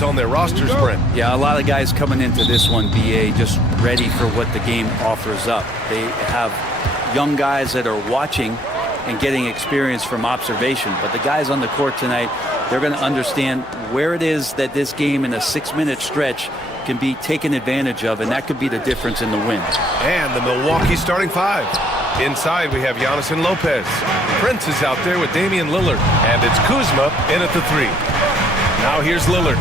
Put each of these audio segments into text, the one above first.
guys on their roster, Brent. Yeah, a lot of guys coming into this one, BA, just ready for what the game offers up. They have young guys that are watching and getting experience from observation. But the guys on the court tonight, they're going to understand where it is that this game in a 6-minute stretch can be taken advantage of, and that could be the difference in the win. And the Milwaukee starting five. Inside, we have Giannis and Lopez. Prince is out there with Damian Lillard. And it's Kuzma in at the 3. Now here's Lillard.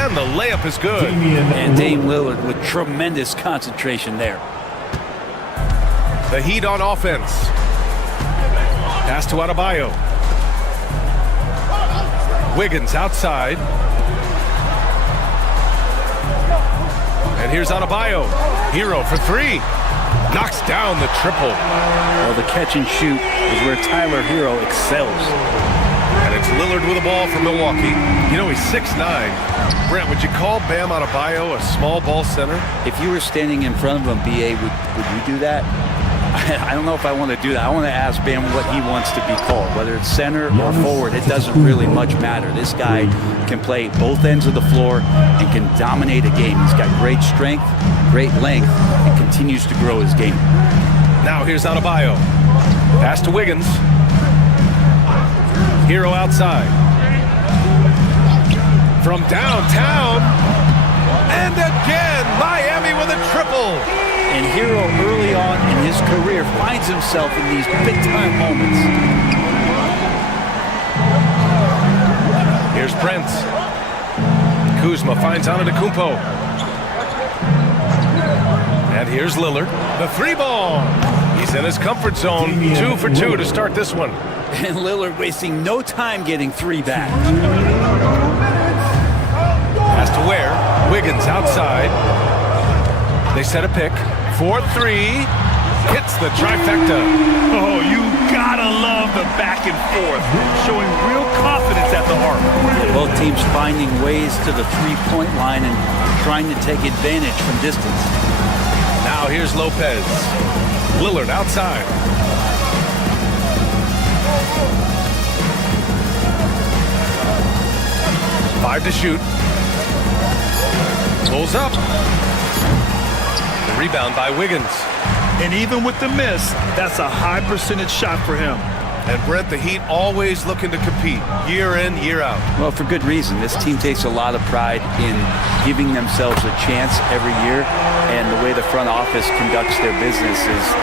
And the layup is good. And Dame Lillard with tremendous concentration there. The Heat on offense. Pass to Adebayo. Wiggins outside. And here's Adebayo. Hero for 3. Knocks down the triple. Well, the catch and shoot is where Tyler Hero excels. And it's Lillard with the ball for Milwaukee. You know, he's 6'9". Brent, would you call Bam Adebayo a small ball center? If you were standing in front of him, BA, would you do that? I don't know if I want to do that. I want to ask Bam what he wants to be called, whether it's center or forward. It doesn't really much matter. This guy can play both ends of the floor and can dominate a game. He's got great strength, great length, and continues to grow his game. Now here's Adebayo. Pass to Wiggins. Hero outside. From downtown. And again, Miami with a triple. And Hero early on in his career finds himself in these big-time moments. Here's Prince. Kuzma finds Antetokounmpo. And here's Lillard. The 3-ball. He's in his comfort zone. 2 for 2 to start this one. And Lillard wasting no time getting 3 back. Pass to Ware. Wiggins outside. They set a pick. 4-3. Hits the trifecta. Oh, you gotta love the back and forth. Showing real confidence at the arc. Both teams finding ways to the 3-point line and trying to take advantage from distance. Now here's Lopez. Lillard outside. Five to shoot. Pulls up. The rebound by Wiggins. And even with the miss, that's a high percentage shot for him. And Brent, the Heat always looking to compete year in, year out. Well, for good reason. This team takes a lot of pride in giving themselves a chance every year. And the way the front office conducts their business is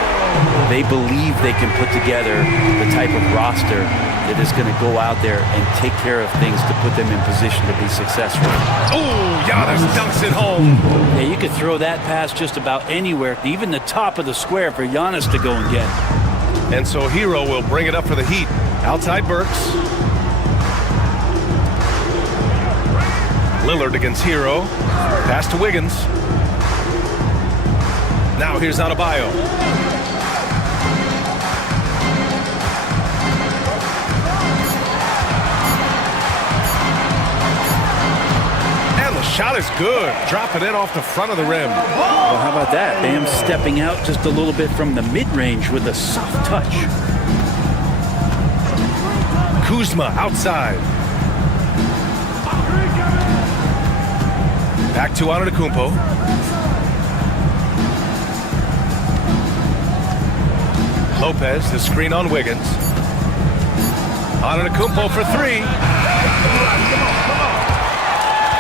they believe they can put together the type of roster that is going to go out there and take care of things to put them in position to be successful. Oh, Giannis dunks it home. Yeah, you could throw that pass just about anywhere, even the top of the square for Giannis to go and get. And so Hero will bring it up for the Heat. Outside Burks. Lillard against Hero. Pass to Wiggins. Now here's Adebayo. And the shot is good. Drop it in off the front of the rim. Well, how about that? Bam stepping out just a little bit from the mid-range with a soft touch. Kuzma outside. Back to Antetokounmpo. Lopez, the screen on Wiggins. Antetokounmpo for 3.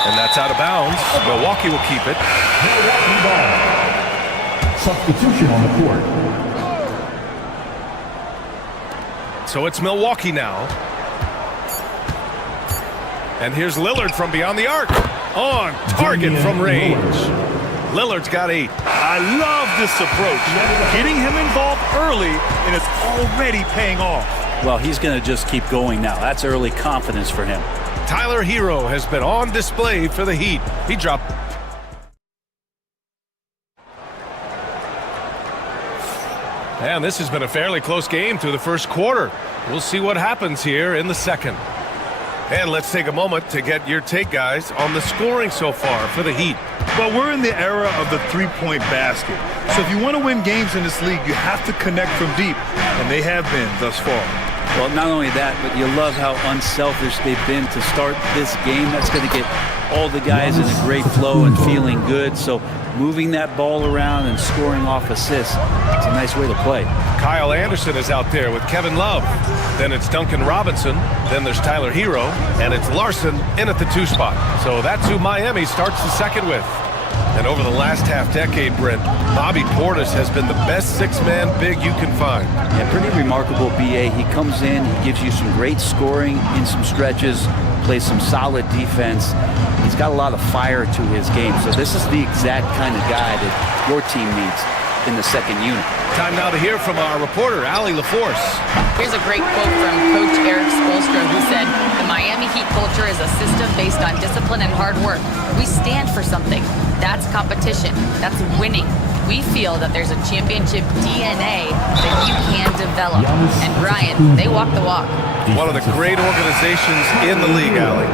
And that's out of bounds. Milwaukee will keep it. Substitution on the court. So it's Milwaukee now. And here's Lillard from beyond the arc. On target from range. Lillard's got 8. I love this approach. Getting him involved early, and it's already paying off. Well, he's going to just keep going now. That's early confidence for him. Tyler Hero has been on display for the Heat. He dropped. And this has been a fairly close game through the first quarter. We'll see what happens here in the second. And let's take a moment to get your take, guys, on the scoring so far for the Heat. Well, we're in the era of the three-point basket. So if you want to win games in this league, you have to connect from deep, and they have been thus far. Well, not only that, but you love how unselfish they've been to start this game. That's going to get all the guys in a great flow and feeling good. So moving that ball around and scoring off assists, it's a nice way to play. Kyle Anderson is out there with Kevin Love. Then it's Duncan Robinson. Then there's Tyler Hero. And it's Larson in at the 2 spot. So that's who Miami starts the second with. And over the last half-decade, Brent, Bobby Portis has been the best 6-man big you can find. Yeah, pretty remarkable, B.A. He comes in, he gives you some great scoring in some stretches, plays some solid defense. He's got a lot of fire to his game. So this is the exact kind of guy that your team needs in the second unit. Time now to hear from our reporter, Allie LaForce. Here's a great quote from Coach Eric Spoelstra, who said, "The Miami Heat culture is a system based on discipline and hard work. We stand for something. That's competition. That's winning. We feel that there's a championship DNA that you can develop." And Brian, they walk the walk. One of the great organizations in the league, Allie.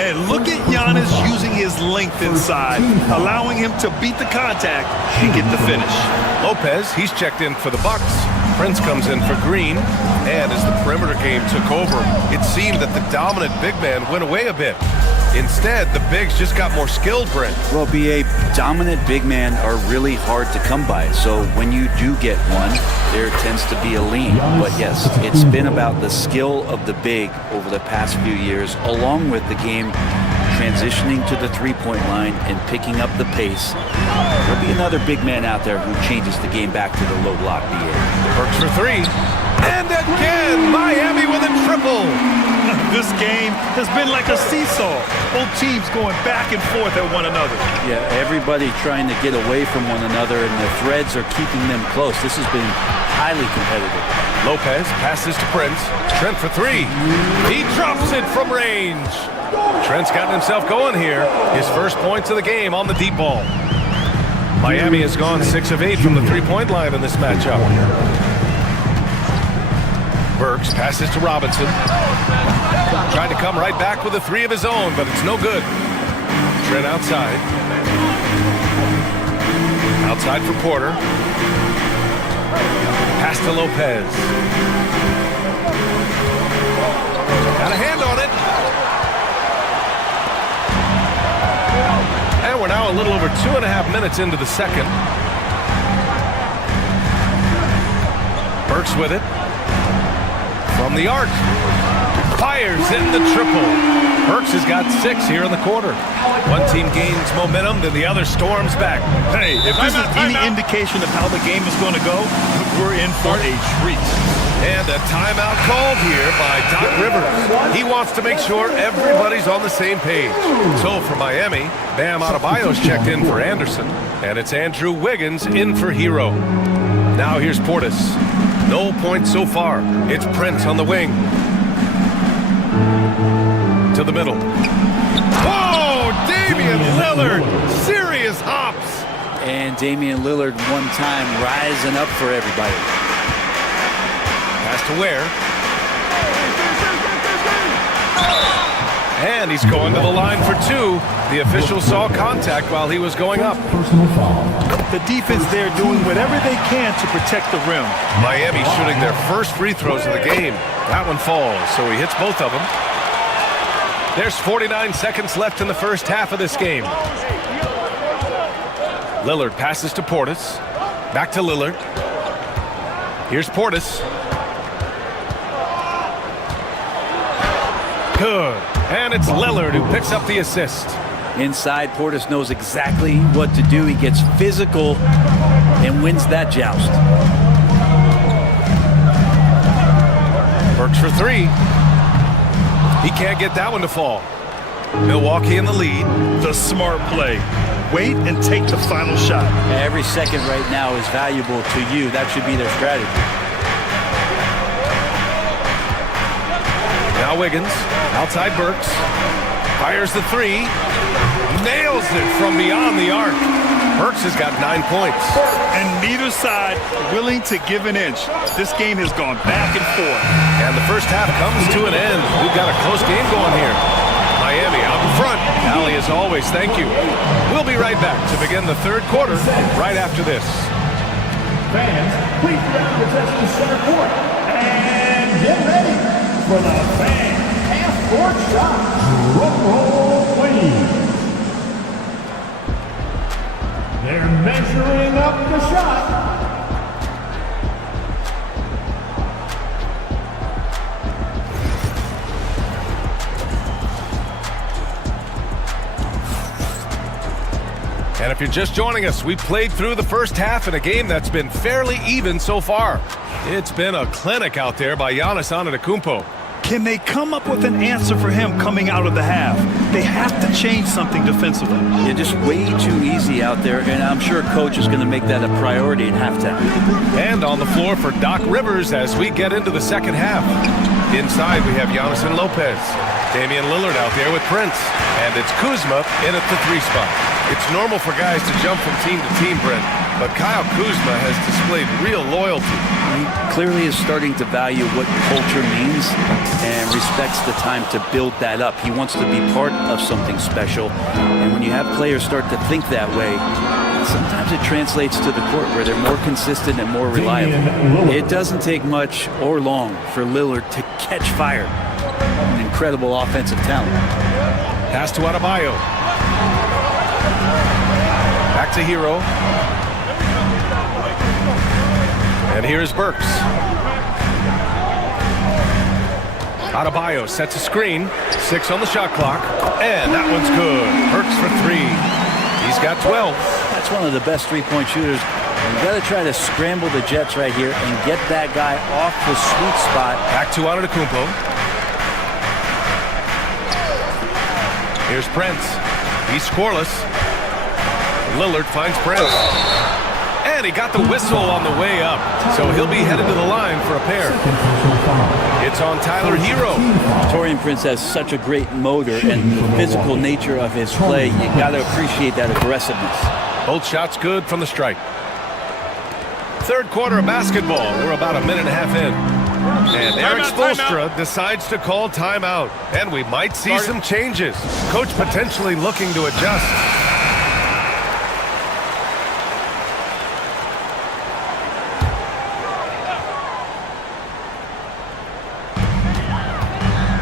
And look at Giannis using his length inside, allowing him to beat the contact and get the finish. Lopez, he's checked in for the Bucks. Prince comes in for Green. And as the perimeter game took over, it seemed that the dominant big man went away a bit. Instead, the bigs just got more skilled, Brent. Well, B.A., dominant big men are really hard to come by. So when you do get one, there tends to be a lean. But yes, it's been about the skill of the big over the past few years, along with the game transitioning to the three-point line and picking up the pace. There'll be another big man out there who changes the game back to the low block, B.A. Works for 3. And again, Miami with a triple. This game has been like a seesaw. Both teams going back and forth at one another. Yeah, everybody trying to get away from one another, and the threads are keeping them close. This has been highly competitive. Lopez passes to Prince. Trent for 3. He drops it from range. Trent's gotten himself going here. His first points of the game on the deep ball. Miami has gone 6 of 8 from the three-point line in this matchup. Burks passes to Robinson. Tried to come right back with a 3 of his own, but it's no good. Trent outside. Outside for Porter. Pass to Lopez. Got a hand on it. And we're now a little over 2.5 minutes into the second. Burks with it. From the arc. Fires in the triple. Burks has got 6 here in the quarter. One team gains momentum, then the other storms back. Hey, if this is any indication of how the game is going to go, we're in for a treat. And a timeout called here by Doc Rivers. He wants to make sure everybody's on the same page. So for Miami, Bam Adebayo's checked in for Anderson, and it's Andrew Wiggins in for Hero. Now here's Portis. No points so far. It's Prince on the wing. To the middle. Whoa! Damian Lillard! Serious hops! And Damian Lillard one time rising up for everybody. Pass to Ware. And he's going to the line for 2. The official saw contact while he was going up. Personal foul. The defense there doing whatever they can to protect the rim. Miami shooting their first free throws of the game. That one falls, so he hits both of them. There's 49 seconds left in the first half of this game. Lillard passes to Portis. Back to Lillard. Here's Portis. Good. And it's Lillard who picks up the assist. Inside, Portis knows exactly what to do. He gets physical and wins that joust. Burks for 3. He can't get that one to fall. Milwaukee in the lead. The smart play. Wait and take the final shot. Every second right now is valuable to you. That should be their strategy. Now Wiggins, outside Burks. Fires the 3. Nails it from beyond the arc. Burks has got 9 points. And neither side willing to give an inch. This game has gone back and forth. And the first half comes to an end. We've got a close game going here. Miami out in front. Now Molly, as always, thank you. We'll be right back to begin the third quarter right after this. Fans, please grab your attention to center court. And get ready for the fan half-court shot. Drum roll, please. They're measuring up the shot. And if you're just joining us, we played through the first half in a game that's been fairly even so far. It's been a clinic out there by Giannis Antetokounmpo. Can they come up with an answer for him coming out of the half? They have to change something defensively. They're just way too easy out there, and I'm sure coach is going to make that a priority at halftime. And on the floor for Doc Rivers as we get into the second half. Inside, we have Giannis and Lopez. Damian Lillard out there with Prince. And it's Kuzma in at the 3 spot. It's normal for guys to jump from team to team, Brent, but Kyle Kuzma has displayed real loyalty. He clearly is starting to value what culture means and respects the time to build that up. He wants to be part of something special. And when you have players start to think that way, sometimes it translates to the court where they're more consistent and more reliable. It doesn't take much or long for Lillard to catch fire. An incredible offensive talent. Pass to Adebayo. Back to Hero. And here's Burks. Adebayo sets a screen. 6 on the shot clock. And that one's good. Burks for 3. He's got 12. That's one of the best three-point shooters. You've got to try to scramble the Jets right here and get that guy off the sweet spot. Back to Antetokounmpo. Here's Prince. He's scoreless. Lillard finds Prince. And he got the whistle on the way up. So he'll be headed to the line for a pair. It's on Tyler Hero. Taurean Prince has such a great motor and the physical nature of his play. You got to appreciate that aggressiveness. Both shots good from the strike. Third quarter of basketball. We're about a minute and a half in. And Eric Spoelstra decides to call timeout. And we might see some changes. Coach potentially looking to adjust.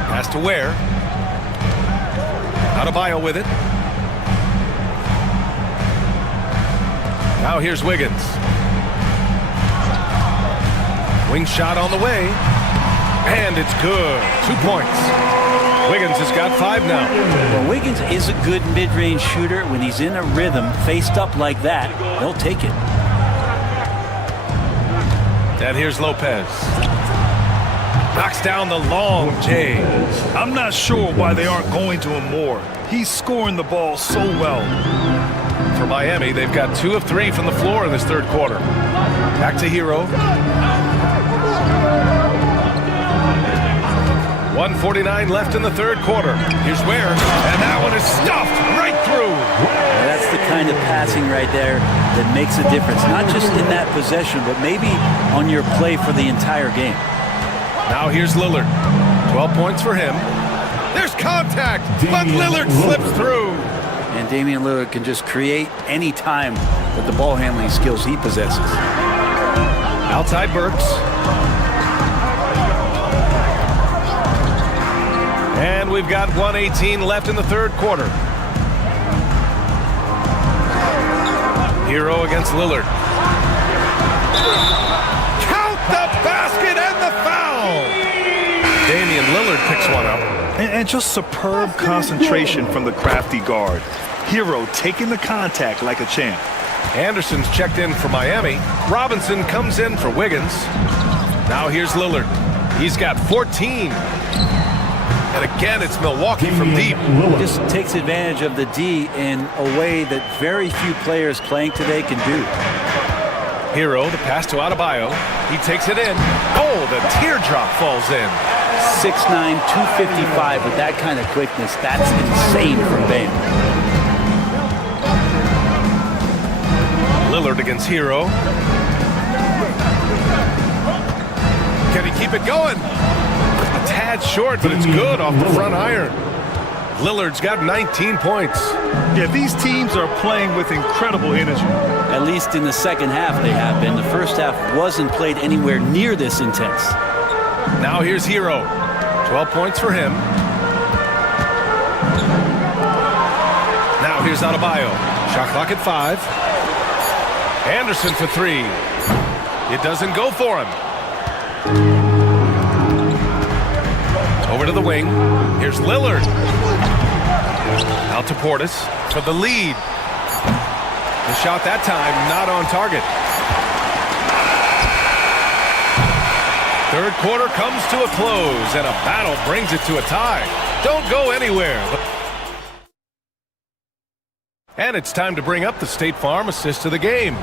Pass to Ware. Adebayo with it. Now here's Wiggins. Wing shot on the way. And it's good. 2 points. Wiggins has got 5 now. Well, Wiggins is a good mid-range shooter. When he's in a rhythm, faced up like that, he'll take it. And here's Lopez. Knocks down the long J. I'm not sure why they aren't going to him more. He's scoring the ball so well. For Miami, they've got 2 of 3 from the floor in this third quarter. Back to Hero. 1:49 left in the third quarter. Here's Ware, and that one is stuffed right through. That's the kind of passing right there that makes a difference. Not just in that possession, but maybe on your play for the entire game. Now here's Lillard. 12 points for him. There's contact, but Lillard slips through. And Damian Lillard can just create any time with the ball handling skills he possesses. Outside Burks. And we've got 1:18 left in the third quarter. Hero against Lillard. Count the basket and the foul! Damian Lillard picks one up. And just superb concentration from the crafty guard. Hero taking the contact like a champ. Anderson's checked in for Miami. Robinson comes in for Wiggins. Now here's Lillard. He's got 14. And again, it's Milwaukee from deep. Just takes advantage of the D in a way that very few players playing today can do. Hero, the pass to Adebayo. He takes it in. Oh, the teardrop falls in. 6'9", 255 with that kind of quickness. That's insane from Bam. Lillard against Hero. Can he keep it going? A tad short, but it's good off the front iron. Lillard's got 19 points. Yeah, these teams are playing with incredible energy. At least in the second half they have been. The first half wasn't played anywhere near this intense. Now here's Hero. 12 points for him. Now here's Adebayo. Shot clock at 5. Anderson for 3. It doesn't go for him. Over to the wing. Here's Lillard. Out to Portis for the lead. The shot that time not on target. Third quarter comes to a close, and a battle brings it to a tie. Don't go anywhere. And it's time to bring up the State Farm assist of the game.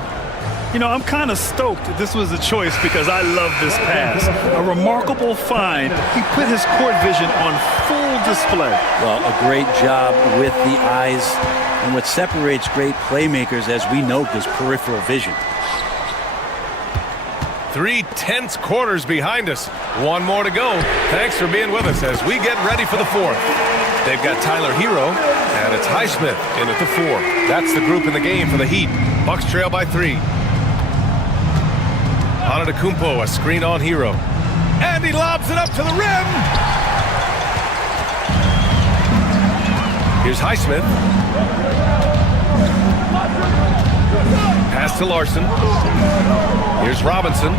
You know, I'm kind of stoked that this was a choice because I love this pass. A remarkable find. He put his court vision on full display. Well, a great job with the eyes. And what separates great playmakers, as we note, is peripheral vision. 3 tense quarters behind us. One more to go. Thanks for being with us as we get ready for the fourth. They've got Tyler Hero, and it's Highsmith in at the 4. That's the group in the game for the Heat. Bucks trail by 3. Antetokounmpo, a screen on Hero. And he lobs it up to the rim. Here's Highsmith. Pass to Larson. Here's Robinson.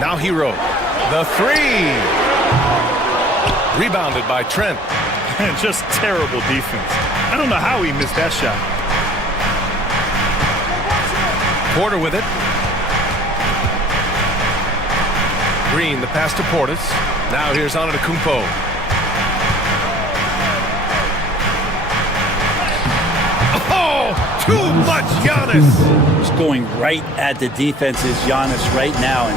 Now Hero. The 3. Rebounded by Trent. And just terrible defense. I don't know how he missed that shot. Porter with it. Green, the pass to Portis. Now here's Antetokounmpo. Oh, too much Giannis. Just going right at the defense is Giannis right now, and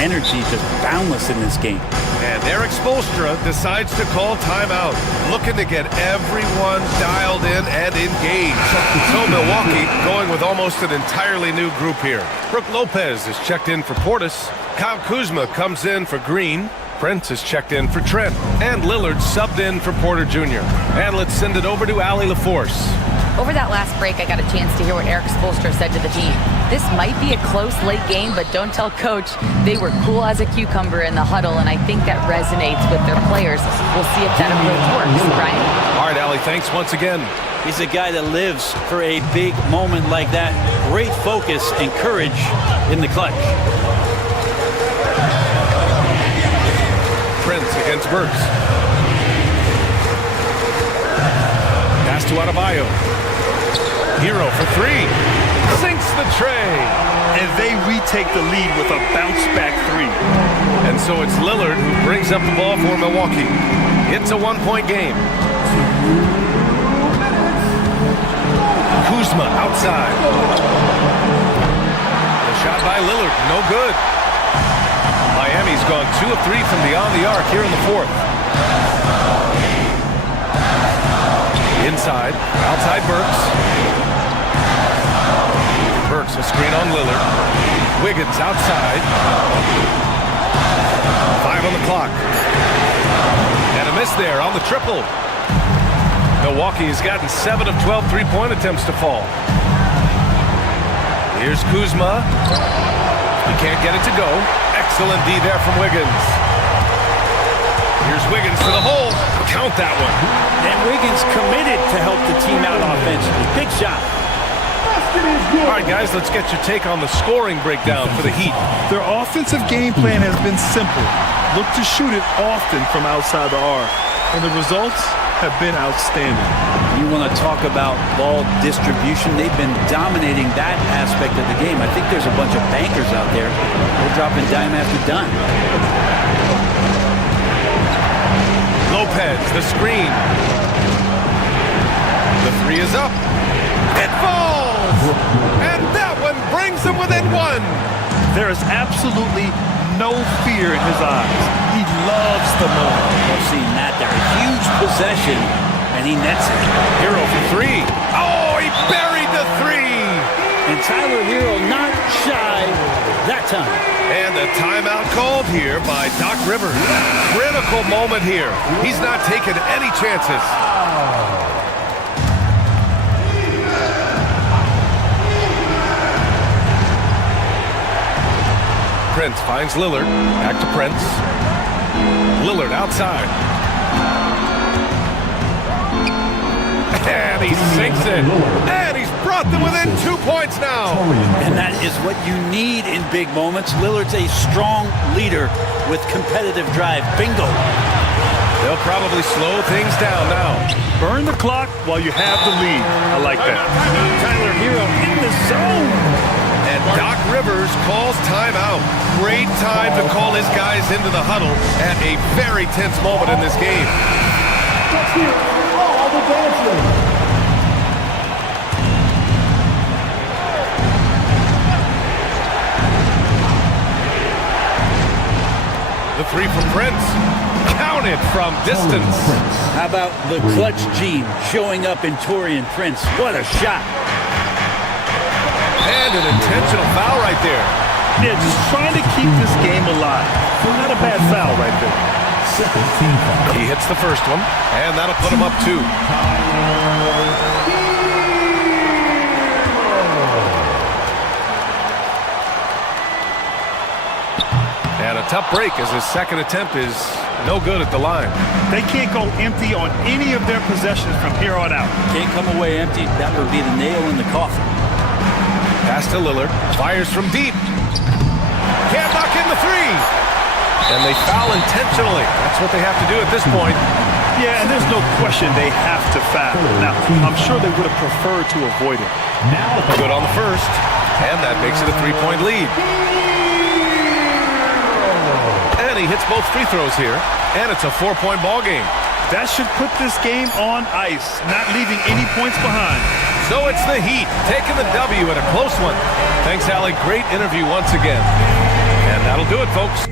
energy just boundless in this game. And Eric Spoelstra decides to call timeout, looking to get everyone dialed in and engaged. So Milwaukee going with almost an entirely new group here. Brook Lopez is checked in for Portis. Kyle Kuzma comes in for Green. Prince is checked in for Trent. And Lillard subbed in for Porter Jr. And let's send it over to Allie LaForce. Over that last break, I got a chance to hear what Eric Spoelstra said to the team. This might be a close late game, but don't tell coach. They were cool as a cucumber in the huddle, and I think that resonates with their players. We'll see if that approach works, Brian. All right, Allie, thanks once again. He's a guy that lives for a big moment like that. Great focus and courage in the clutch. Prince against Burks. Pass to Adebayo. Hero for 3. Sinks the tray. And they retake the lead with a bounce-back 3. And so it's Lillard who brings up the ball for Milwaukee. It's a 1-point game. Kuzma outside. The shot by Lillard, no good. Miami's gone 2 of 3 from beyond the arc here in the 4th. Inside, outside Burks. Burks, a screen on Lillard. Wiggins outside. 5 on the clock. And a miss there on the triple. Milwaukee has gotten 7 of 12 three-point attempts to fall. Here's Kuzma. He can't get it to go. Excellent D there from Wiggins. Here's Wiggins to the hole. Count that one. And Wiggins committed to help the team out offensively. Big shot. All right, guys, let's get your take on the scoring breakdown for the Heat. Their offensive game plan has been simple. Look to shoot it often from outside the arc. And the results have been outstanding. You want to talk about ball distribution? They've been dominating that aspect of the game. I think there's a bunch of bankers out there. They're dropping dime after dime. Lopez, the screen. The 3 is up. It falls! And that one brings them within 1. There is absolutely no fear in his eyes. He loves the moment. We've seen that there. A huge possession, and he nets it. Hero for 3. Oh, he buried the 3! And Tyler Hero not shy that time. And the timeout called here by Doc Rivers. Critical moment here. He's not taking any chances. Prince finds Lillard. Back to Prince. Lillard outside. And he sinks it. And he's brought them within 2 points now. And that is what you need in big moments. Lillard's a strong leader with competitive drive. Bingo. They'll probably slow things down now. Burn the clock while you have the lead. I like that. Tyler Hero in the zone. And Doc Rivers calls timeout. Great time to call his guys into the huddle at a very tense moment in this game. Let's hear all the dancers. The three from Prince. Counted from distance. How about the clutch gene showing up in Taurean Prince? What a shot. And an intentional foul right there. Yeah, just trying to keep this game alive. Not a bad foul right there. He hits the first one, and that'll put him up 2. And a tough break as his second attempt is no good at the line. They can't go empty on any of their possessions from here on out. Can't come away empty. That would be the nail in the coffin. Pass to Lillard. Fires from deep. Can't knock in the 3. And they foul intentionally. That's what they have to do at this point. Yeah, and there's no question they have to foul. Now, I'm sure they would have preferred to avoid it. Good on the first. And that makes it a 3-point lead. And he hits both free throws here. And it's a 4-point ball game. That should put this game on ice, not leaving any points behind. So it's the Heat taking the W in a close one. Thanks, Allie. Great interview once again. And that'll do it, folks.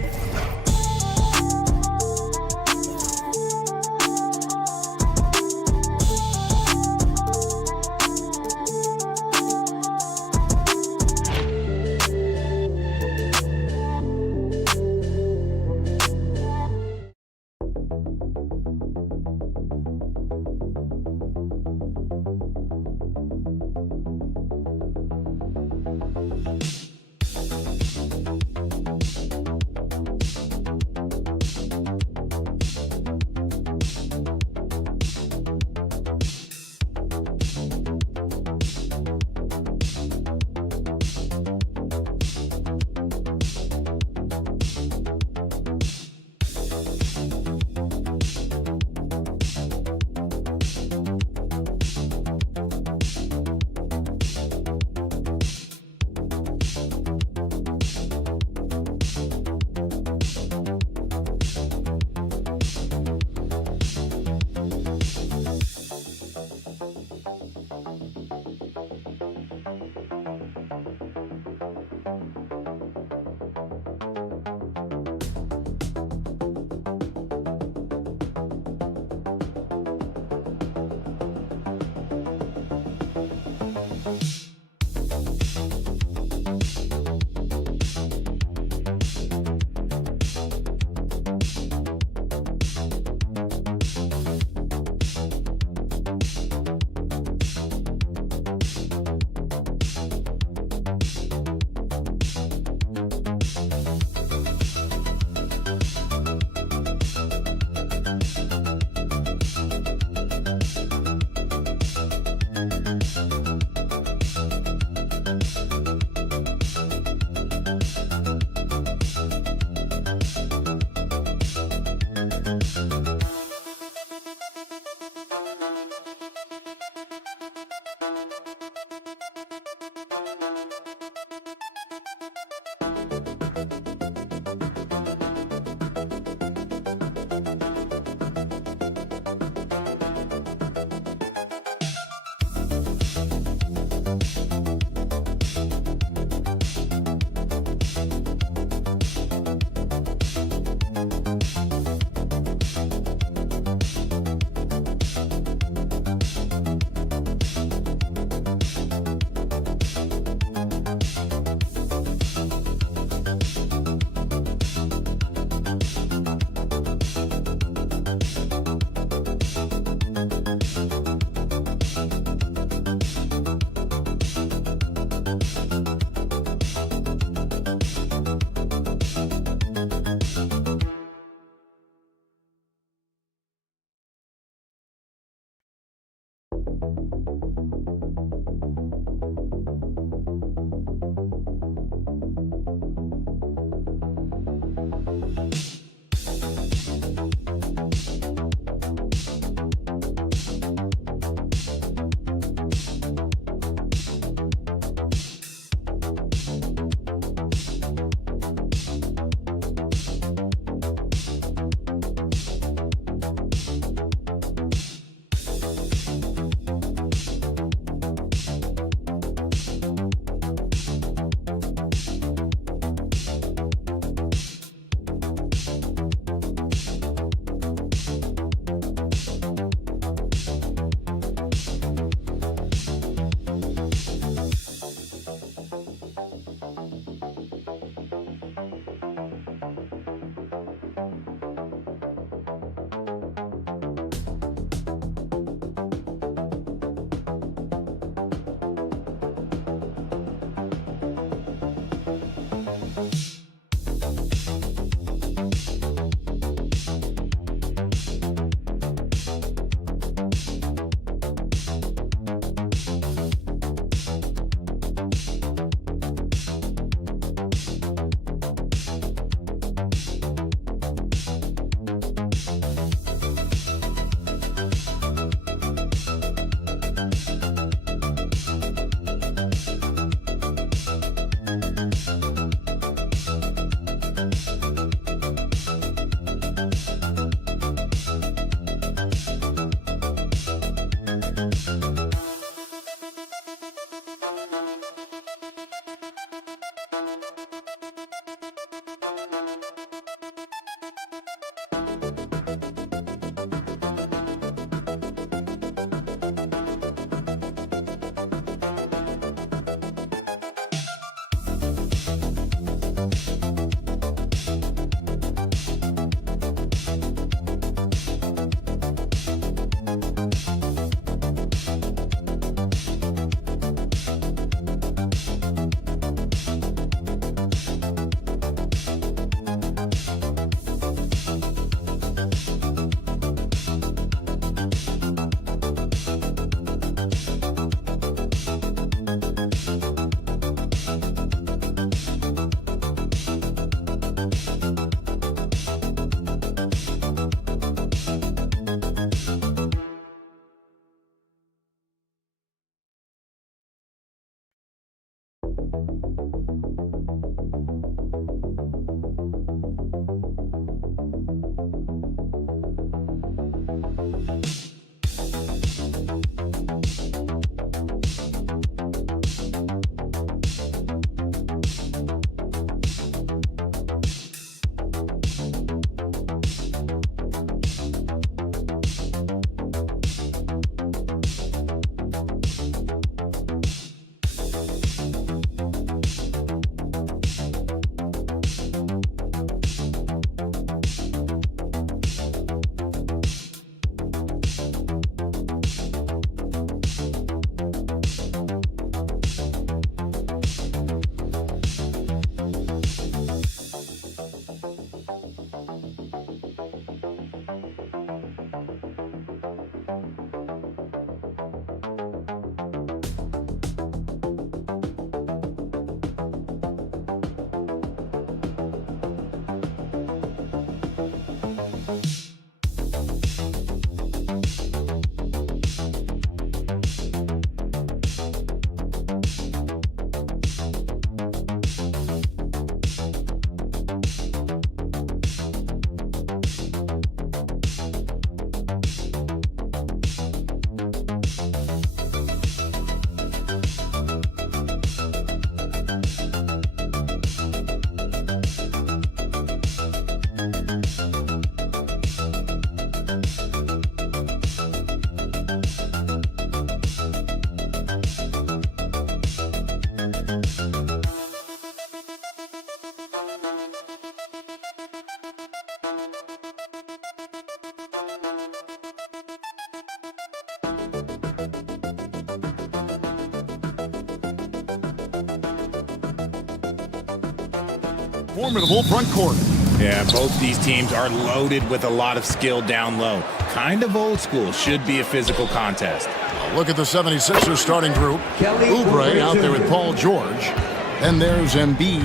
Formidable front court. Yeah, both these teams are loaded with a lot of skill down low. Kind of old school, should be a physical contest. Look at the 76ers starting group. Oubre out there with Paul George. Then there's Embiid.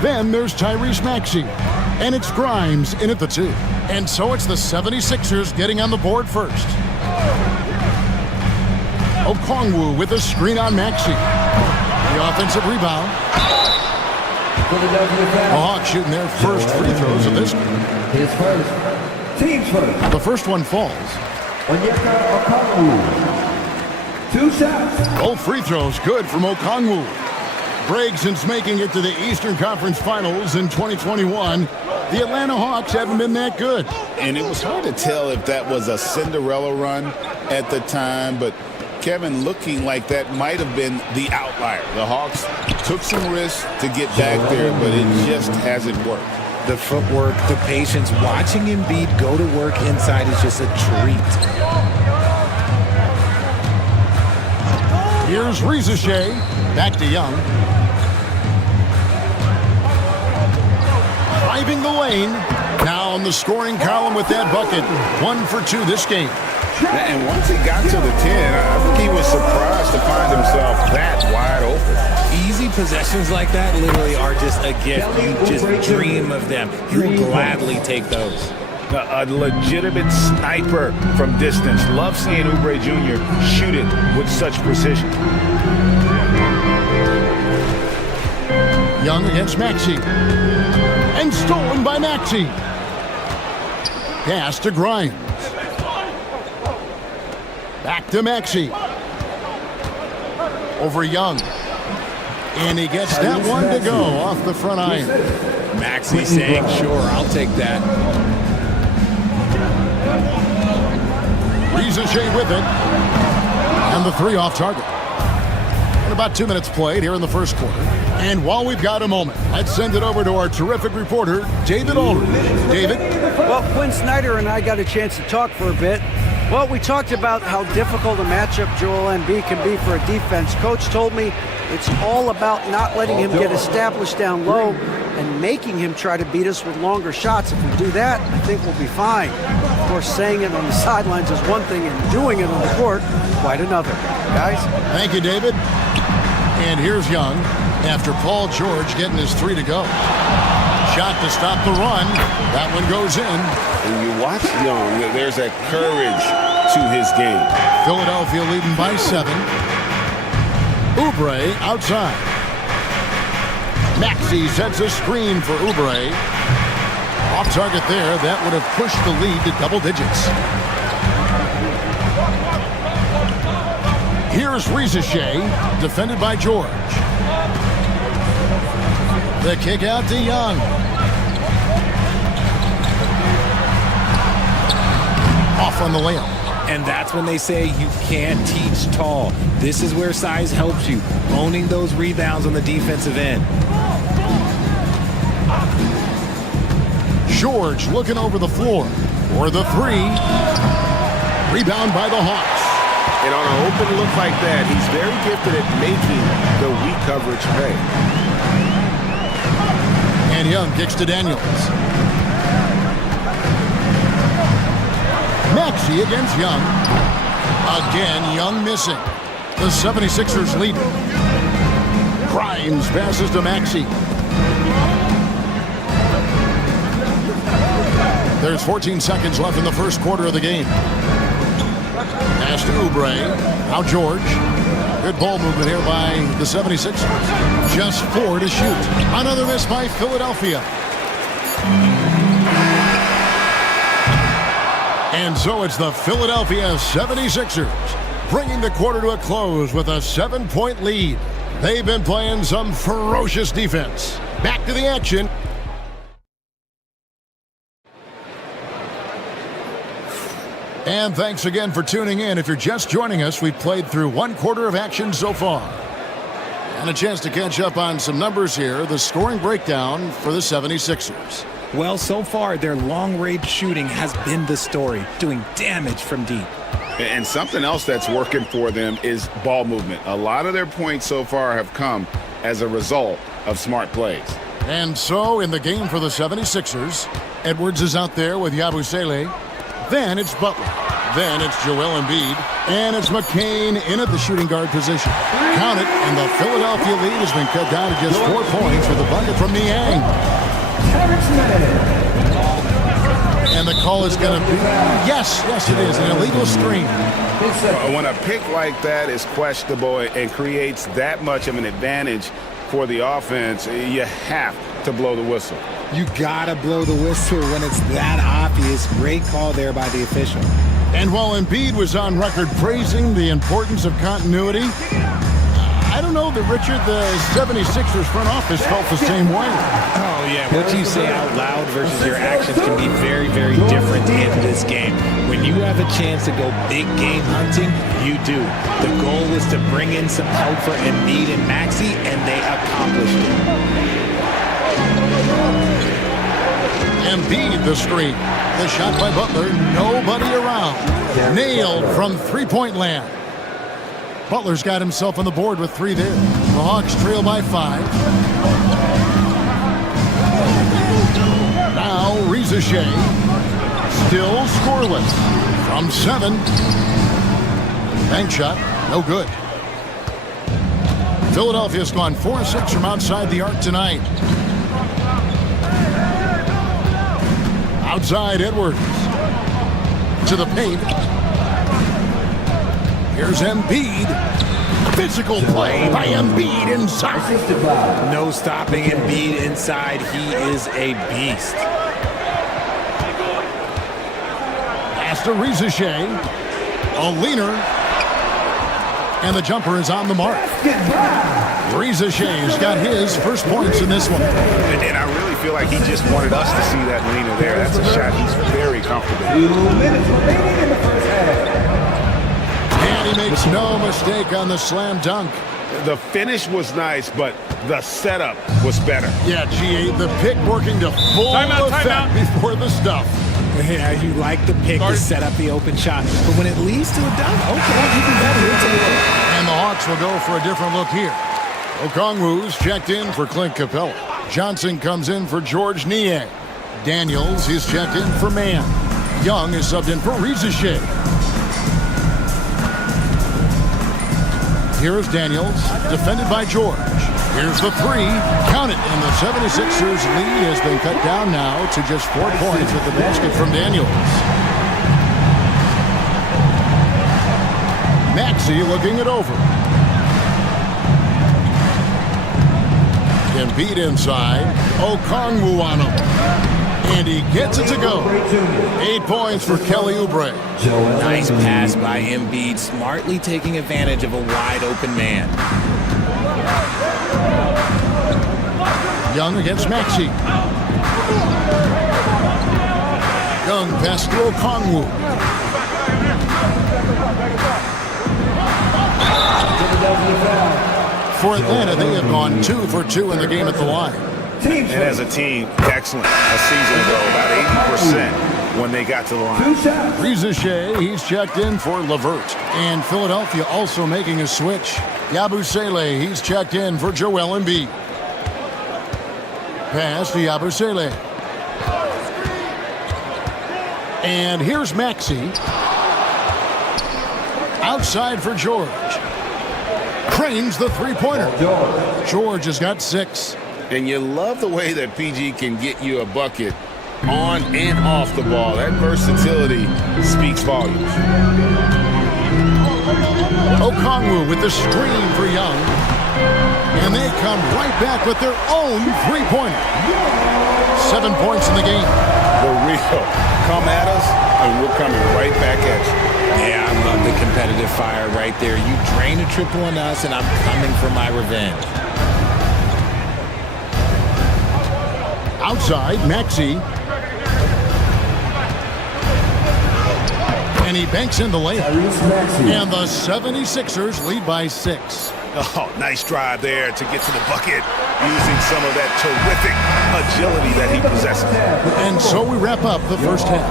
Then there's Tyrese Maxey. And it's Grimes in at the 2. And so it's the 76ers getting on the board first. Okongwu with a screen on Maxey. The offensive rebound. The Hawks shooting their first free throws of this game. His first. Team's first. The first one falls. Okongwu. 2 shots. Both free throws good from Okongwu. Greg, since making it to the Eastern Conference Finals in 2021, the Atlanta Hawks haven't been that good. And it was hard to tell if that was a Cinderella run at the time, but Kevin, looking like that might have been the outlier. The Hawks took some risks to get back there, but it just hasn't worked. The footwork, the patience, watching Embiid go to work inside is just a treat. Here's Rizachet. Back to Young. Driving the lane. Now on the scoring column with that bucket. 1 for 2 this game. And once he got to the 10, I think he was surprised to find himself that wide open. Easy possessions like that literally are just a gift. You just dream of them. You'll gladly take those. A legitimate sniper from distance. Love seeing Oubre Jr. shoot it with such precision. Young against Maxey. And stolen by Maxey. Pass to Grimes. Back to Maxey. Over Young. And he gets that one to go off the front iron. Maxey saying, sure, I'll take that. Rizachet with it. And the 3 off target. And about 2 minutes played here in the first quarter. And while we've got a moment, let's send it over to our terrific reporter, David Aldridge. David? Well, Quinn Snyder and I got a chance to talk for a bit. Well, we talked about how difficult a matchup Joel Embiid can be for a defense. Coach told me it's all about not letting him get established down low and making him try to beat us with longer shots. If we do that, I think we'll be fine. Of course, saying it on the sidelines is one thing and doing it on the court, quite another. Guys? Thank you, David. And here's Young after Paul George getting his 3 to go. Shot to stop the run. That one goes in. When you watch Young, there's a courage to his game. Philadelphia leading by 7. Oubre outside. Maxey sets a screen for Oubre. Off target there. That would have pushed the lead to double digits. Here's Rizachet, defended by George. The kick out to Young. Off on the layup. And that's when they say you can't teach tall. This is where size helps you, owning those rebounds on the defensive end. George looking over the floor for the 3. Rebound by the Hawks. And on an open look like that, he's very gifted at making the weak coverage pay. And Young kicks to Daniels. Maxey against Young. Again, Young missing. The 76ers lead. Grimes passes to Maxey. There's 14 seconds left in the first quarter of the game. Pass to Oubre. Now George. Good ball movement here by the 76ers. Just 4 to shoot. Another miss by Philadelphia. And so it's the Philadelphia 76ers bringing the quarter to a close with a 7-point lead. They've been playing some ferocious defense. Back to the action. And thanks again for tuning in. If you're just joining us, we've played through 1 quarter of action so far. And a chance to catch up on some numbers here. The scoring breakdown for the 76ers. Well, so far, their long-range shooting has been the story, doing damage from deep. And something else that's working for them is ball movement. A lot of their points so far have come as a result of smart plays. And so in the game for the 76ers, Edwards is out there with Yabusele. Then it's Butler. Then it's Joel Embiid. And it's McCain in at the shooting guard position. Count it, and the Philadelphia lead has been cut down to just 4 points with a bucket from Niang. And the call is going to be, yes, it is, an illegal screen. When a pick like that is questionable and creates that much of an advantage for the offense, you have to blow the whistle. You gotta blow the whistle when it's that obvious. Great call there by the official. And while Embiid was on record praising the importance of continuity, I don't know that, Richard, the 76ers front office felt the same way. Oh, yeah. What you say out loud versus your actions can be very, very different in this game. When you have a chance to go big game hunting, you do. The goal was to bring in some help for Embiid and Maxey, and they accomplished it. Embiid the screen. The shot by Butler, nobody around. Nailed from three-point land. Butler's got himself on the board with 3 there. The Hawks trail by 5. Now Reza Shea. Still scoreless. From 7. Bank shot, no good. Philadelphia's gone 4-6 from outside the arc tonight. Outside Edwards. To the paint. Here's Embiid. Physical play by Embiid inside. No stopping Embiid inside. He is a beast. Pass to Reza Shea. A leaner. And the jumper is on the mark. Reza Shea's got his first points in this one. And I really feel like he just wanted us to see that leaner there. That's a shot he's very comfortable. 2 minutes remaining in the first half. And he makes no mistake on the slam dunk. The finish was nice, but the setup was better. Yeah, G8, the pick working to full effect before the stuff. Yeah, you like the pick to set up the open shot, but when it leads to a dunk, okay, even better. We'll take it. And the Hawks will go for a different look here. Okongwu's checked in for Clint Capella. Johnson comes in for George Niang. Daniels is checked in for Mann. Young is subbed in for Reza Shea. Here's Daniels, defended by George. Here's the 3. Count it. And the 76ers lead has been cut down now to just 4 points with the basket from Daniels. Maxey looking it over. Embiid inside. Okongwu on him. And he gets it to go. 8 points for Kelly Oubre. Nice pass by Embiid, smartly taking advantage of a wide-open man. Young against Maxey. Young pass to Okongwu. For Atlanta, they have gone 2 for 2 in the game at the line. And as a team, excellent. A season ago, about 80% when they got to the line. Reza Shea, he's checked in for LeVert. And Philadelphia also making a switch. Yabusele, he's checked in for Joel Embiid. Pass to Yabusele. And here's Maxey. Outside for George. Cranes the three-pointer. George has got 6. And you love the way that PG can get you a bucket on and off the ball. That versatility speaks volumes. Okongwu with the screen for Young. And they come right back with their own three-pointer. 7 points in the game. The real come at us, and we're coming right back at you. Yeah, I love the competitive fire right there. You drain a triple on us, and I'm coming for my revenge. Outside, Maxey. And he banks in the layup. And the 76ers lead by 6. Oh, nice drive there to get to the bucket using some of that terrific agility that he possesses. And so we wrap up the first half.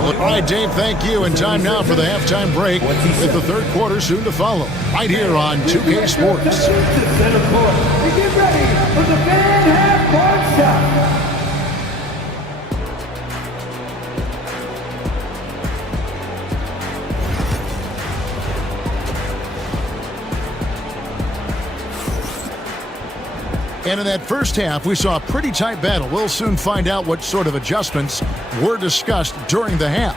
All right, Dave, thank you. And time now for the halftime break with the third quarter soon to follow. Right here on 2K Sports. Get ready for the fan half-court shot. And in that first half, we saw a pretty tight battle. We'll soon find out what sort of adjustments were discussed during the half.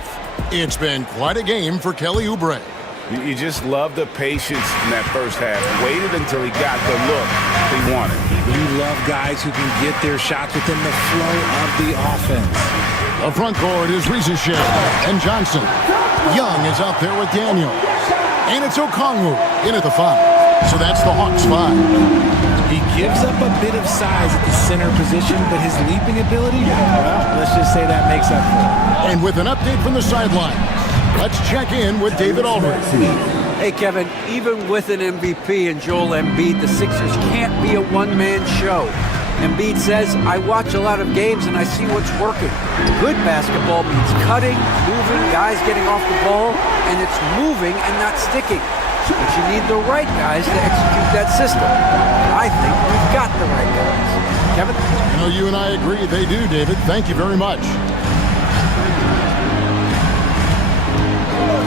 It's been quite a game for Kelly Oubre. You just love the patience in that first half. Waited until he got the look he wanted. You love guys who can get their shots within the flow of the offense. The front court is Riesesheim and Johnson. Young is out there with Daniel. And it's Okongwu in at the 5. So that's the Hawks 5. He gives up a bit of size at the center position, but his leaping ability, well, let's just say that makes up for it. And with an update from the sideline, let's check in with David Aldridge. Hey, Kevin, even with an MVP and Joel Embiid, the Sixers can't be a one-man show. Embiid says, I watch a lot of games and I see what's working. Good basketball means cutting, moving, guys getting off the ball, and it's moving and not sticking. But you need the right guys to execute that system. I think we've got the right guys. Kevin? I know you and I agree. They do, David. Thank you very much.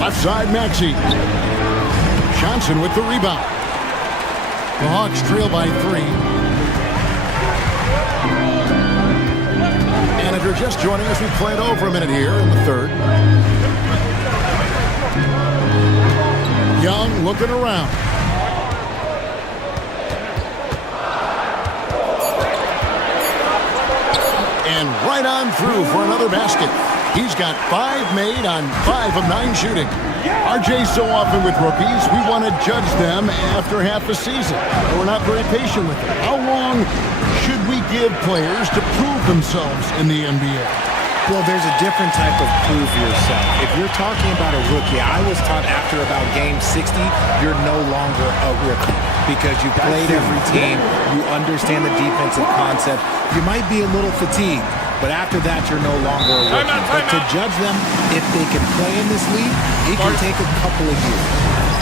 Left side, Maxey. Johnson with the rebound. The Hawks trail by 3. And if you're just joining us, we played over a minute here in the third. Young looking around. And right on through for another basket. He's got 5 made on 5 of 9 shooting. RJ, so often with rookies, we want to judge them after half a season. We're not very patient with them. How long should we give players to prove themselves in the NBA? Well, there's a different type of prove yourself. If you're talking about a rookie, I was taught after about game 60, you're no longer a rookie because you played every team, you understand the defensive concept. You might be a little fatigued, but after that, you're no longer a rookie. But to judge them, if they can play in this league, it can take a couple of years.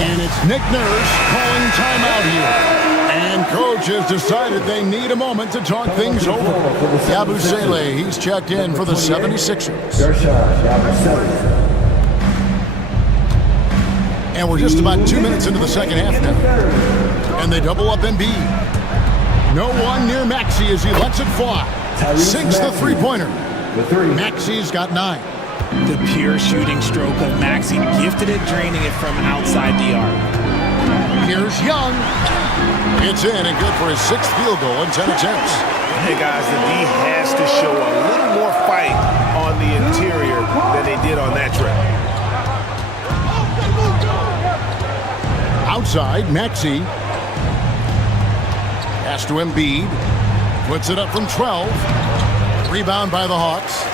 And it's Nick Nurse calling timeout here. And coach has decided they need a moment to talk things over. Yabusele, he's checked in for the 76ers. And we're just about 2 minutes into the second half now. And they double up Embiid. No one near Maxey as he lets it fly. Sinks the three-pointer. Maxey's got 9. The pure shooting stroke of Maxey, gifted at draining it from outside the arc. Here's Young. It's in and good for his 6th field goal in 10 attempts. Hey, guys, the D has to show a little more fight on the interior than they did on that trip. Outside, Maxey. Pass to Embiid. Puts it up from 12. Rebound by the Hawks.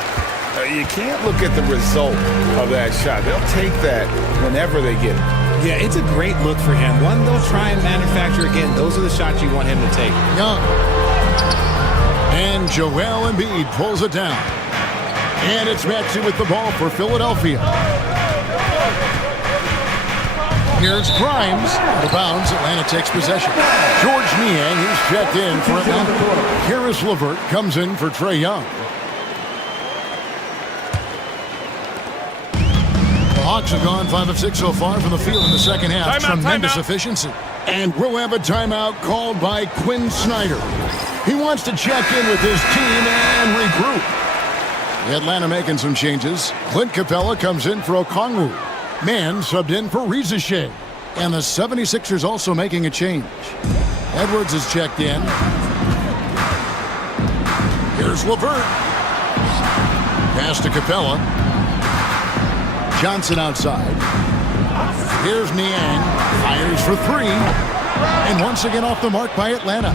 You can't look at the result of that shot. They'll take that whenever they get it. Yeah, it's a great look for him. One they'll try and manufacture again. Those are the shots you want him to take. Young. And Joel Embiid pulls it down. And it's Maxey with the ball for Philadelphia. Here's Grimes. Out of bounds. Atlanta takes possession. George Niang, who's checked in for Atlanta. Karis LeVert comes in for Trae Young. Hawks have gone 5 of 6 so far from the field in the second half. Tremendous efficiency. And we'll have a timeout called by Quinn Snyder. He wants to check in with his team and regroup. Atlanta making some changes. Clint Capella comes in for Okongwu. Mann subbed in for Riesesheim. And the 76ers also making a change. Edwards is checked in. Here's LeVert. Pass to Capella. Johnson outside. Here's Niang. Fires for 3. And once again off the mark by Atlanta.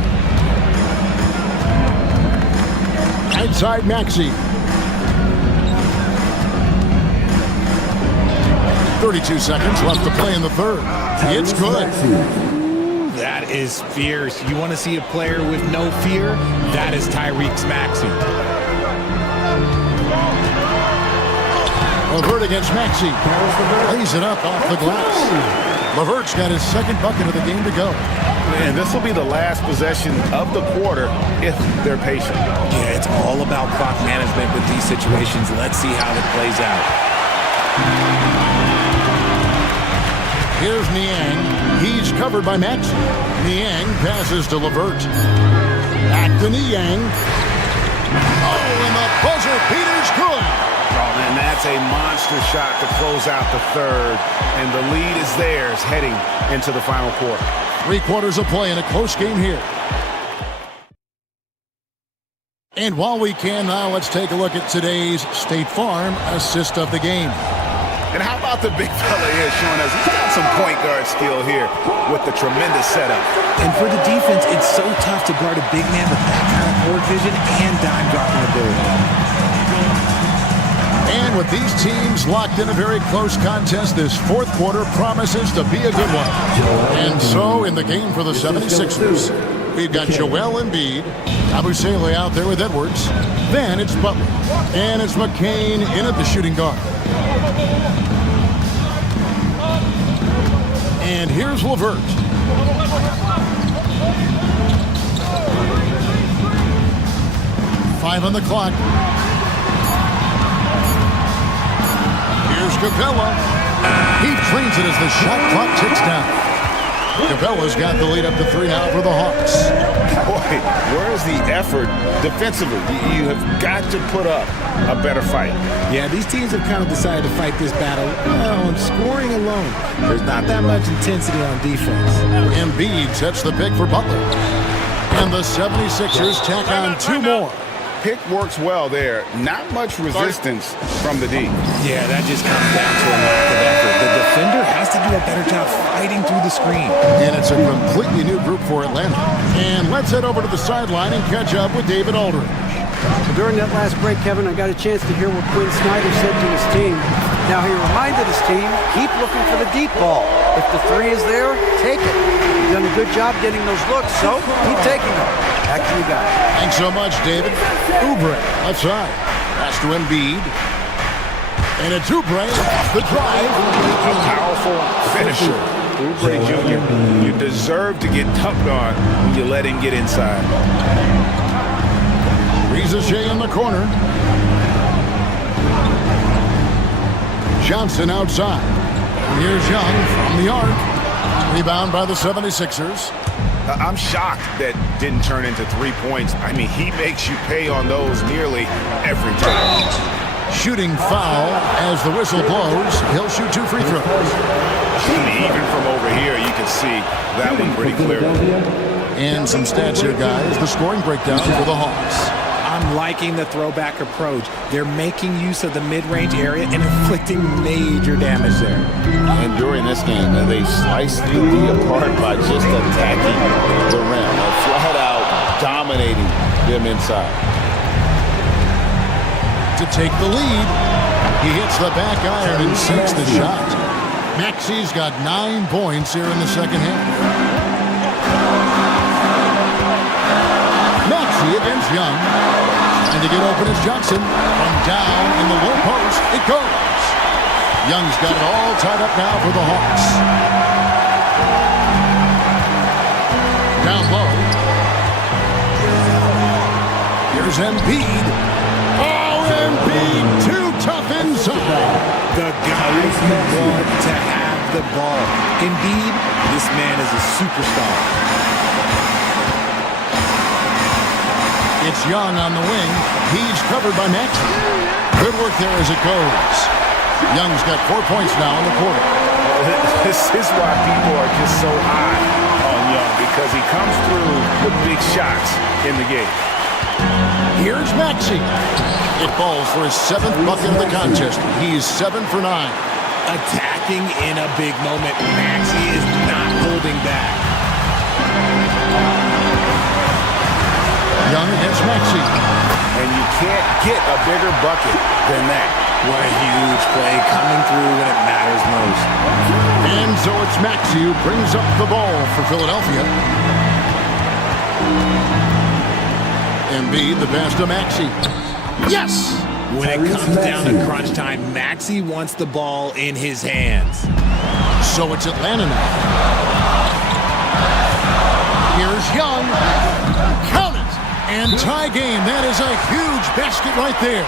Outside Maxey. 32 seconds left to play in the third. It's good. That is fierce. You want to see a player with no fear? That is Tyrese Maxey. LeVert against Maxey. Lays it up off the glass. LeVert's got his 2nd bucket of the game to go. And this will be the last possession of the quarter if they're patient. Yeah, it's all about clock management with these situations. Let's see how it plays out. Here's Niang. He's covered by Maxey. Niang passes to LeVert. Back to Niang. Oh, and the buzzer beater's good. Oh, and that's a monster shot to close out the third. And the lead is theirs heading into the final quarter. 3 quarters of play in a close game here. And while we can now, let's take a look at today's State Farm assist of the game. And how about the big fella here showing us he's got some point guard skill here with the tremendous setup. And for the defense, it's so tough to guard a big man with that kind of court vision and dime dropping ability. And with these teams locked in a very close contest, this fourth quarter promises to be a good one. And so in the game for the 76ers, we've got Joel Embiid, Abusele out there with Edwards. Then it's Butler. And it's McCain in at the shooting guard. And here's LeVert. Five on the clock. Here's Capella. He trains it as the shot clock ticks down. Capella's got the lead up to 3 now for the Hawks. Boy, where's the effort defensively? You have got to put up a better fight. Yeah, these teams have kind of decided to fight this battle on scoring alone. There's not that much intensity on defense. Embiid sets the pick for Butler. And the 76ers tack on 2 more. Pick works well there. Not much resistance from the D. Yeah, that just comes down to a lack of effort. The defender has to do a better job fighting through the screen. And it's a completely new group for Atlanta. And let's head over to the sideline and catch up with David Aldridge. During that last break, Kevin, I got a chance to hear what Quinn Snyder said to his team. Now he reminded his team, keep looking for the deep ball. If the 3 is there, take it. You've done a good job getting those looks, so keep taking them. Back to you guys. Thanks so much, David. Oubre, left side. Pass to Embiid. And it's Oubre, the drive. A powerful finisher. Oubre Jr., you deserve to get tucked on when you let him get inside. Riza in the corner. Johnson outside. And here's Young from the arc. Rebound by the 76ers. I'm shocked that didn't turn into 3 points. I mean, he makes you pay on those nearly every time. Shooting foul as the whistle blows. He'll shoot 2 free throws. I mean, even from over here, you can see that one pretty clearly. And some stats here, guys. The scoring breakdown for the Hawks. I'm liking the throwback approach. They're making use of the mid-range area and inflicting major damage there. And during this game, they sliced the D apart by just attacking the rim, flat out dominating them inside. To take the lead, he hits the back iron and sinks the shot. Maxi's got 9 points here in the second half. Maxi against Young. Trying to get open is Johnson. From down in the low post, it goes. Young's got it all tied up now for the Hawks. Down low. Here's Embiid. Oh, Embiid, too tough inside. The guys who want to have the ball. Embiid, this man is a superstar. It's Young on the wing. He's covered by Maxey. Good work there as it goes. Young's got 4 points now in the quarter. This is why people are just so high on Young, because he comes through with big shots in the game. Here's Maxey. It falls for his 7th bucket of the contest. He's 7 for 9. Attacking in a big moment. Maxey is not holding back. Young against Maxey. And you can't get a bigger bucket than that. What a huge play coming through when it matters most. And so it's Maxey who brings up the ball for Philadelphia. Embiid, the pass to Maxey. Yes! When it comes down to crunch time, Maxey wants the ball in his hands. So it's Atlanta now. Here's Young. Count it! And tie game. That is a huge basket right there.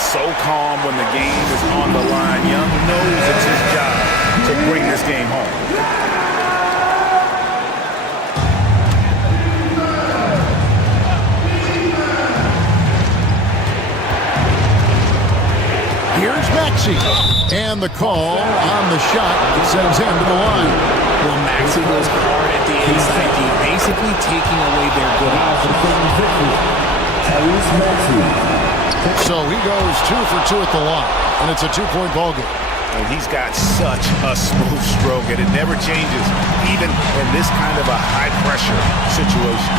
So calm when the game is on the line. Young knows it's his job to bring this game home. Maxey. And the call on the shot sends him to the line. Well, Maxey goes hard at the inside D, basically taking away their good So he goes 2 for 2 at the line, and it's a 2-point ball game. And he's got such a smooth stroke, and it never changes, even in this kind of a high-pressure situation.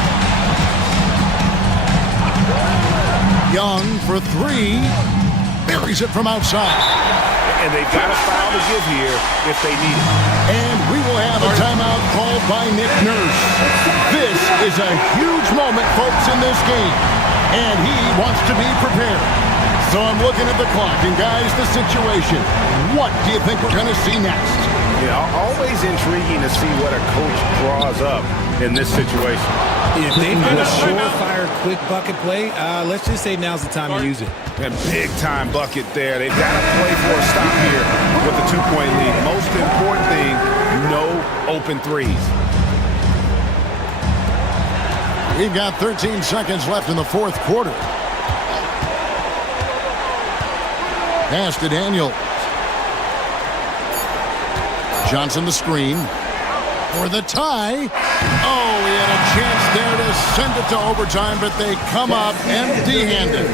Young for 3. Buries it from outside. And they've got a foul to give here if they need it. And we will have a timeout called by Nick Nurse. This is a huge moment, folks, in this game. And he wants to be prepared. So I'm looking at the clock, and guys, the situation. What do you think we're going to see next? Yeah, always intriguing to see what a coach draws up in this situation. If they've got a surefire quick bucket play, let's just say now's the time to use it. And big-time bucket there. They've got to play for a stop here with the 2-point lead. Most important thing, no open threes. We've got 13 seconds left in the fourth quarter. Pass to Daniel. Johnson the screen for the tie. Oh, he had a chance there to send it to overtime, but they come up empty-handed.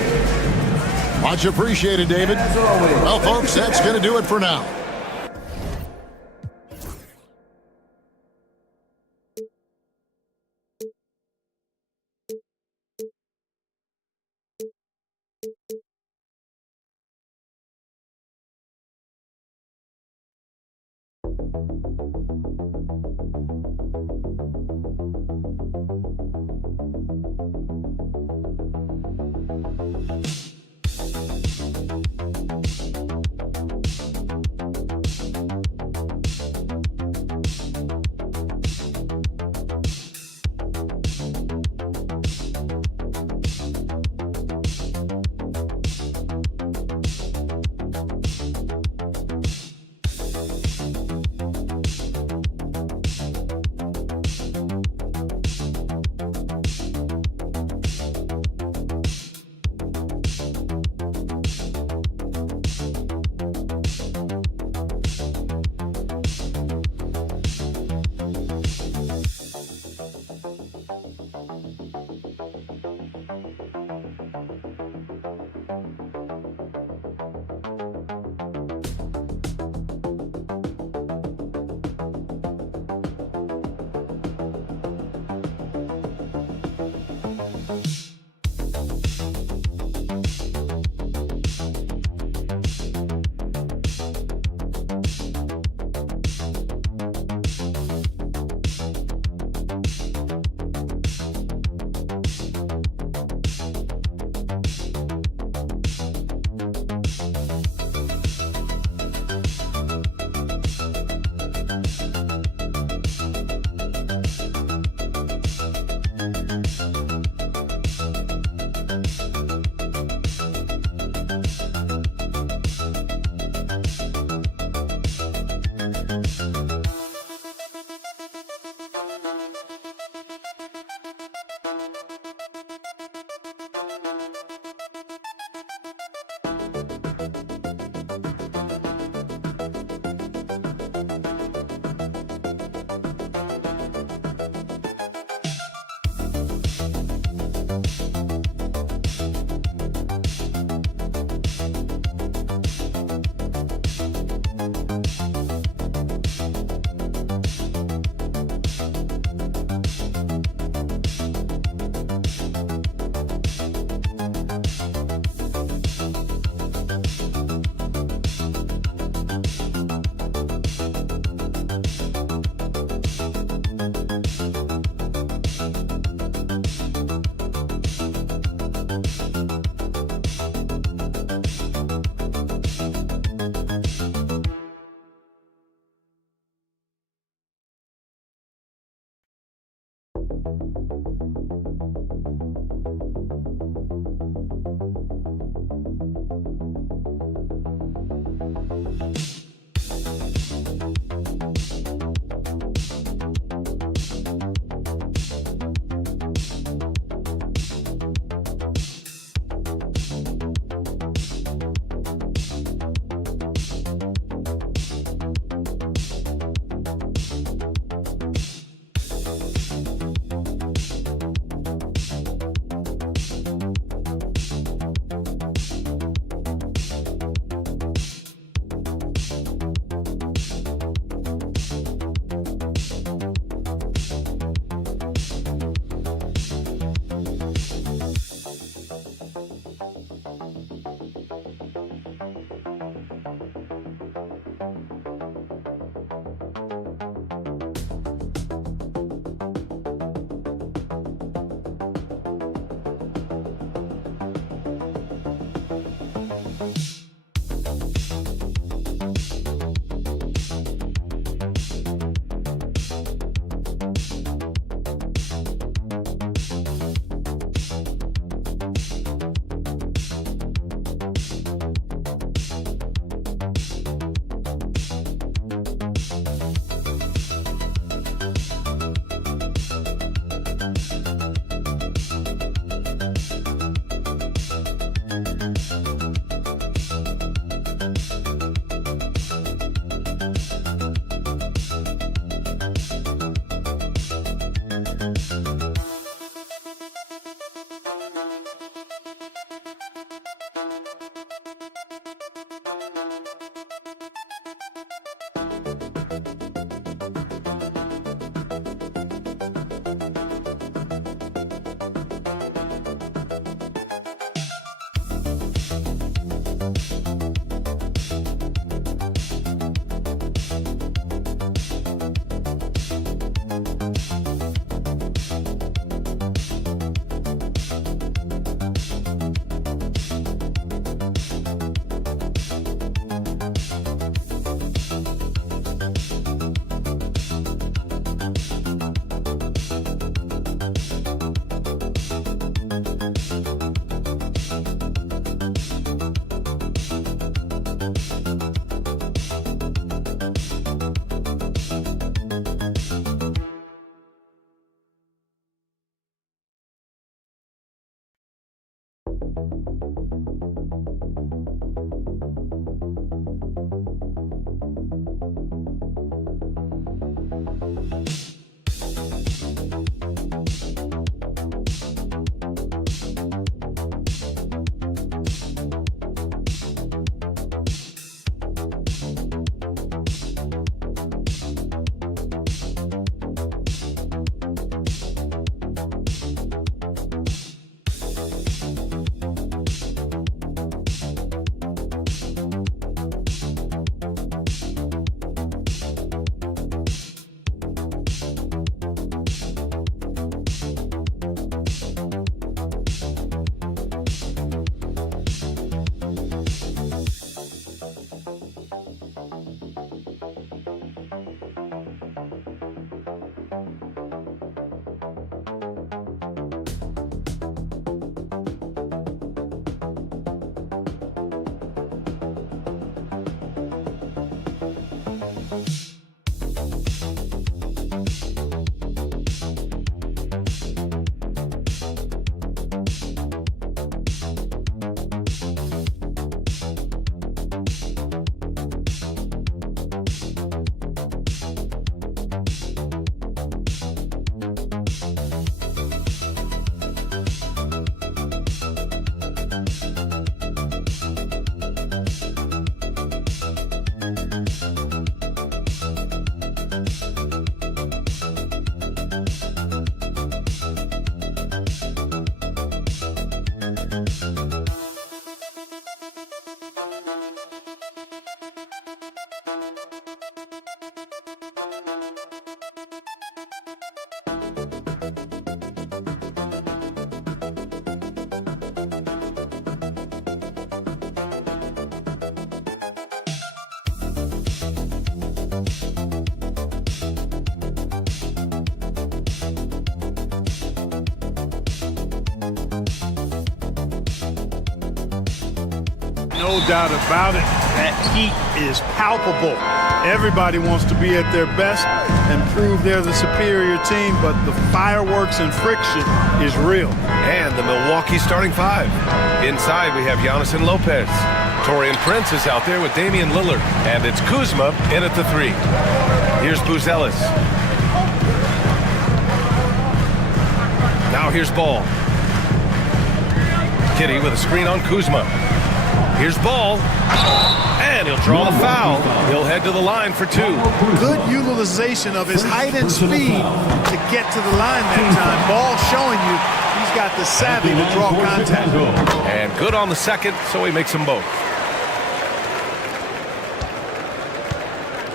Much appreciated, David. Well, folks, that's going to do it for now. No doubt about it. That heat is palpable. Everybody wants to be at their best and prove they're the superior team, but the fireworks and friction is real. And the Milwaukee starting five. Inside, we have Giannis and Lopez. Taurean Prince is out there with Damian Lillard. And it's Kuzma in at the three. Here's Buzelis. Now here's Ball. Kitty with a screen on Kuzma. Here's Ball. And he'll draw the foul. He'll head to the line for two. Good utilization of his height and speed to get to the line that time. Ball showing you he's got the savvy to draw contact. And good on the second, so he makes them both.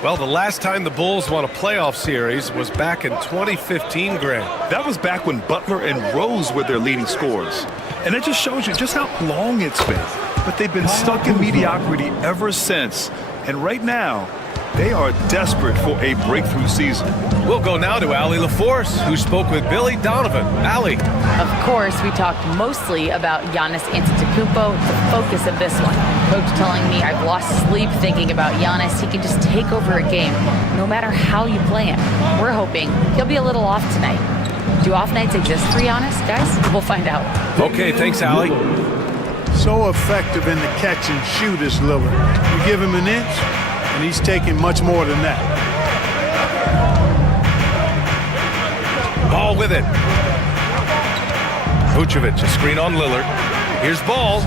Well, the last time the Bulls won a playoff series was back in 2015, Grant. That was back when Butler and Rose were their leading scorers. And it just shows you just how long it's been. But they've been stuck in mediocrity ever since. And right now, they are desperate for a breakthrough season. We'll go now to Allie LaForce, who spoke with Billy Donovan. Allie. Of course, we talked mostly about Giannis Antetokounmpo, the focus of this one. Coach telling me I've lost sleep thinking about Giannis. He can just take over a game, no matter how you play him. We're hoping he'll be a little off tonight. Do off nights exist for Giannis, guys? We'll find out. Okay, thanks, Allie. So effective in the catch and shoot is Lillard. You give him an inch, and he's taking much more than that. Ball with it. Vucevic, a screen on Lillard. Here's Ball.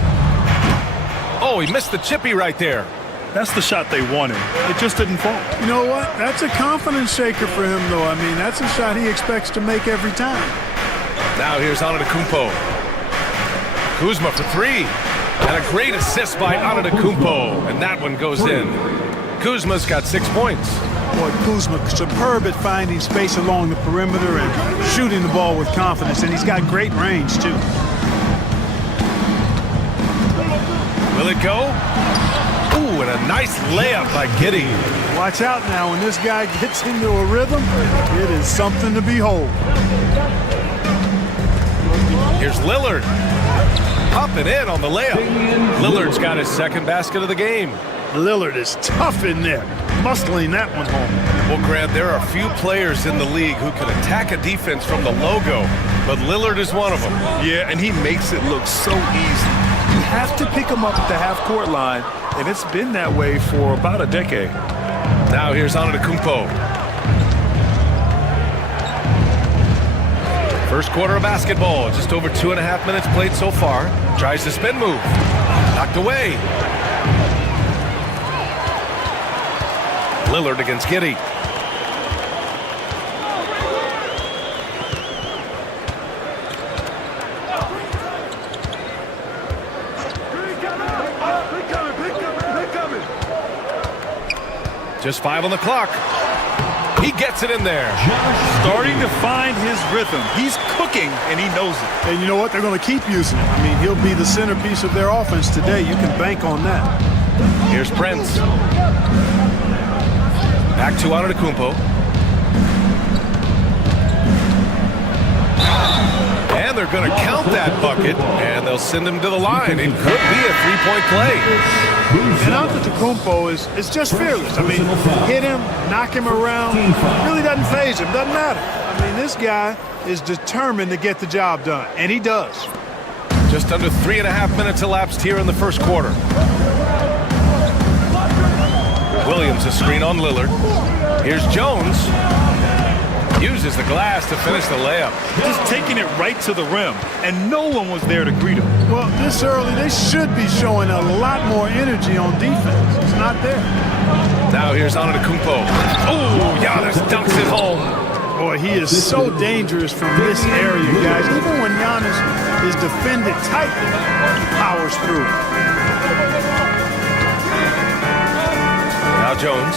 Oh, he missed the chippy right there. That's the shot they wanted. It just didn't fall. You know what? That's a confidence shaker for him, though. I mean, that's a shot he expects to make every time. Now here's Antetokounmpo. Kuzma for three. And a great assist by Antetokounmpo. And that one goes in. Kuzma's got 6 points. Boy, Kuzma superb at finding space along the perimeter and shooting the ball with confidence. And he's got great range, too. Will it go? Ooh, and a nice layup by Giddey. Watch out now. When this guy gets into a rhythm, it is something to behold. Here's Lillard. Up and in on the layup. Lillard's got his second basket of the game. Lillard is tough in there, muscling that one home. Well, Grant, there are few players in the league who can attack a defense from the logo but Lillard is one of them. Yeah, and he makes it look so easy. You have to pick him up at the half-court line, and it's been that way for about a decade. Now here's Antetokounmpo. First quarter of basketball, just over 2.5 minutes played so far. Tries the spin move. Knocked away. Lillard against Giddey. Just 5 on the clock. He gets it in there. Starting to find his rhythm. He's cooking, and he knows it. And you know what? They're going to keep using him. I mean, he'll be the centerpiece of their offense today. You can bank on that. Here's Prince. Back to Antetokounmpo. And they're going to count that bucket, and they'll send him to the line. It could be a three-point play. And Antetokounmpo is just fearless. I mean, hit him, knock him around. Really doesn't faze him. Doesn't matter. I mean, this guy is determined to get the job done, and he does. Just under 3.5 minutes elapsed here in the first quarter. Williams a screen on Lillard. Here's Jones. Uses the glass to finish the layup. Just taking it right to the rim, and no one was there to greet him. Well, this early, they should be showing a lot more energy on defense. It's not there. Now here's Antetokounmpo. Oh, Giannis dunks it home. Boy, he is so dangerous from this area, guys. Even when Giannis is defended tightly, he powers through. Now Jones.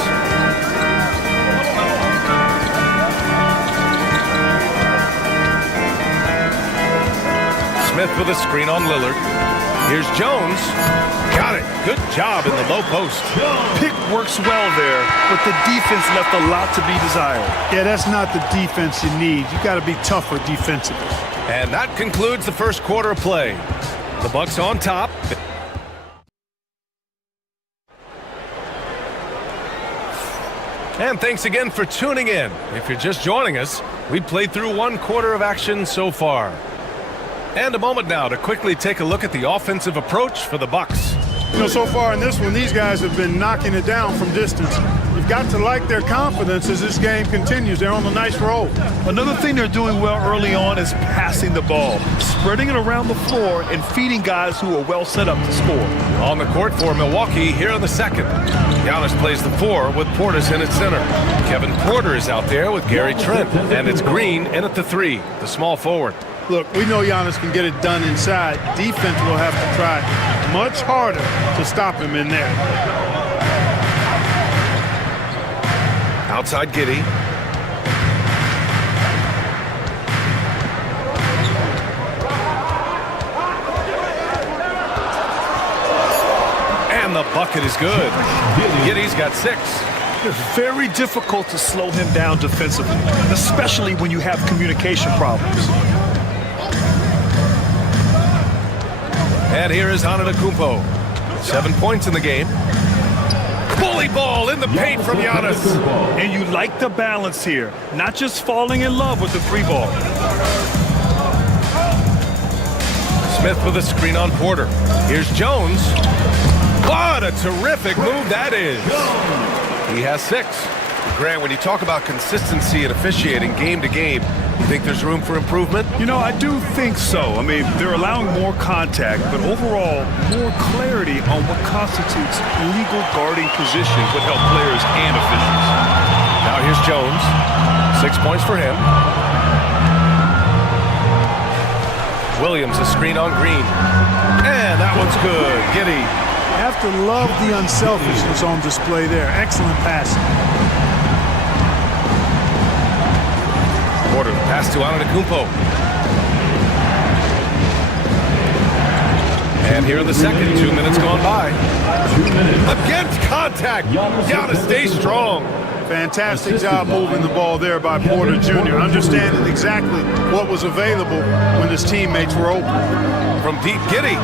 Smith with a screen on Lillard. Here's Jones. Got it. Good job in the low post. Pick works well there, but the defense left a lot to be desired. Yeah, that's not the defense you need. You got to be tougher defensively. And that concludes the first quarter of play. The Bucks on top. And thanks again for tuning in. If you're just joining us, we played through 1 quarter of action so far. And a moment now to quickly take a look at the offensive approach for the Bucks. You know, so far in this one, these guys have been knocking it down from distance. You've got to like their confidence as this game continues. They're on a nice roll. Another thing they're doing well early on is passing the ball, spreading it around the floor, and feeding guys who are well set up to score. On the court for Milwaukee here in the second. Giannis plays the 4 with Portis in at center. Kevin Porter is out there with Gary Trent. And it's Green in at the 3, the small forward. Look, we know Giannis can get it done inside. Defense will have to try much harder to stop him in there. Outside Giddey. And the bucket is good. Giddey's got 6. It's very difficult to slow him down defensively, especially when you have communication problems. And here is Antetokounmpo. 7 points in the game. Bully ball in the paint from Giannis. And you like the balance here, not just falling in love with the 3 ball. Smith with a screen on Porter. Here's Jones. What a terrific move that is. He has 6. Grant, when you talk about consistency and officiating game to game, you think there's room for improvement? You know, I do think so. I mean, they're allowing more contact, but overall, more clarity on what constitutes legal guarding position would help players and officials. Now here's Jones. 6 points for him. Williams a screen on Green. And that one's good. Giddey. You have to love the unselfishness on display there. Excellent passing. Porter, pass to Antetokounmpo. And here in the second, 2 minutes gone by. Against contact, Giannis stays strong. Fantastic job moving the ball there by Porter Jr., understanding exactly what was available when his teammates were open. From deep, Giddey.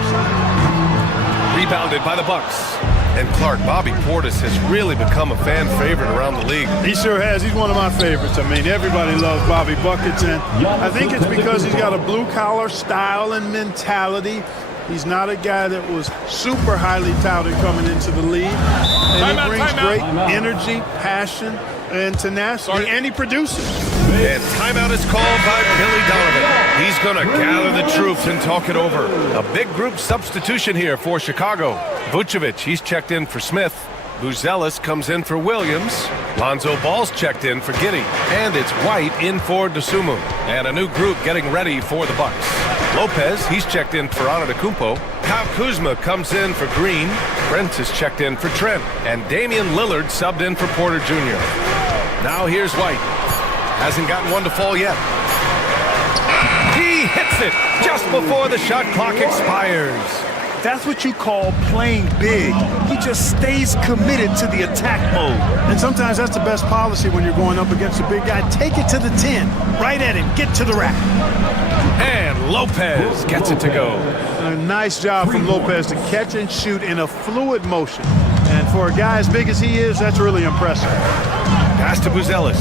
Rebounded by the Bucks. And Clark, Bobby Portis has really become a fan favorite around the league. He sure has. He's one of my favorites. I mean, everybody loves Bobby Buckets, and I think it's because he's got a blue-collar style and mentality. He's not a guy that was super highly touted coming into the league. And he brings great energy, passion, and tenacity, and he produces. And timeout is called by Billy Donovan. He's going to gather the troops and talk it over. A big group substitution here for Chicago. Vucevic, he's checked in for Smith. Buzelis comes in for Williams. Lonzo Ball's checked in for Giddey. And it's White in for Dosunmu. And a new group getting ready for the Bucks. Lopez, he's checked in for Antetokounmpo. Kyle Kuzma comes in for Green. Brent is checked in for Trent. And Damian Lillard subbed in for Porter Jr. Now here's White. Hasn't gotten one to fall yet. He hits it just before the shot clock expires. That's what you call playing big. He just stays committed to the attack mode. And sometimes that's the best policy when you're going up against a big guy. Take it to the 10. Right at him. Get to the rack. And Lopez gets it to go. A nice job from Lopez to catch and shoot in a fluid motion. And for a guy as big as he is, that's really impressive. Pass to Buzelis.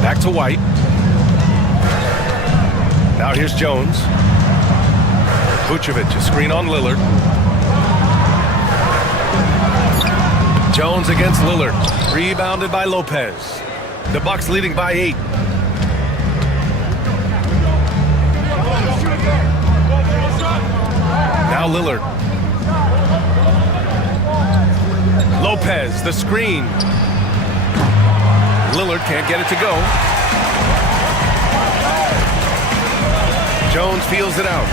Back to White. Now here's Jones. Vucevic, a screen on Lillard. Jones against Lillard. Rebounded by Lopez. The Bucks leading by 8. Now Lillard. Lopez, the screen. Lillard can't get it to go. Jones feels it out.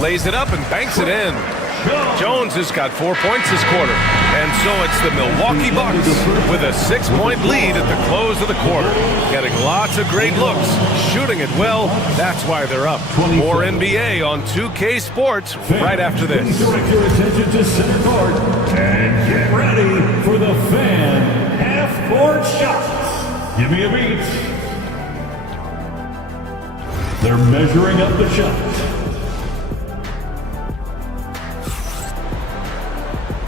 Lays it up and banks it in. Jones has got 4 points this quarter. And so it's the Milwaukee Bucks with a 6-point lead at the close of the quarter. Getting lots of great looks, shooting it well. That's why they're up. More NBA on 2K Sports right after this. Direct your attention to center court and get ready for the fan half-court shots. Give me a beat. They're measuring up the shot.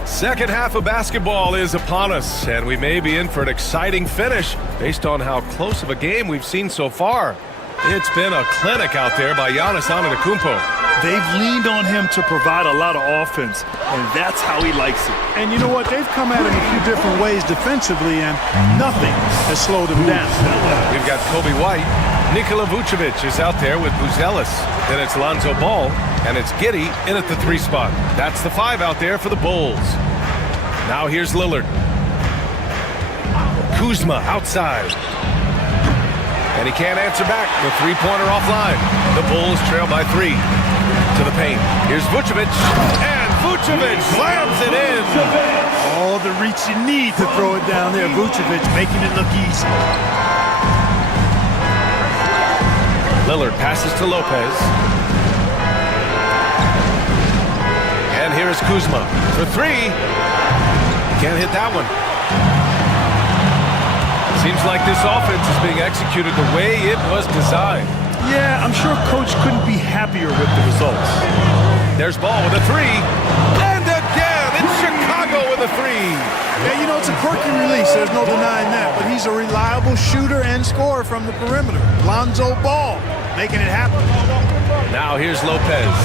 Second half of basketball is upon us, and we may be in for an exciting finish based on how close of a game we've seen so far. It's been a clinic out there by Giannis Antetokounmpo. They've leaned on him to provide a lot of offense, and that's how he likes it. And you know what? They've come at him a few different ways defensively, and nothing has slowed him down. We've got Kobe White. Nikola Vucevic is out there with Buzelis. Then it's Lonzo Ball, and it's Giddey in at the 3 spot. That's the 5 out there for the Bulls. Now here's Lillard. Kuzma outside. And he can't answer back. The 3-pointer offline. The Bulls trail by 3. To the paint. Here's Vucevic. And Vucevic slams it in. All the reach you need to throw it down there. Vucevic making it look easy. Lillard passes to Lopez. And here's Kuzma for 3. Can't hit that one. Seems like this offense is being executed the way it was designed. Yeah, I'm sure Coach couldn't be happier with the results. There's Ball with a 3. And again, it's Chicago with a 3. Yeah, you know, it's a quirky release. There's no denying that. But he's a reliable shooter and scorer from the perimeter. Lonzo Ball making it happen. Now here's Lopez.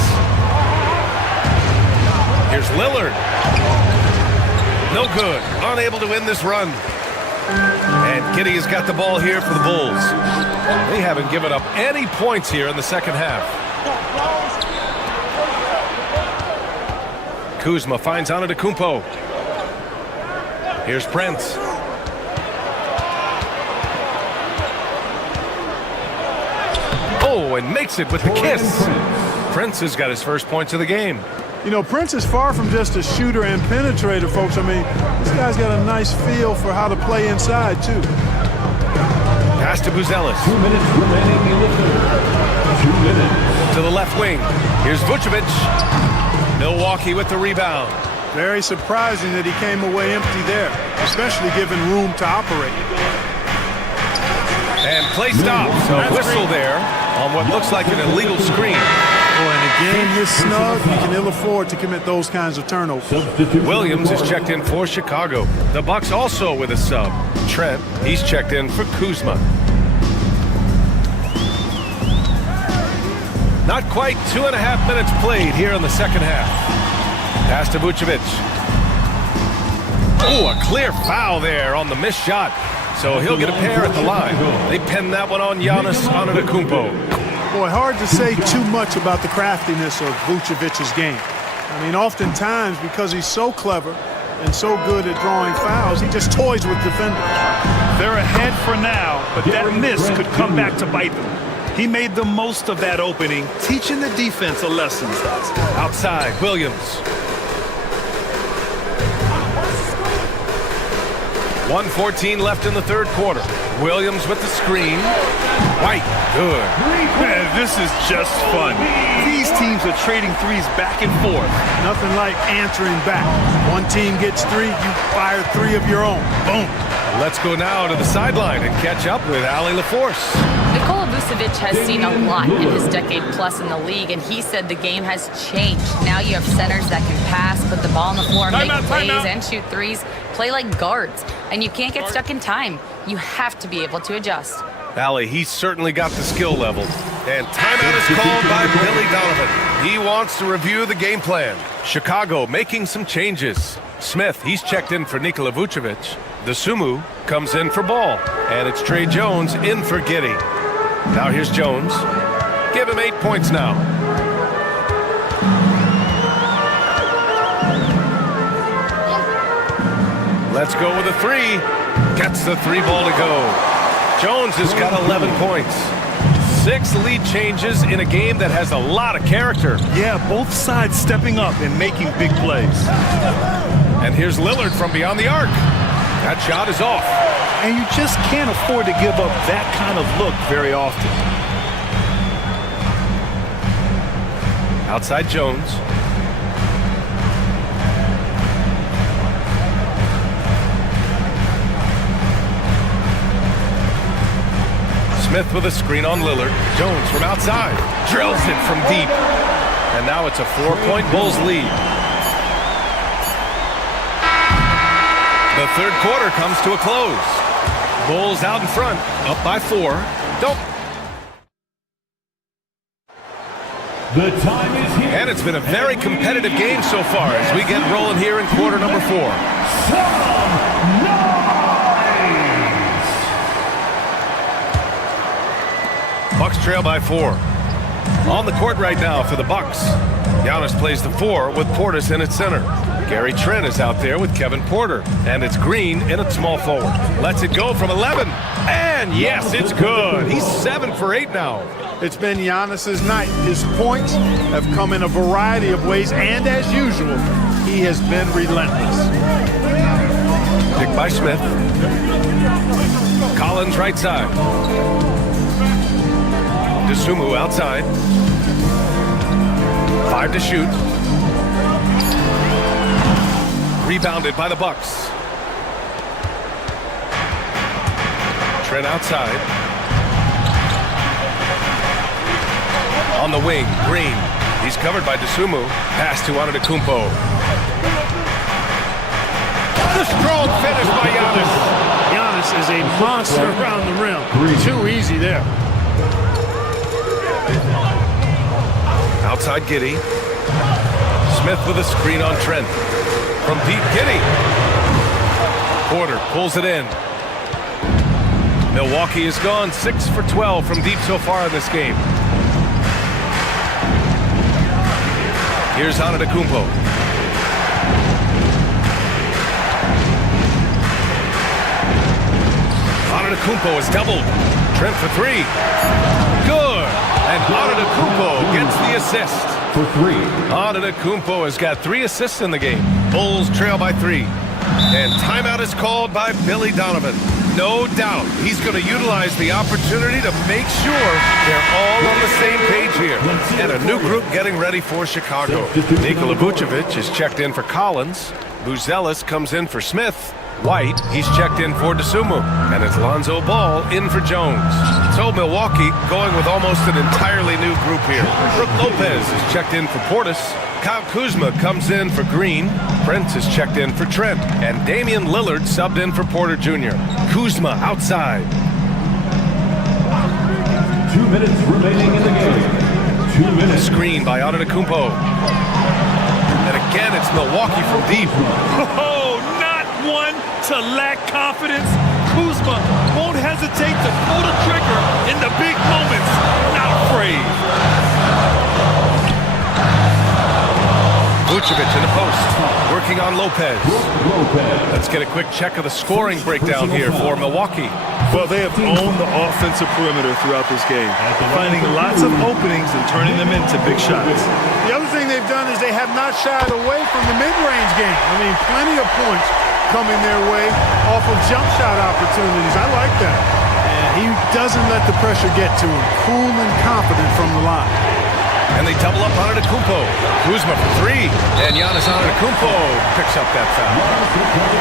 Here's Lillard. No good. Unable to win this run. And Giddey has got the ball here for the Bulls. They haven't given up any points here in the second half. Kuzma finds Antetokounmpo. Here's Prince. Oh, and makes it with the kiss. Prince has got his first points of the game. You know, Prince is far from just a shooter and penetrator, folks. I mean, this guy's got a nice feel for how to play inside, too. Pass to Buzelis. 2 minutes remaining in the third. 2 minutes. To the left wing. Here's Vucevic. Milwaukee with the rebound. Very surprising that he came away empty there, especially given room to operate. And play stops. A whistle there. on what looks like an illegal screen. Boy, in a game this snug, you can ill afford to commit those kinds of turnovers. Williams is checked in for Chicago. The Bucks also with a sub. Trent, he's checked in for Kuzma. Not quite 2.5 minutes played here in the second half. Pass to Vucevic. Oh, a clear foul there on the missed shot. So he'll get a pair at the line. They pin that one on Giannis Antetokounmpo. Boy, hard to say too much about the craftiness of Vucevic's game. I mean, oftentimes, because he's so clever and so good at drawing fouls, he just toys with defenders. They're ahead for now, but that miss could come back to bite them. He made the most of that opening, teaching the defense a lesson. Outside, Williams. 1:14 left in the third quarter. Williams with the screen. White, good. Man, this is just fun. These teams are trading threes back and forth. Nothing like answering back. One team gets 3, you fire 3 of your own. Boom. Let's go now to the sideline and catch up with Allie LaForce. Nikola Vucevic has seen a lot in his decade plus in the league, and he said the game has changed. Now you have centers that can pass, put the ball on the floor, make plays, and shoot threes, play like guards. And you can't get stuck in time. You have to be able to adjust. Allie, he's certainly got the skill level. And timeout is called by Billy Donovan. He wants to review the game plan. Chicago making some changes. Smith, he's checked in for Nikola Vucevic. The Sumu comes in for Ball. And it's Trey Jones in for Giddey. Now here's Jones. Give him 8 points now. Let's go with a 3. Gets the 3 ball to go. Jones has got 11 points. 6 lead changes in a game that has a lot of character. Yeah, both sides stepping up and making big plays. And here's Lillard from beyond the arc. That shot is off. And you just can't afford to give up that kind of look very often. Outside Jones. Smith with a screen on Lillard. Jones from outside. Drills it from deep. And now it's a 4-point Bulls lead. The third quarter comes to a close. Bulls out in front, up by 4. The time is here. And it's been a very competitive game so far as we get rolling here in quarter number 4. Bucks trail by 4. On the court right now for the Bucks. Giannis plays the 4 with Portis in at center. Gary Trent is out there with Kevin Porter. And it's Green in at small forward. Lets it go from 11. And yes, it's good. He's 7 for 8 now. It's been Giannis's night. His points have come in a variety of ways, and as usual, he has been relentless. Picked by Smith. Collins right side. DeSumo outside. 5 to shoot. Rebounded by the Bucks. Trent outside. On the wing, Green. He's covered by DeSumo. Pass to Antetokounmpo. The strong finish by Giannis. Giannis is a monster around the rim. Too easy there. Outside Giddey. Smith with a screen on Trent. From deep, Giddey. Porter pulls it in. Milwaukee has gone 6 for 12 from deep so far in this game. Here's Antetokounmpo. Antetokounmpo is doubled. Trent for 3. Good. And Antetokounmpo gets the assist. For 3. Antetokounmpo has got 3 assists in the game. Bulls trail by 3. And timeout is called by Billy Donovan. No doubt he's going to utilize the opportunity to make sure they're all on the same page here. And a new group getting ready for Chicago. Nikola Vucevic is checked in for Collins. Buzelis comes in for Smith. White, he's checked in for DeSumo. And it's Lonzo Ball in for Jones. So Milwaukee going with almost an entirely new group here. Brook Lopez is checked in for Portis. Kyle Kuzma comes in for Green. Prince is checked in for Trent. And Damian Lillard subbed in for Porter Jr. Kuzma outside. 2 minutes remaining in the game. 2 minutes. Screen by Antetokounmpo. And again, it's Milwaukee from deep. Oh, not one to lack confidence. Kuzma won't hesitate to pull the trigger in the big moments. Not afraid. Vucevic in the post, working on Lopez. Let's get a quick check of the scoring breakdown here for Milwaukee. Well, they have owned the offensive perimeter throughout this game, finding lots of openings and turning them into big shots. The other thing they've done is they have not shied away from the mid-range game. I mean, plenty of points coming their way off of jump shot opportunities. I like that. And he doesn't let the pressure get to him. Cool and confident from the line. And they double up on Antetokounmpo. Kuzma for three. And Giannis Antetokounmpo picks up that foul.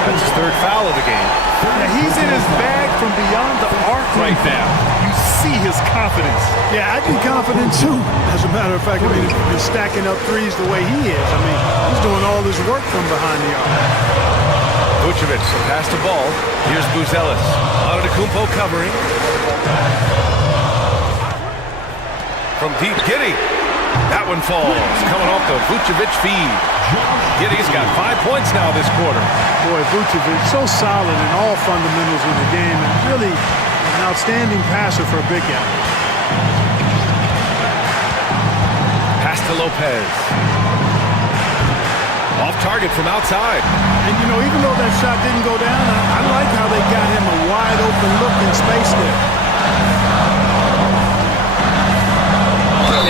That's his third foul of the game. Now, he's in his bag from beyond the arc right now. You see his confidence. Yeah, I'd be confident too. As a matter of fact, I mean, he's stacking up threes the way he is. I mean, he's doing all this work from behind the arc. Vucevic pass the ball. Here's Buzelis. Antetokounmpo covering. From deep, Giddey. That one falls. Coming off the Vucevic feed. Giddey's got 5 points now this quarter. Boy, Vucevic so solid in all fundamentals of the game, and really an outstanding passer for a big guy. Pass to Lopez. Off target from outside. And, you know, even though that shot didn't go down, I like how they got him a wide open look in space there.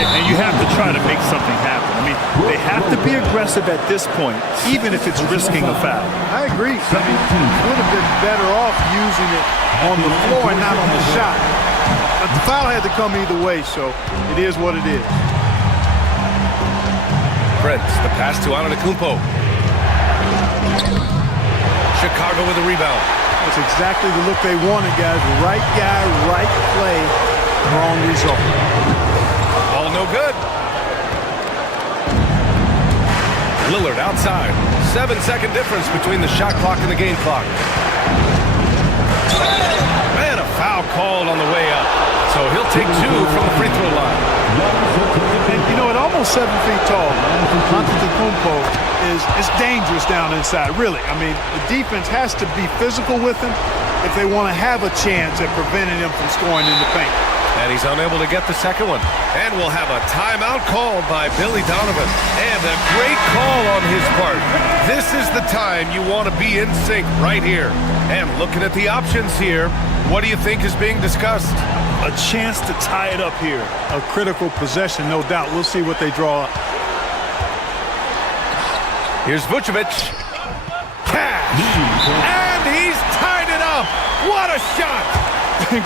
And you have to try to make something happen. I mean, they have to be aggressive at this point, even if it's risking a foul. I agree. I mean, would have been better off using it on the floor and not on the shot. But the foul had to come either way, so it is what it is. Prince, the pass to Antetokounmpo. Chicago with a rebound. That's exactly the look they wanted, guys. Right guy, right play, wrong result. All no good. Lillard outside. 7-second difference between the shot clock and the game clock. Man, a foul called on the way up. So he'll take two from the free throw line. And, you know, at almost 7 feet tall, Antetokounmpo is dangerous down inside, really. I mean, the defense has to be physical with him if they want to have a chance at preventing him from scoring in the paint. And he's unable to get the second one. And we'll have a timeout called by Billy Donovan. And a great call on his part. This is the time you want to be in sync right here. And looking at the options here, what do you think is being discussed? A chance to tie it up here. A critical possession, no doubt. We'll see what they draw up. Here's Vucevic. Cash. And he's tied it up. What a shot.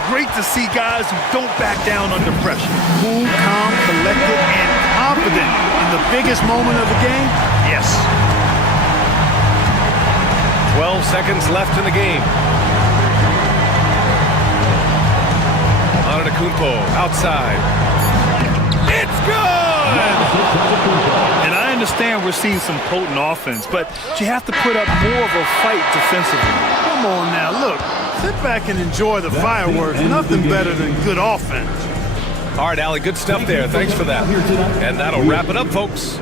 Great to see guys who don't back down under pressure. Cool, calm, collected, and confident in the biggest moment of the game. Yes. 12 seconds left in the game. Antetokounmpo outside. It's good! And I understand we're seeing some potent offense, but you have to put up more of a fight defensively. Come on now, look. Sit back and enjoy the fireworks. Nothing better than good offense. All right, Allie, good stuff there. Thanks for that. And that'll wrap it up, folks.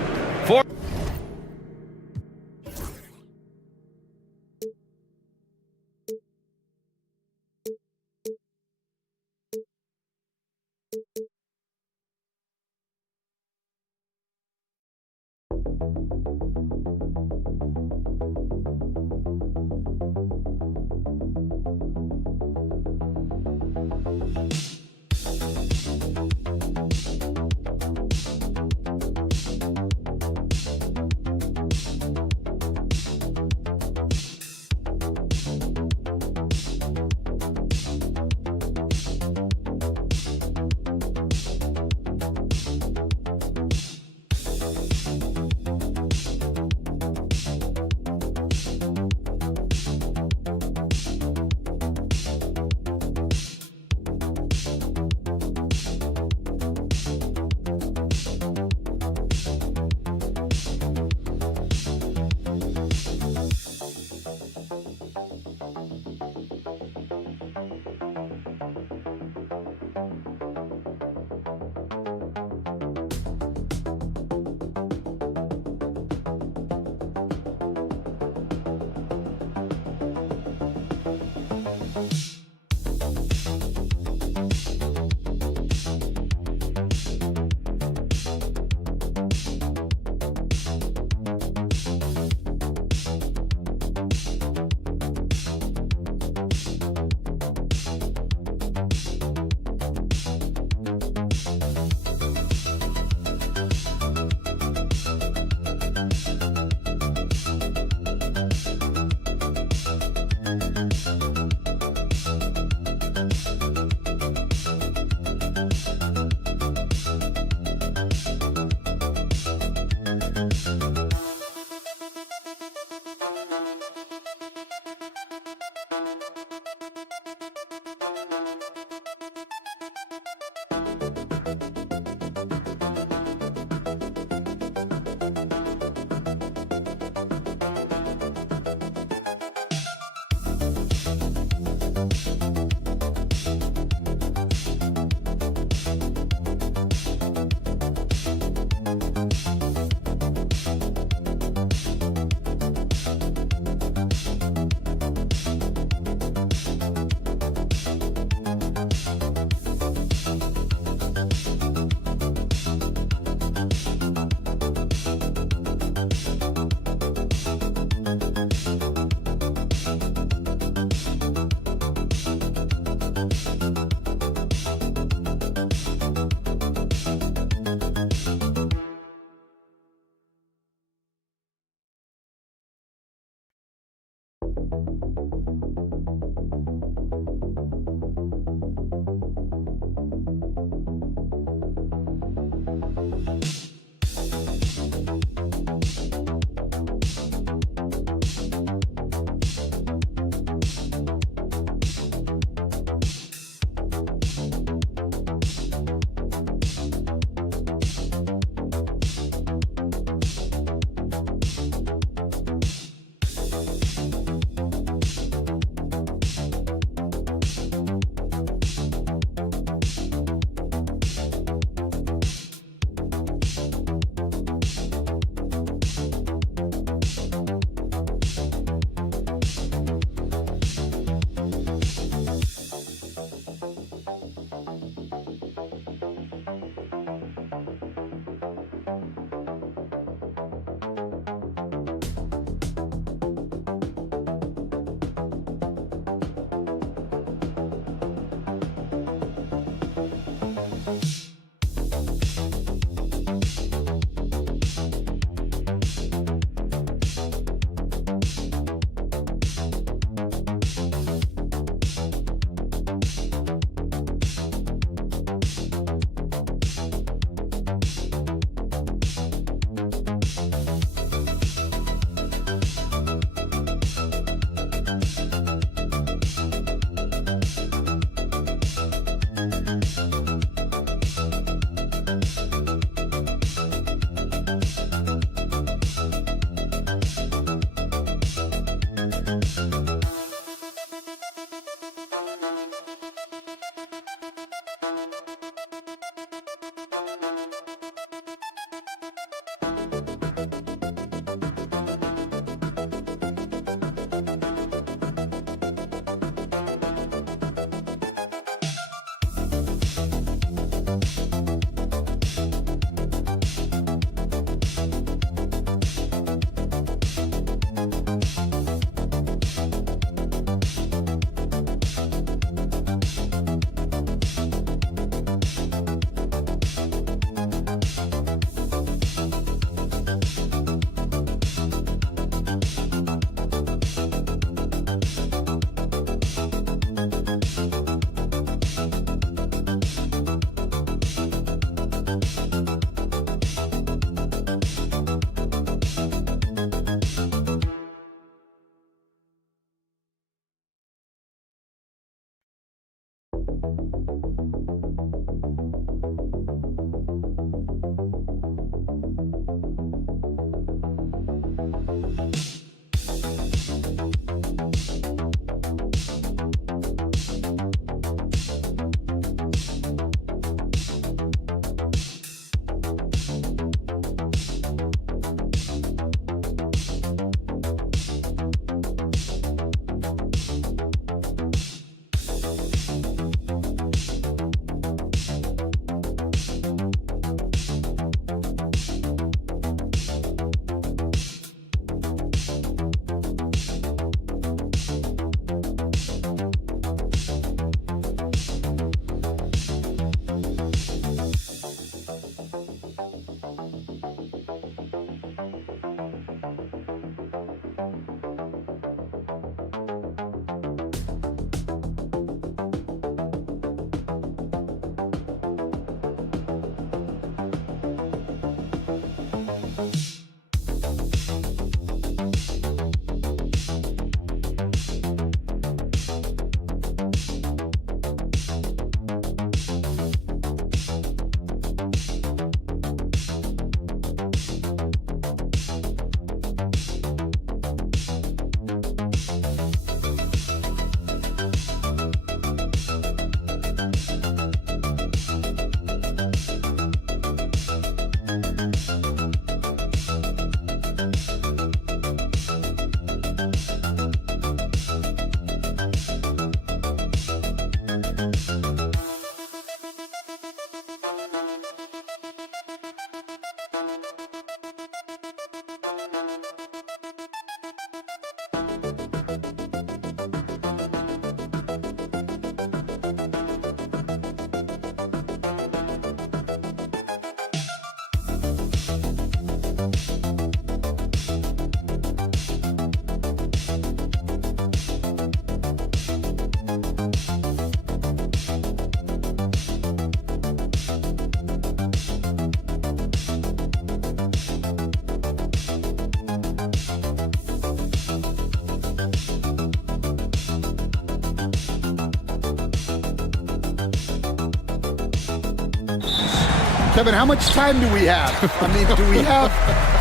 Kevin, how much time do we have? I mean, do we have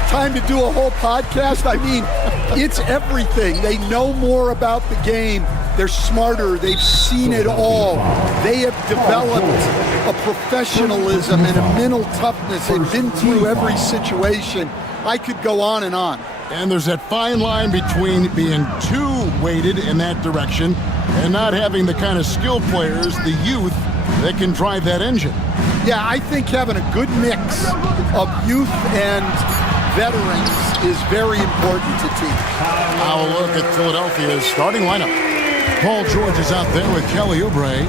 time to do a whole podcast? I mean, it's everything. They know more about the game. They're smarter. They've seen it all. They have developed a professionalism and a mental toughness. They've been through every situation. I could go on and on. And there's that fine line between being too weighted in that direction and not having the kind of skilled players, the youth, that can drive that engine. Yeah, I think having a good mix of youth and veterans is very important to teach. Now a look at Philadelphia's starting lineup. Paul George is out there with Kelly Oubre.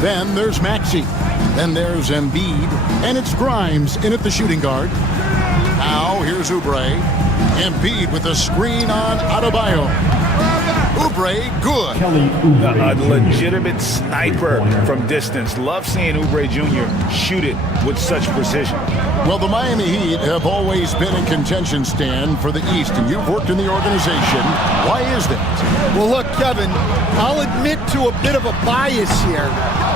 Then there's Maxey. Then there's Embiid. And it's Grimes in at the shooting guard. Now here's Oubre. Embiid with a screen on Adebayo. Oubre, good. A legitimate sniper from distance. Love seeing Oubre Jr. shoot it with such precision. Well, the Miami Heat have always been in contention, Stan, for the East, and you've worked in the organization. Why is that? Well, look, Kevin, I'll admit to a bit of a bias here,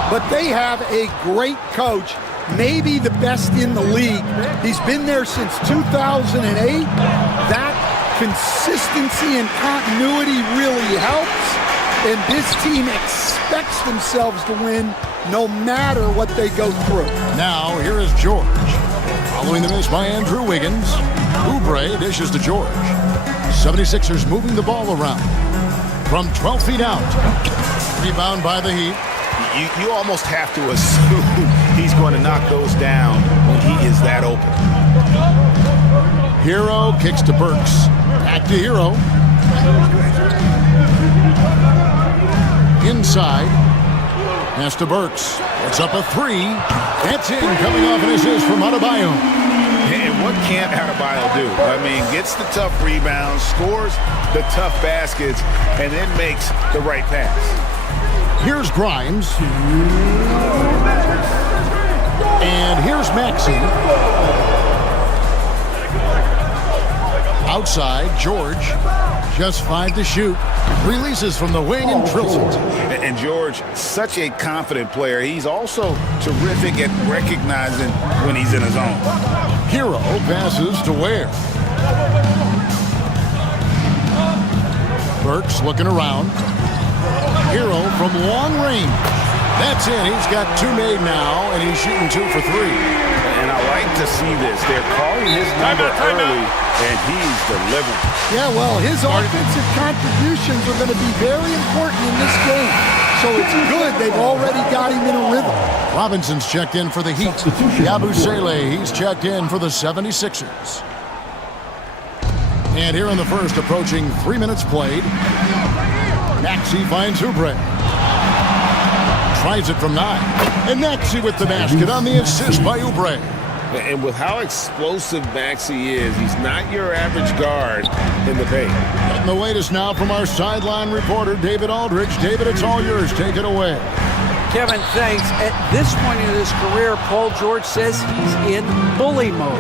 but they have a great coach, maybe the best in the league. He's been there since 2008. That consistency and continuity really helps, and this team expects themselves to win no matter what they go through. Now, here is George. Following the miss by Andrew Wiggins, Oubre dishes to George. 76ers moving the ball around from 12 feet out. Rebound by the Heat. You almost have to assume he's going to knock those down when he is that open. Hero kicks to Burks. Back to Hero. Inside. Pass to Burks. It's up a three. That's in. Coming off an assist from Adebayo. And what can't Adebayo do? I mean, gets the tough rebounds, scores the tough baskets, and then makes the right pass. Here's Grimes. And here's Maxey. Outside, George, just 5 to shoot. Releases from the wing and drills it. And George, such a confident player. He's also terrific at recognizing when he's in his zone. Hero passes to Ware. Burks looking around. Hero from long range. That's it. He's got 2 made now, and he's shooting 2 for 3. And I like to see this. They're calling his number early, and he's delivering. Yeah, well, his offensive contributions are going to be very important in this game. So it's good they've already got him in a rhythm. Robinson's checked in for the Heat. Yabusele, he's checked in for the 76ers. And here in the first, approaching 3 minutes played, Maxey finds Oubre. Tries it from 9. And Maxey with the basket on the assist by Oubre. And with how explosive Maxey is, he's not your average guard in the paint. And the latest now from our sideline reporter, David Aldridge. David, it's all yours. Take it away. Kevin, thanks. At this point in his career, Paul George says he's in bully mode.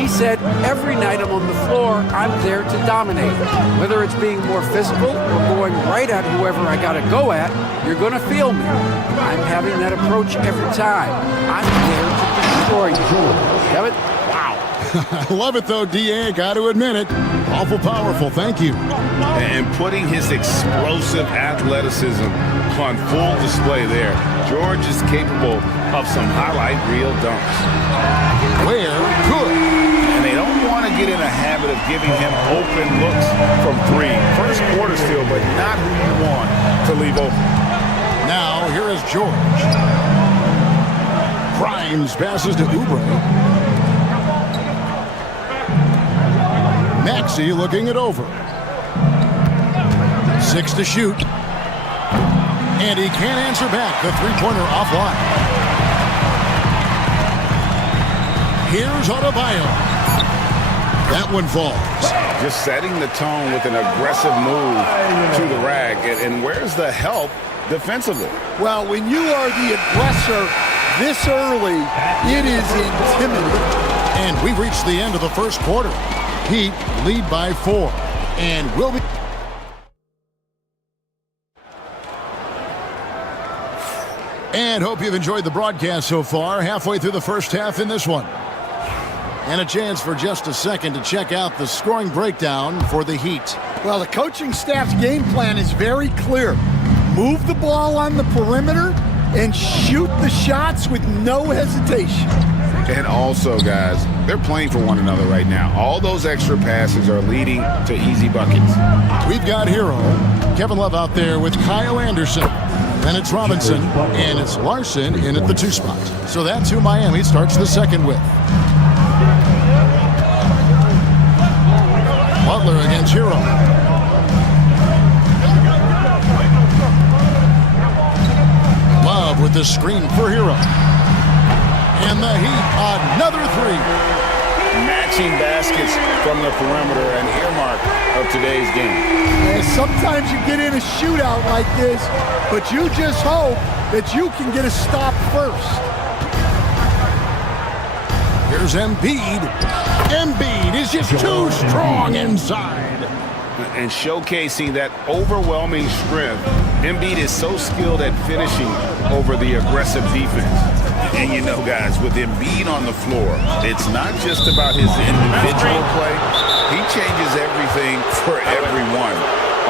He said, every night I'm on the floor, I'm there to dominate. Whether it's being more physical or going right at whoever I got to go at, you're going to feel me. I'm having that approach every time. I'm there to destroy you. Kevin? Wow. I love it, though, D.A. Got to admit it. Awful powerful. Thank you. And putting his explosive athleticism on full display there. George is capable of some highlight reel dunks. Where good. And they don't want to get in a habit of giving him open looks from 3. First quarter still, but not who you want to leave open. Now, here is George. Grimes passes to Oubre. Maxey looking it over. 6 to shoot. And he can't answer back. The three-pointer offline. Here's Adebayo. That one falls. Just setting the tone with an aggressive move to the rack. And where's the help defensively? Well, when you are the aggressor this early, it is intimidating. And we've reached the end of the first quarter. Heat lead by 4. And we'll be... And hope you've enjoyed the broadcast so far. Halfway through the first half in this one. And a chance for just a second to check out the scoring breakdown for the Heat. Well, the coaching staff's game plan is very clear. Move the ball on the perimeter and shoot the shots with no hesitation. And also, guys, they're playing for one another right now. All those extra passes are leading to easy buckets. We've got Hero, Kevin Love out there with Kyle Anderson. Then it's Robinson, and it's Larson in at the 2 spot. So that's who Miami starts the second with. Butler against Hero. Love with the screen for Hero. And the Heat, another 3. Matching baskets from the perimeter, an earmark of today's game. And sometimes you get in a shootout like this, but you just hope that you can get a stop first. Here's Embiid. Embiid is just too strong inside. And showcasing that overwhelming strength, Embiid is so skilled at finishing over the aggressive defense. And you know, guys, with Embiid on the floor, it's not just about his individual play. He changes everything for everyone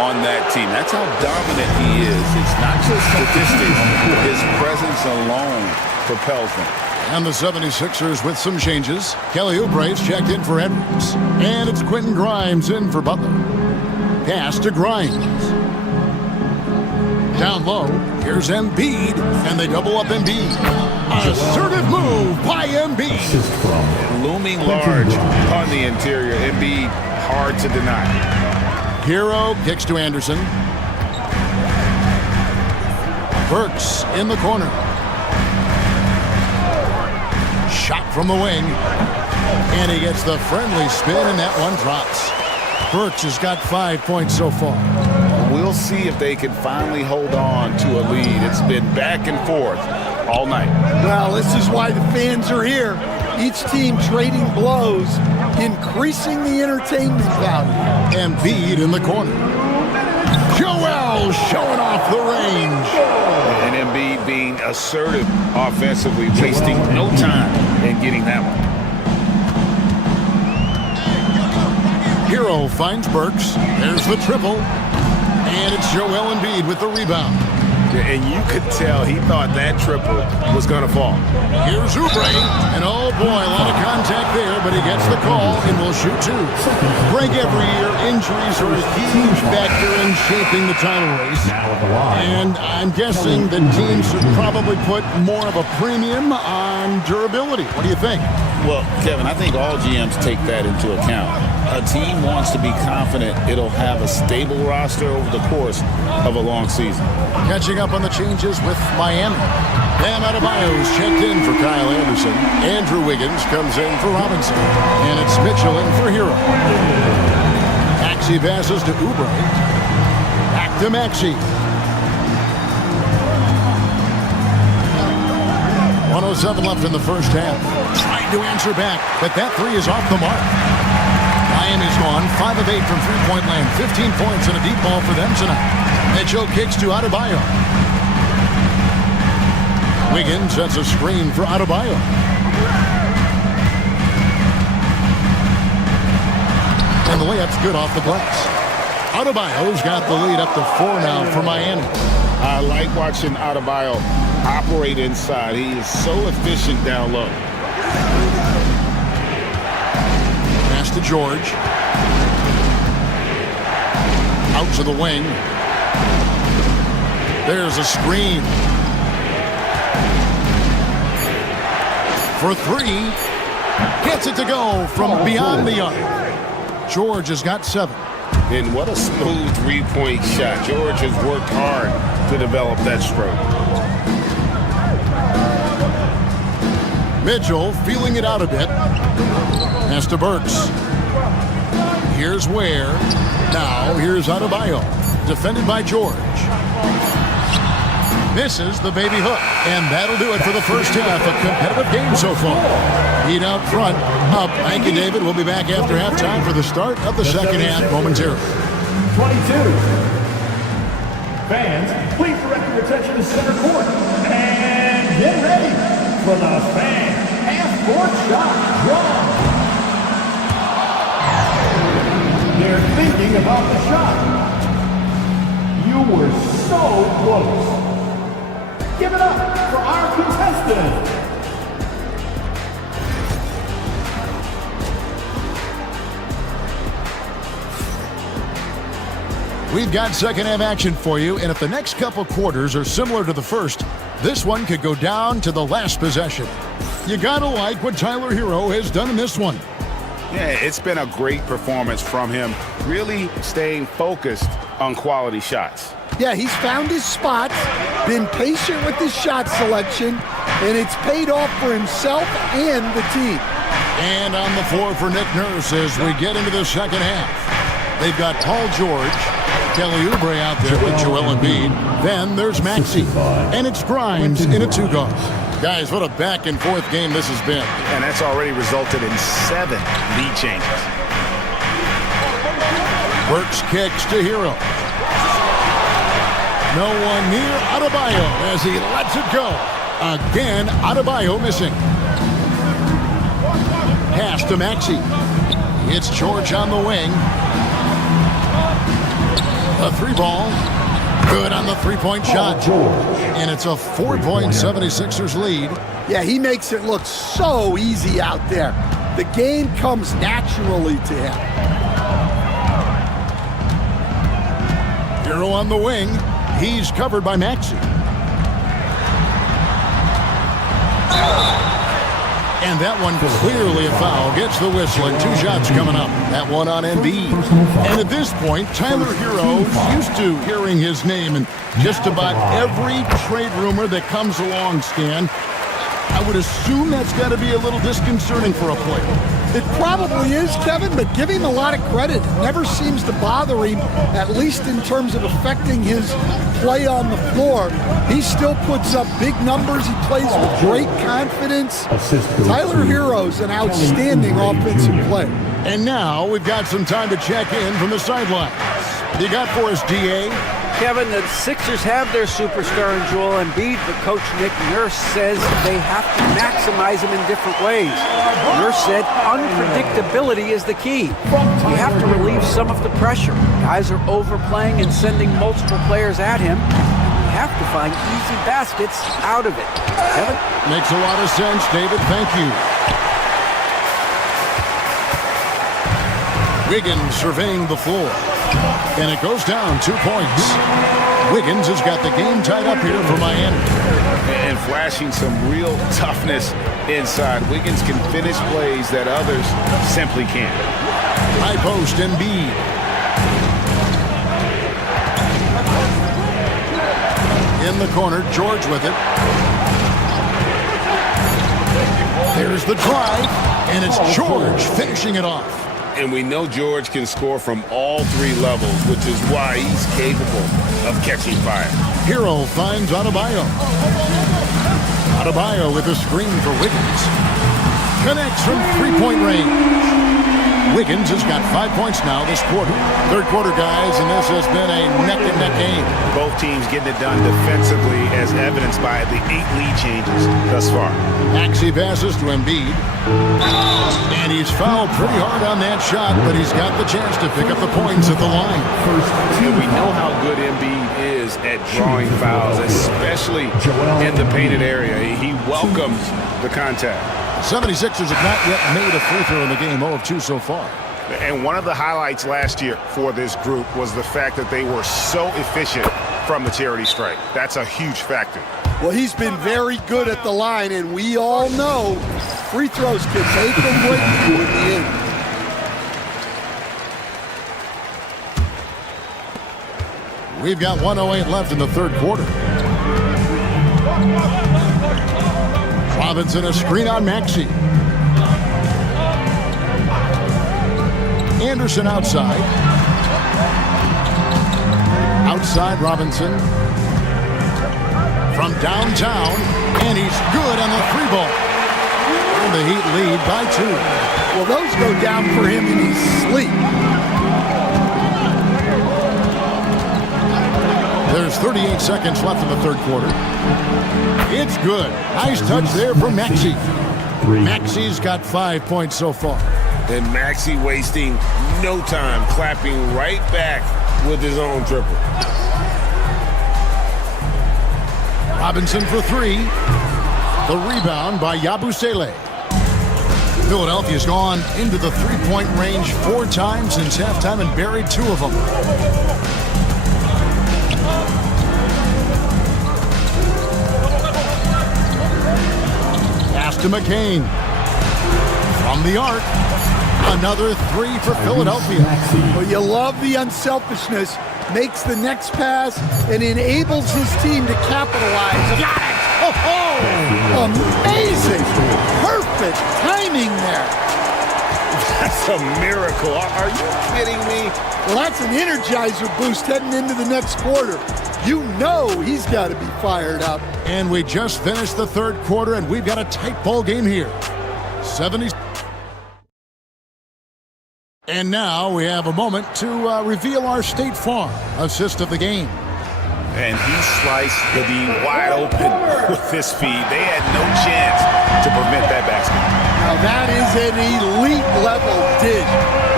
on that team. That's how dominant he is. It's not just statistics. His presence alone propels them. And the 76ers with some changes. Kelly Oubre's checked in for Edwards. And it's Quentin Grimes in for Butler. Pass to Grimes. Down low, here's Embiid, and they double up Embiid. Assertive move by Embiid. Looming large on the interior. Embiid, hard to deny. Hero kicks to Anderson. Burks in the corner. Shot from the wing. And he gets the friendly spin, and that one drops. Burks has got 5 points so far. We'll see if they can finally hold on to a lead. It's been back and forth all night. Well, this is why the fans are here. Each team trading blows increasing the entertainment value. Embiid in the corner. Joel showing off the range. And Embiid being assertive offensively, wasting no time in getting that one. Hero finds Burks. There's the triple. And it's Joel Embiid with the rebound. And you could tell he thought that triple was going to fall. Here's Oubre. And oh boy, a lot of contact there, but he gets the call and will shoot two. Greg, every year, injuries are a huge factor in shaping the title race. And I'm guessing that teams should probably put more of a premium on durability. What do you think? Well, Kevin, I think all GMs take that into account. A team wants to be confident it'll have a stable roster over the course of a long season. Catching up on the changes with Miami. Bam Adebayo's checked in for Kyle Anderson. Andrew Wiggins comes in for Robinson. And it's Mitchell in for Hero. Maxey passes to Oubre. Back to Maxey. 1:07 left in the first half. Trying to answer back, but that three is off the mark. Miami's gone 5 of 8 from three-point land. 15 points and a deep ball for them tonight. Mitchell kicks to Adebayo. Wiggins sets a screen for Adebayo. And the layup's good off the glass. Adebayo's got the lead up to 4 now for Miami. I like watching Adebayo operate inside. He is so efficient down low. Pass to George. Out to the wing. There's a screen. For three. Gets it to go from beyond the arc. George has got 7. And what a smooth three-point shot. George has worked hard to develop that stroke. Mitchell feeling it out a bit. Pass to Burks. Here's Ware. Now here's Adebayo. Defended by George. Misses the baby hook. And that'll do it for the first half. A competitive game so far. Heat out front. Up. Thank you, David. We'll be back after halftime for the start of the second half momentarily. 22. Fans, please direct your attention to center court. And get ready for the fan half-court shot draw. They're thinking about the shot. You were so close. Give it up for our contestant. We've got second half action for you, and if the next couple quarters are similar to the first, this one could go down to the last possession. You gotta like what Tyler Hero has done in this one. Yeah, it's been a great performance from him, really staying focused on quality shots. Yeah, he's found his spots, been patient with his shot selection, and it's paid off for himself and the team. And on the floor for Nick Nurse as we get into the second half. They've got Paul George, Kelly Oubre out there with Joel Embiid. Then there's Maxey, and it's Grimes in a 2-guard. Guys, what a back-and-forth game this has been. And that's already resulted in 7 lead changes. Burks kicks to Hero. No one near Adebayo as he lets it go. Again, Adebayo missing. Pass to Maxey. It's George on the wing. A 3-ball. Good on the 3-point shot. And it's a 4-point 76ers lead. Yeah, he makes it look so easy out there. The game comes naturally to him. Hero on the wing. He's covered by Maxey. And that one clearly a foul. Gets the whistle and 2 shots coming up. That one on Embiid. And at this point, Tyler Hero's used to hearing his name in just about every trade rumor that comes along, Stan. I would assume that's got to be a little disconcerting for a player. It probably is, Kevin, but give him a lot of credit. It never seems to bother him, at least in terms of affecting his play on the floor. He still puts up big numbers. He plays with great confidence. Tyler Hero's an outstanding offensive player. And now we've got some time to check in from the sidelines. You got for us, DA? Kevin, the Sixers have their superstar in Joel Embiid, but Coach Nick Nurse says they have to maximize him in different ways. Nurse said unpredictability is the key. You have to relieve some of the pressure. Guys are overplaying and sending multiple players at him. You have to find easy baskets out of it. Kevin? Makes a lot of sense, David. Thank you. Wiggins surveying the floor. And it goes down 2 points. Wiggins has got the game tied up here for Miami. And flashing some real toughness inside. Wiggins can finish plays that others simply can't. High post, Embiid. In the corner, George with it. There's the drive, and it's George finishing it off. And we know George can score from all three levels, which is why he's capable of catching fire. Hero finds Adebayo. Adebayo with a screen for Wiggins. Connects from three-point range. Wiggins has got 5 points now this quarter. Third quarter, guys, and this has been a neck-and-neck game. Both teams getting it done defensively, as evidenced by the 8 lead changes thus far. Maxey passes to Embiid. And he's fouled pretty hard on that shot, but he's got the chance to pick up the points at the line. And we know how good Embiid is at drawing fouls, especially in the painted area. He welcomes the contact. 76ers have not yet made a free throw in the game, 0 of 2 so far. And one of the highlights last year for this group was the fact that they were so efficient from the charity stripe. That's a huge factor. Well, he's been very good at the line, and we all know free throws can make or break you in the end. We've got 1:08 left in the third quarter. Robinson a screen on Maxey. Anderson outside. Outside Robinson. From downtown, and he's good on the three ball. And the Heat lead by 2. Well, those go down for him in his sleep. There's 38 seconds left in the third quarter. It's good. Nice touch there from Maxey. Maxey's got 5 points so far. And Maxey wasting no time, clapping right back with his own triple. Robinson for 3. The rebound by Yabusele. Philadelphia's gone into the three-point range 4 times since halftime and buried 2 of them. Pass to McCain. From the arc. Another 3 for Philadelphia. Well, you love the unselfishness. Makes the next pass and enables his team to capitalize. Got it! Oh, amazing! Perfect timing there. That's a miracle. Are you kidding me? Well, that's an energizer boost heading into the next quarter. You know he's got to be fired up. And we just finished the third quarter, and we've got a tight ball game here. 70. And now we have a moment to reveal our State Farm assist of the game. And he sliced the D wide open with his feet. They had no chance to prevent that basket. Now that is an elite level dish.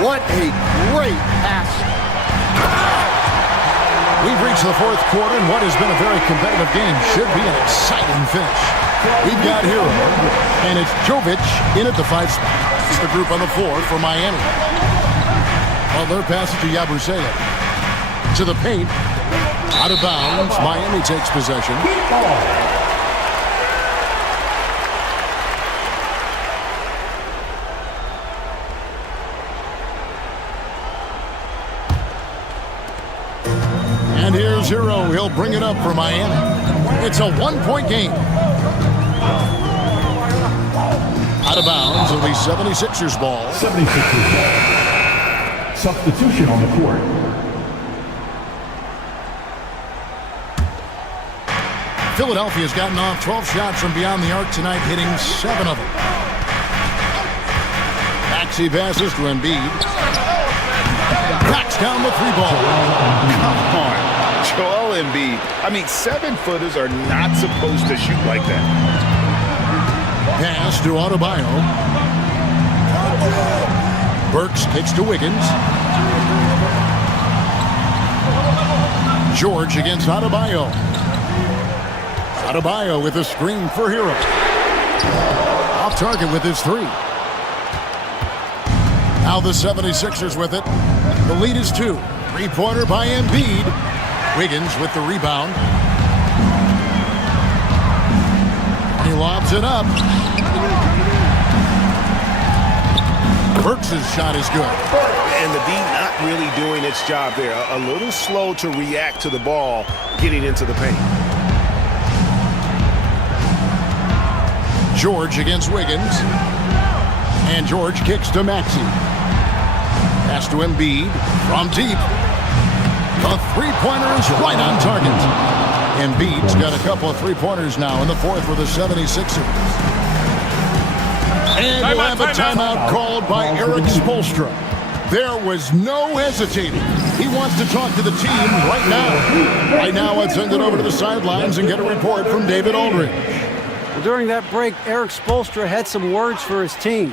What a great pass. We've reached the fourth quarter, and what has been a very competitive game should be an exciting finish. We've got Hero, and it's Jovic in at the 5 spot. It's the group on the floor for Miami. Their pass to Yabusele. To the paint. Out of bounds. Miami takes possession. And here's Hero. He'll bring it up for Miami. It's a 1-point game. Out of bounds, it'll be 76ers ball. 76ers ball. Substitution on the court. Philadelphia's gotten off 12 shots from beyond the arc tonight, hitting 7 of them. Maxey passes to Embiid. Cracks down the 3-ball. Come on, Joel Embiid. I mean, 7-footers are not supposed to shoot like that. Pass to Adebayo. Burks kicks to Wiggins. George against Adebayo. Adebayo with a screen for Hero. Off target with his 3. Now the 76ers with it. The lead is 2. 3-pointer by Embiid. Wiggins with the rebound. He lobs it up. Burks' shot is good. And the D not really doing its job there. A little slow to react to the ball getting into the paint. George against Wiggins. And George kicks to Maxey. Pass to Embiid from deep. The 3-pointer is right on target. Embiid's got a couple of 3-pointers now in the 4th for the 76ers. And we'll have a timeout called by Eric Spoelstra. There was no hesitating. He wants to talk to the team right now. Right now, let's send it over to the sidelines and get a report from David Aldridge. Well, during that break, Eric Spoelstra had some words for his team.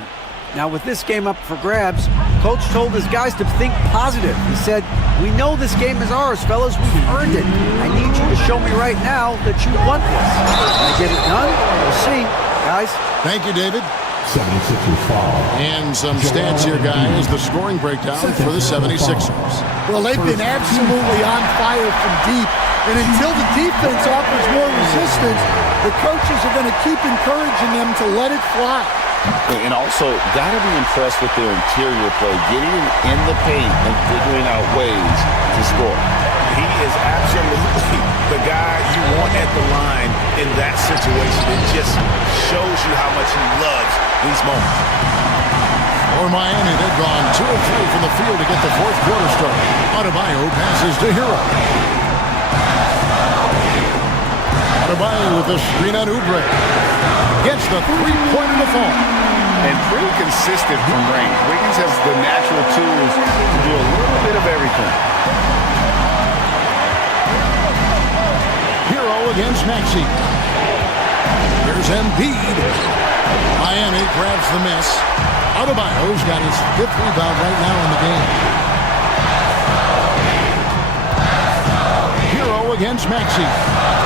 Now, with this game up for grabs, Coach told his guys to think positive. He said, "We know this game is ours, fellas. We've earned it. I need you to show me right now that you want this. Can I get it done? We'll see, guys." Thank you, David. 76ers foul. And some stats here, guys. The scoring breakdown for the 76ers. Well, they've been absolutely on fire from deep. And until the defense offers more resistance, the coaches are going to keep encouraging them to let it fly. And also, got to be impressed with their interior play, getting in the paint and figuring out ways to score. He is absolutely the guy you want at the line in that situation. It just shows you how much he loves these moments. For Miami, they've gone 2 of 3 from the field to get the 4th quarter started. Adebayo passes to Hero. Adebayo with a screen on Oubre. Gets the 3-pointer to fall. And pretty consistent from range. Wiggins has the natural tools to do a little bit of everything. Hero against Maxey. Here's Embiid. Miami grabs the miss. Adebayo's got his 5th rebound right now in the game. Hero against Maxey.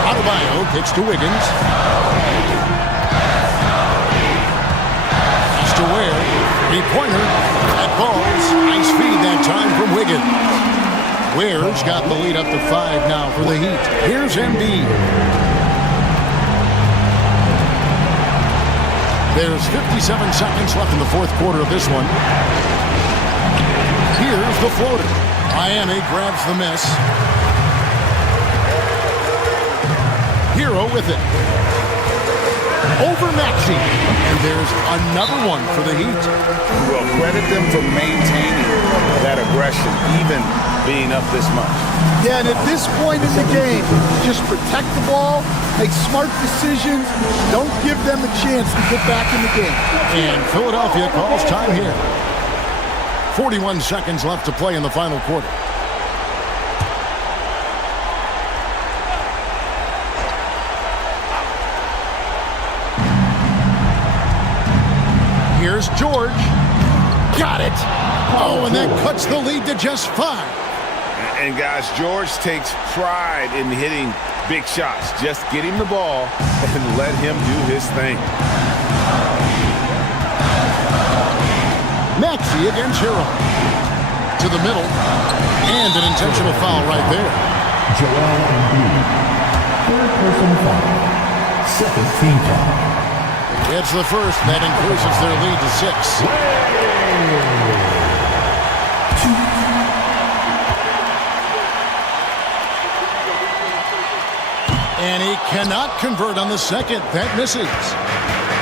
Adebayo kicks to Wiggins. Pass to Ware. 3-pointer. That ball's nice feed that time from Wiggins. Ware's got the lead up to 5 now for the Heat. Here's Embiid. There's 57 seconds left in the 4th quarter of this one. Here's the floater. Miami grabs the miss. Hero with it. Over Maxey. And there's another one for the Heat. Well, credit them for maintaining that aggression, even being up this much. Yeah, and at this point in the game, just protect the ball, make smart decisions, don't give them a chance to get back in the game. And Philadelphia calls time here. 41 seconds left to play in the final quarter. Here's George. Got it. Oh, and that cuts the lead to just 5. And guys, George takes pride in hitting big shots. Just get him the ball and let him do his thing. Maxey against Hero. To the middle. And an intentional foul right there. Joel Embiid. 3rd personal foul. 2nd team foul. It's the first. That increases their lead to 6. And he cannot convert on the second. That misses.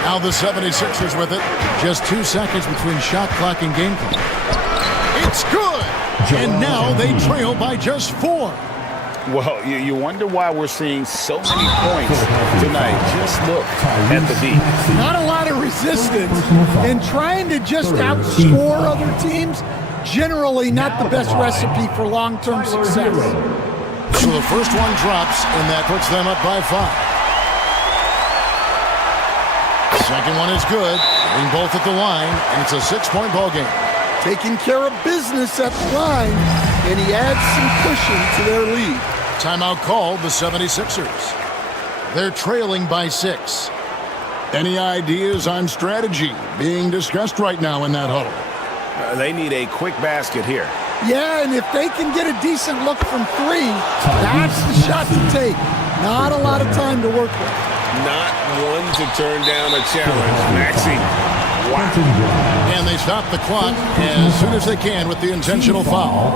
Now the 76ers with it. Just 2 seconds between shot clock and game clock. It's good. And now they trail by just 4. Well, you wonder why we're seeing so many points tonight. Just look at the D. Not a lot of resistance, and trying to just outscore other teams, generally not the best recipe for long-term success. So the first one drops, and that puts them up by 5. Second one is good. Getting both at the line, and it's a 6-point ball game. Taking care of business at the line, and he adds some cushion to their lead. Timeout called the 76ers. They're trailing by 6. Any ideas on strategy being discussed right now in that huddle? They need a quick basket here. Yeah, and if they can get a decent look from 3, that's the shot to take. Not a lot of time to work with. Not one to turn down a challenge. Maxey. Wow. And they stop the clock as soon as they can with the intentional foul.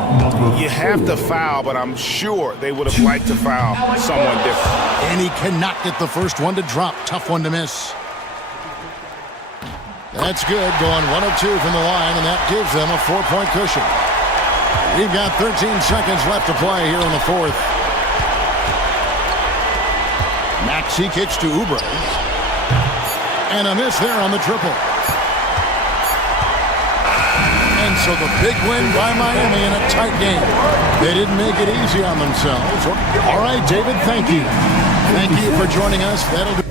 You have to foul, but I'm sure they would have liked to foul someone different. And he cannot get the first one to drop. Tough one to miss. That's good. Going 1 of 2 from the line, and that gives them a 4-point cushion. We've got 13 seconds left to play here in the 4th. Maxey kicks to Oubre. And a miss there on the triple. And so the big win by Miami in a tight game. They didn't make it easy on themselves. All right, David, thank you. Thank you for joining us. That'll do.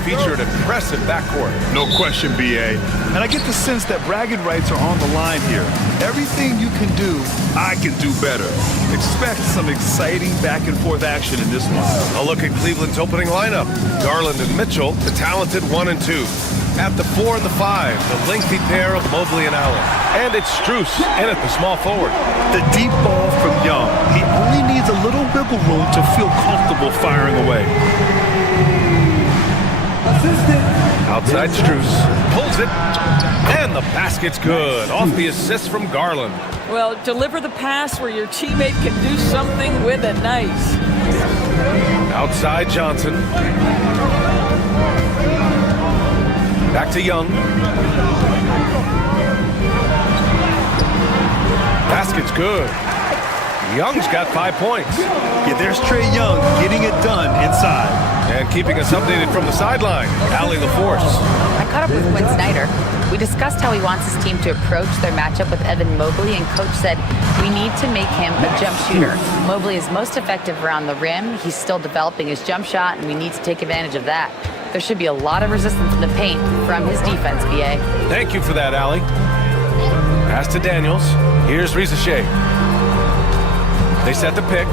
Feature an impressive backcourt. No question, BA. And I get the sense that bragging rights are on the line here. Everything you can do, I can do better. Expect some exciting back and forth action in this one. A look at Cleveland's opening lineup. Garland and Mitchell, the talented 1 and 2. At the 4 and the 5, the lengthy pair of Mobley and Allen. And it's Strus in at the small forward. The deep ball from Young. He only needs a little wiggle room to feel comfortable firing away. Outside Strus, pulls it, and the basket's good. Off the assist from Garland. Well, deliver the pass where your teammate can do something with it. Nice. Outside Johnson. Back to Young. Basket's good. Young's got 5 points. Yeah, there's Trae Young getting it done inside. And keeping us updated from the sideline, Allie LaForce. I caught up with Quinn Snyder. We discussed how he wants his team to approach their matchup with Evan Mobley, and Coach said, we need to make him a jump shooter. Mobley is most effective around the rim. He's still developing his jump shot, and we need to take advantage of that. There should be a lot of resistance in the paint from his defense, BA. Thank you for that, Allie. Pass to Daniels. Here's Risacher. They set the pick.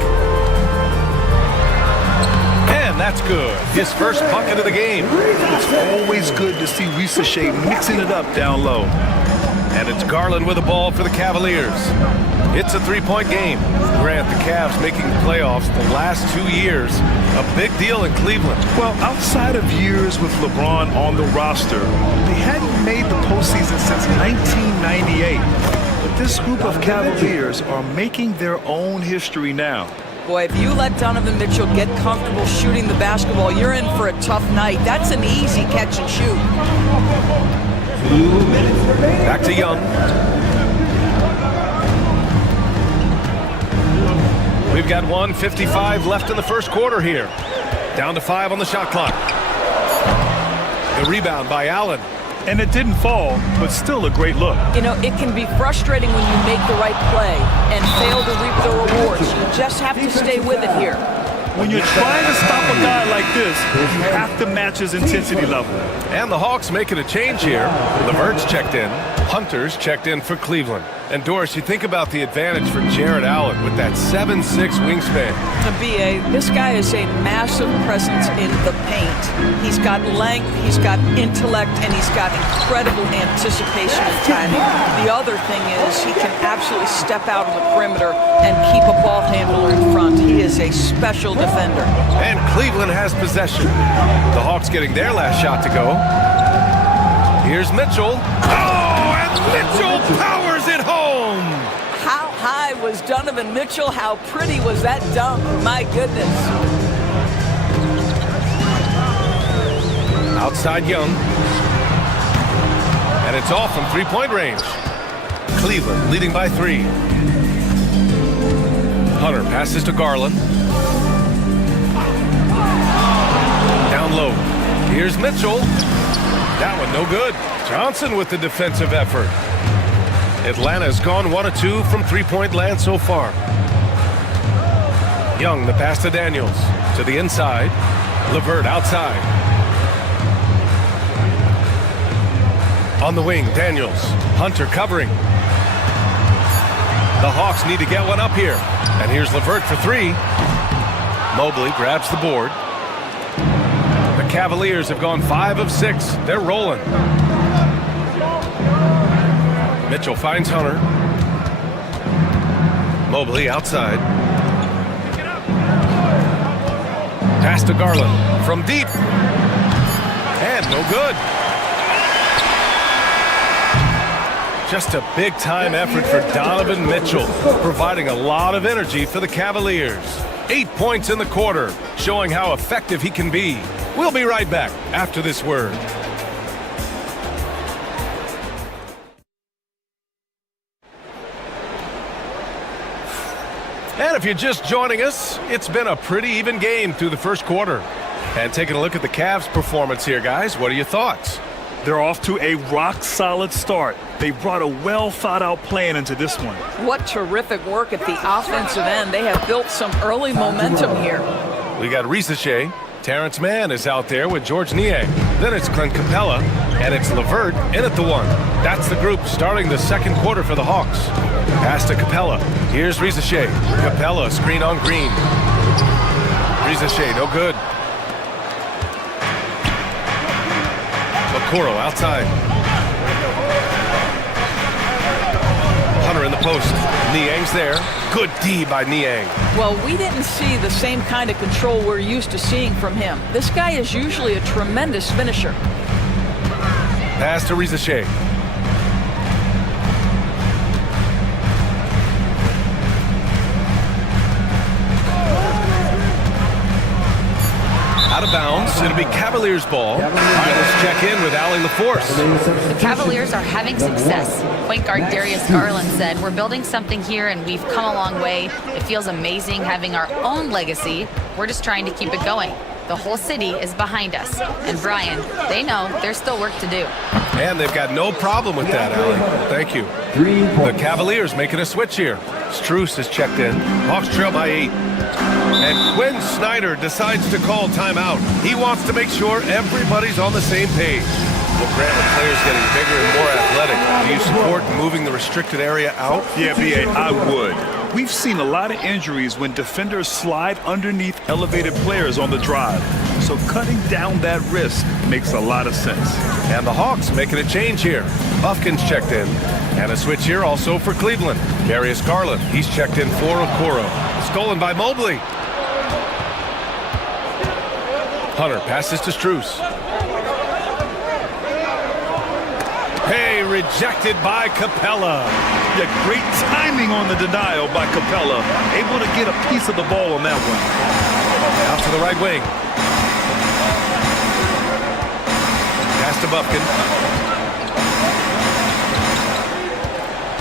And that's good. His first bucket of the game. It's always good to see Risacher mixing it up down low. And it's Garland with the ball for the Cavaliers. It's a 3-point game. Grant, the Cavs making the playoffs the last 2 years. A big deal in Cleveland. Well, outside of years with LeBron on the roster, they hadn't made the postseason since 1998. But this group of Cavaliers are making their own history now. Boy, if you let Donovan Mitchell get comfortable shooting the basketball, you're in for a tough night. That's an easy catch and shoot. Back to Young. We've got 1:55 left in the first quarter here. Down to 5 on the shot clock. The rebound by Allen. And it didn't fall, but still a great look. You know, it can be frustrating when you make the right play and fail to reap the rewards. You just have to stay with it here. When you're trying to stop a guy like this, you have to match his intensity level. And the Hawks making a change here. LeVert's checked in. Hunter's checked in for Cleveland. And Doris, you think about the advantage for Jarrett Allen with that 7'6" wingspan. The BA, this guy is a massive presence in the paint. He's got length, he's got intellect, and he's got incredible anticipation and timing. The other thing is he can absolutely step out on the perimeter and keep a ball handler in front. He is a special defender. And Cleveland has possession. The Hawks getting their last shot to go. Here's Mitchell. Oh, and Mitchell powers it home. How high was Donovan Mitchell? How pretty was that dunk? My goodness. Outside Young. And it's off from 3-point range. Cleveland leading by 3. Hunter passes to Garland. Down low. Here's Mitchell. That one no good. Johnson with the defensive effort. Atlanta's gone 1 of 2 from 3-point land so far. Young, the pass to Daniels. To the inside. LeVert outside. On the wing, Daniels. Hunter covering. The Hawks need to get one up here. And here's LeVert for 3. Mobley grabs the board. The Cavaliers have gone 5 of 6. They're rolling. Mitchell finds Hunter. Mobley outside. Pass to Garland from deep. And no good. Just a big-time effort for Donovan Mitchell, providing a lot of energy for the Cavaliers. 8 points in the quarter, showing how effective he can be. We'll be right back after this word. And if you're just joining us, it's been a pretty even game through the first quarter. And taking a look at the Cavs' performance here, guys, what are your thoughts? They're off to a rock-solid start. They brought a well-thought-out plan into this one. What terrific work at the offensive end. They have built some early momentum here. We got Risache. Terrence Mann is out there with George Niang. Then it's Clint Capella, and it's LeVert in at the one. That's the group starting the second quarter for the Hawks. Pass to Capella. Here's Risache. Capella, screen on Green. Risache, no good. Okoro outside. Hunter in the post. Niang's there. Good D by Niang. Well, we didn't see the same kind of control we're used to seeing from him. This guy is usually a tremendous finisher. Pass to Risache. Out of bounds. It'll be Cavaliers ball. Let's check in with Allie LaForce. The Cavaliers are having success. Point guard Darius Garland said, "We're building something here and we've come a long way. It feels amazing having our own legacy. We're just trying to keep it going. The whole city is behind us." And Brian, they know there's still work to do. And they've got no problem with that, Allie. Thank you. The Cavaliers making a switch here. Strus is checked in. Hawks trail by 8. And Quinn Snyder decides to call timeout. He wants to make sure everybody's on the same page. Well, Grant, with players getting bigger and more athletic, do you support moving the restricted area out? Yeah, B.A., I would. We've seen a lot of injuries when defenders slide underneath elevated players on the drive. So cutting down that risk makes a lot of sense. And the Hawks making a change here. Buffkin's checked in. And a switch here also for Cleveland. Darius Garland, he's checked in for Okoro. Stolen by Mobley. Hunter passes to Strus. Hey, rejected by Capella. Yeah, great timing on the denial by Capella. Able to get a piece of the ball on that one. Out to the right wing. Pass to Buffkin.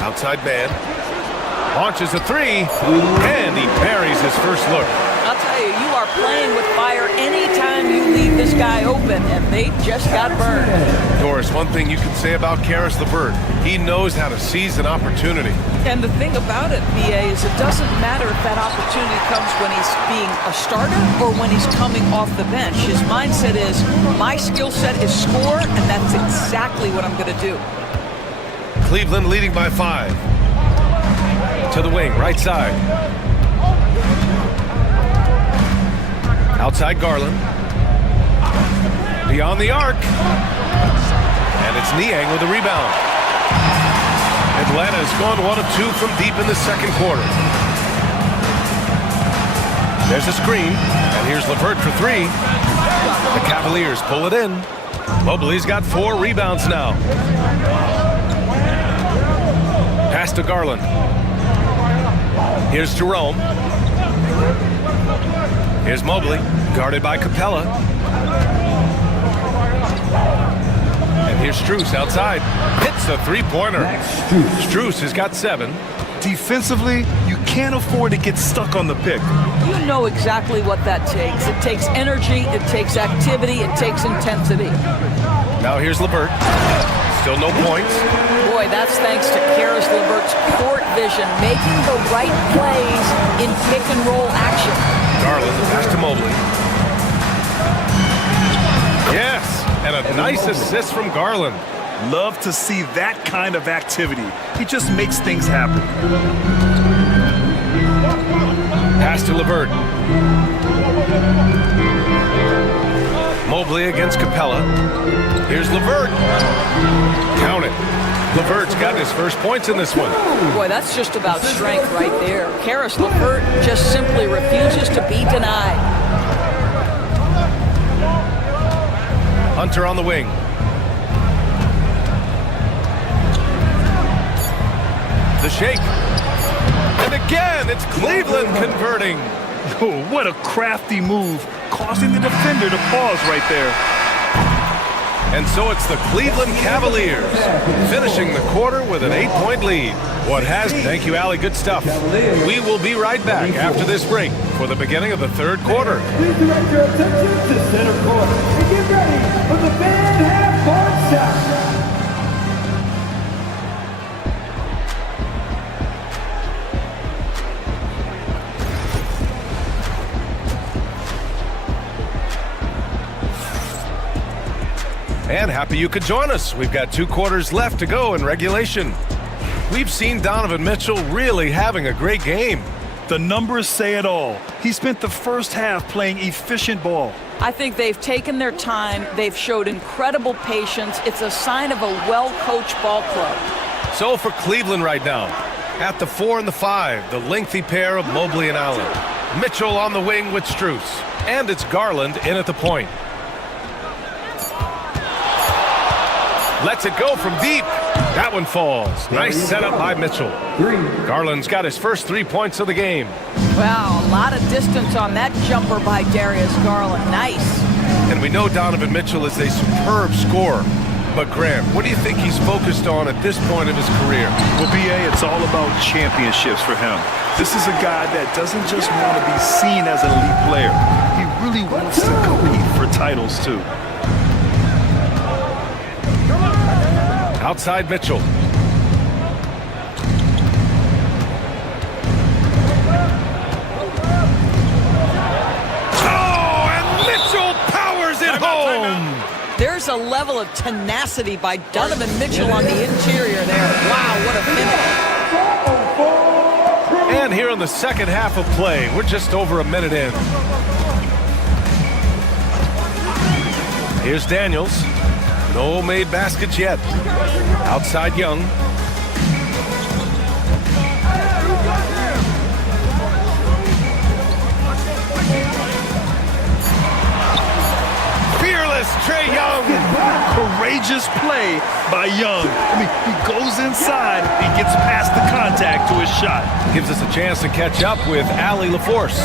Outside man. Launches a three. And he buries his first look. I'll tell you, you are playing with fire anytime you leave this guy open, and they just got burned. Doris, one thing you can say about Karis LeVert, he knows how to seize an opportunity. And the thing about it, B.A., is it doesn't matter if that opportunity comes when he's being a starter or when he's coming off the bench. His mindset is, my skill set is score, and that's exactly what I'm going to do. Cleveland leading by 5. To the wing, right side. Outside Garland. Beyond the arc. And it's Niang with a rebound. Atlanta's gone 1 of 2 from deep in the second quarter. There's a screen. And here's LeVert for 3. The Cavaliers pull it in. Mobley's got 4 rebounds now. Pass to Garland. Here's Jerome. Here's Mobley, guarded by Capella. And here's Strus outside. Hits a three-pointer. Strus has got 7. Defensively, you can't afford to get stuck on the pick. You know exactly what that takes. It takes energy, it takes activity, it takes intensity. Now here's LeVert. Still no points. Boy, that's thanks to Karis LeVert's court vision, making the right plays in pick-and-roll action. Garland, pass to Mobley. Yes, and a nice assist from Garland. Love to see that kind of activity. He just makes things happen. Pass to LeVert. Mobley against Capella. Here's LeVert. Count it. LeVert's got his first points in this one. Boy, that's just about strength right there. Karis LeVert just simply refuses to be denied. Hunter on the wing. The shake. And again, it's Cleveland converting. Oh, what a crafty move, causing the defender to pause right there. And so it's the Cleveland Cavaliers finishing the quarter with an 8-point lead. Thank you, Allie. Good stuff. We will be right back after this break for the beginning of the third quarter. Please direct your attention to center court and get ready for the fan half-court shot. And happy you could join us. We've got 2 quarters left to go in regulation. We've seen Donovan Mitchell really having a great game. The numbers say it all. He spent the first half playing efficient ball. I think they've taken their time. They've showed incredible patience. It's a sign of a well-coached ball club. So for Cleveland right now, at the 4 and the 5, the lengthy pair of Mobley and Allen. Mitchell on the wing with Strus. And it's Garland in at the point. Lets it go from deep. That one falls. Nice setup by Mitchell. Garland's got his first 3 points of the game. Wow, a lot of distance on that jumper by Darius Garland. Nice. And we know Donovan Mitchell is a superb scorer. But Grant, what do you think he's focused on at this point of his career? Well, B.A., it's all about championships for him. This is a guy that doesn't just want to be seen as an elite player. He really wants to compete for titles, too. Outside Mitchell. Oh, and Mitchell powers it home. There's a level of tenacity by Donovan Mitchell on the interior there. Wow, what a finish. And here in the second half of play, we're just over a minute in. Here's Daniels. No made baskets yet. Outside Young. Fearless Trae Young. Courageous play by Young. I mean, he goes inside and gets past the contact to his shot. Gives us a chance to catch up with Allie LaForce.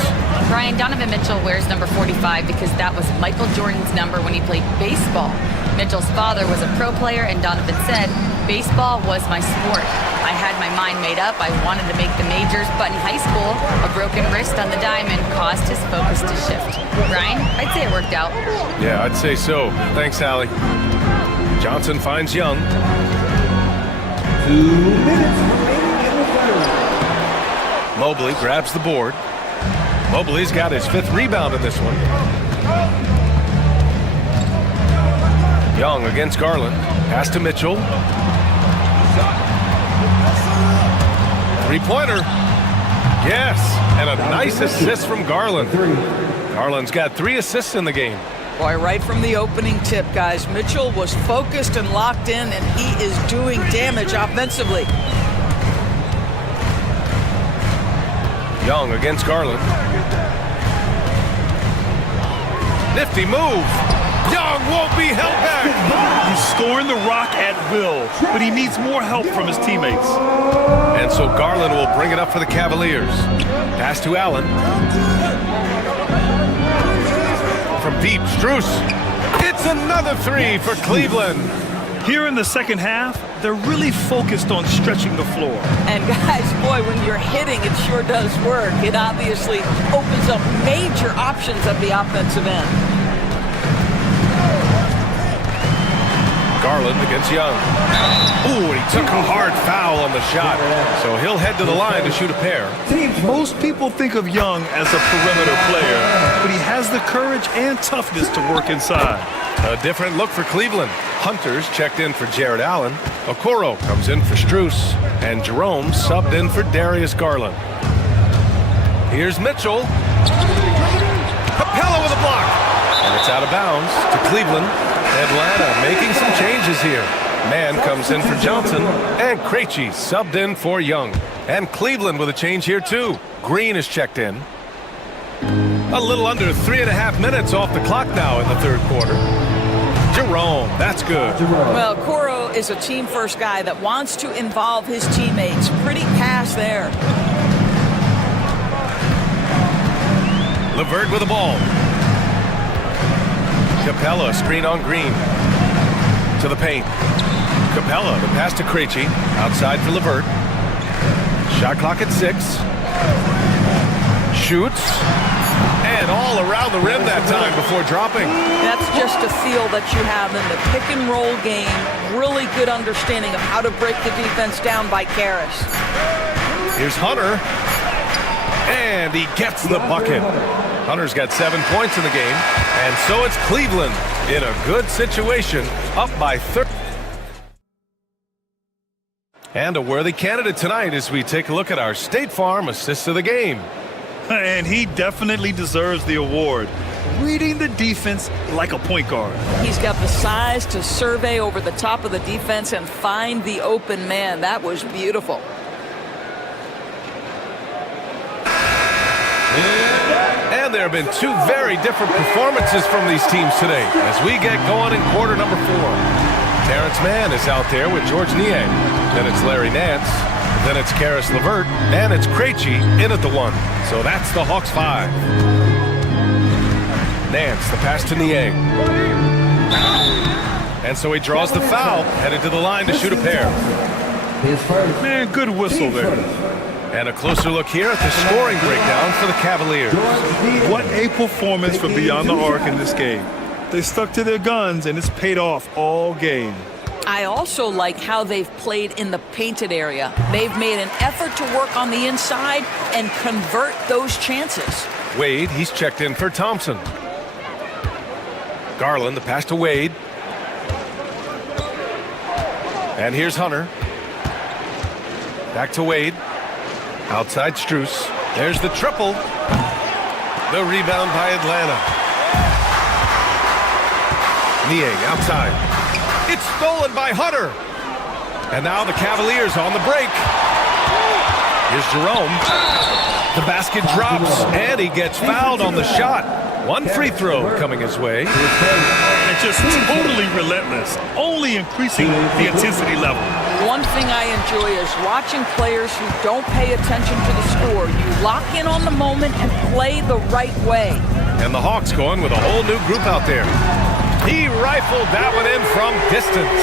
Brian, Donovan Mitchell wears number 45 because that was Michael Jordan's number when he played baseball. Mitchell's father was a pro player, and Donovan said, baseball was my sport. I had my mind made up. I wanted to make the majors, but in high school, a broken wrist on the diamond caused his focus to shift. Brian, I'd say it worked out. Yeah, I'd say so. Thanks, Allie. Johnson finds Young. 2 minutes remaining in the third. Mobley grabs the board. Mobley's got his 5th rebound in this one. Young against Garland. Pass to Mitchell. 3-pointer. Yes, and a nice assist from Garland. Garland's got 3 assists in the game. Boy, right from the opening tip, guys, Mitchell was focused and locked in, and he is doing damage offensively. Young against Garland. Nifty move. Young won't be held back. He's scoring the rock at will, but he needs more help from his teammates. And so Garland will bring it up for the Cavaliers. Pass to Allen. From deep, Strus. It's another 3 for Cleveland. Here in the second half, they're really focused on stretching the floor. And guys, boy, when you're hitting, it sure does work. It obviously opens up major options at the offensive end. Garland against Young. Ooh, and he took a hard foul on the shot. So he'll head to the line to shoot a pair. Most people think of Young as a perimeter player, but he has the courage and toughness to work inside. A different look for Cleveland. Hunter's checked in for Jared Allen. Okoro comes in for Strus. And Jerome subbed in for Darius Garland. Here's Mitchell. Capella with a block. And it's out of bounds to Cleveland. Atlanta making some changes here. Mann comes in for Johnson. And Krejci subbed in for Young. And Cleveland with a change here too. Green is checked in. A little under 3.5 minutes off the clock now in the third quarter. Jerome, that's good. Well, Okoro is a team-first guy that wants to involve his teammates. Pretty pass there. LeVert with the ball. Capella, screen on Green. To the paint. Capella, the pass to Krejci. Outside for LeVert. Shot clock at 6. Shoots. And all around the rim that time before dropping. That's just a feel that you have in the pick and roll game. Really good understanding of how to break the defense down by Karras. Here's Hunter. And he gets the bucket. Hunter's got 7 points in the game. And so it's Cleveland in a good situation, up by 30. And a worthy candidate tonight as we take a look at our State Farm Assist of the Game. And he definitely deserves the award. Reading the defense like a point guard. He's got the size to survey over the top of the defense and find the open man. That was beautiful. And there have been 2 very different performances from these teams today as we get going in quarter number 4. Terrence Mann is out there with George Niang. Then it's Larry Nance. Then it's Caris LeVert. And it's Krejci in at the 1. So that's the Hawks 5. Nance, the pass to Niang. And so he draws the foul, headed to the line to shoot a pair. Man, good whistle there. And a closer look here at the scoring breakdown for the Cavaliers. What a performance from beyond the arc in this game. They stuck to their guns, and it's paid off all game. I also like how they've played in the painted area. They've made an effort to work on the inside and convert those chances. Wade, he's checked in for Thompson. Garland, the pass to Wade. And here's Hunter. Back to Wade. Outside Strus. There's the triple. The rebound by Atlanta. Niang outside. It's stolen by Hunter. And now the Cavaliers on the break. Here's Jerome. The basket drops, and he gets fouled on the shot. 1 free throw coming his way. And just totally relentless, only increasing the intensity level. One thing I enjoy is watching players who don't pay attention to the score. You lock in on the moment and play the right way. And the Hawks going with a whole new group out there. He rifled that one in from distance.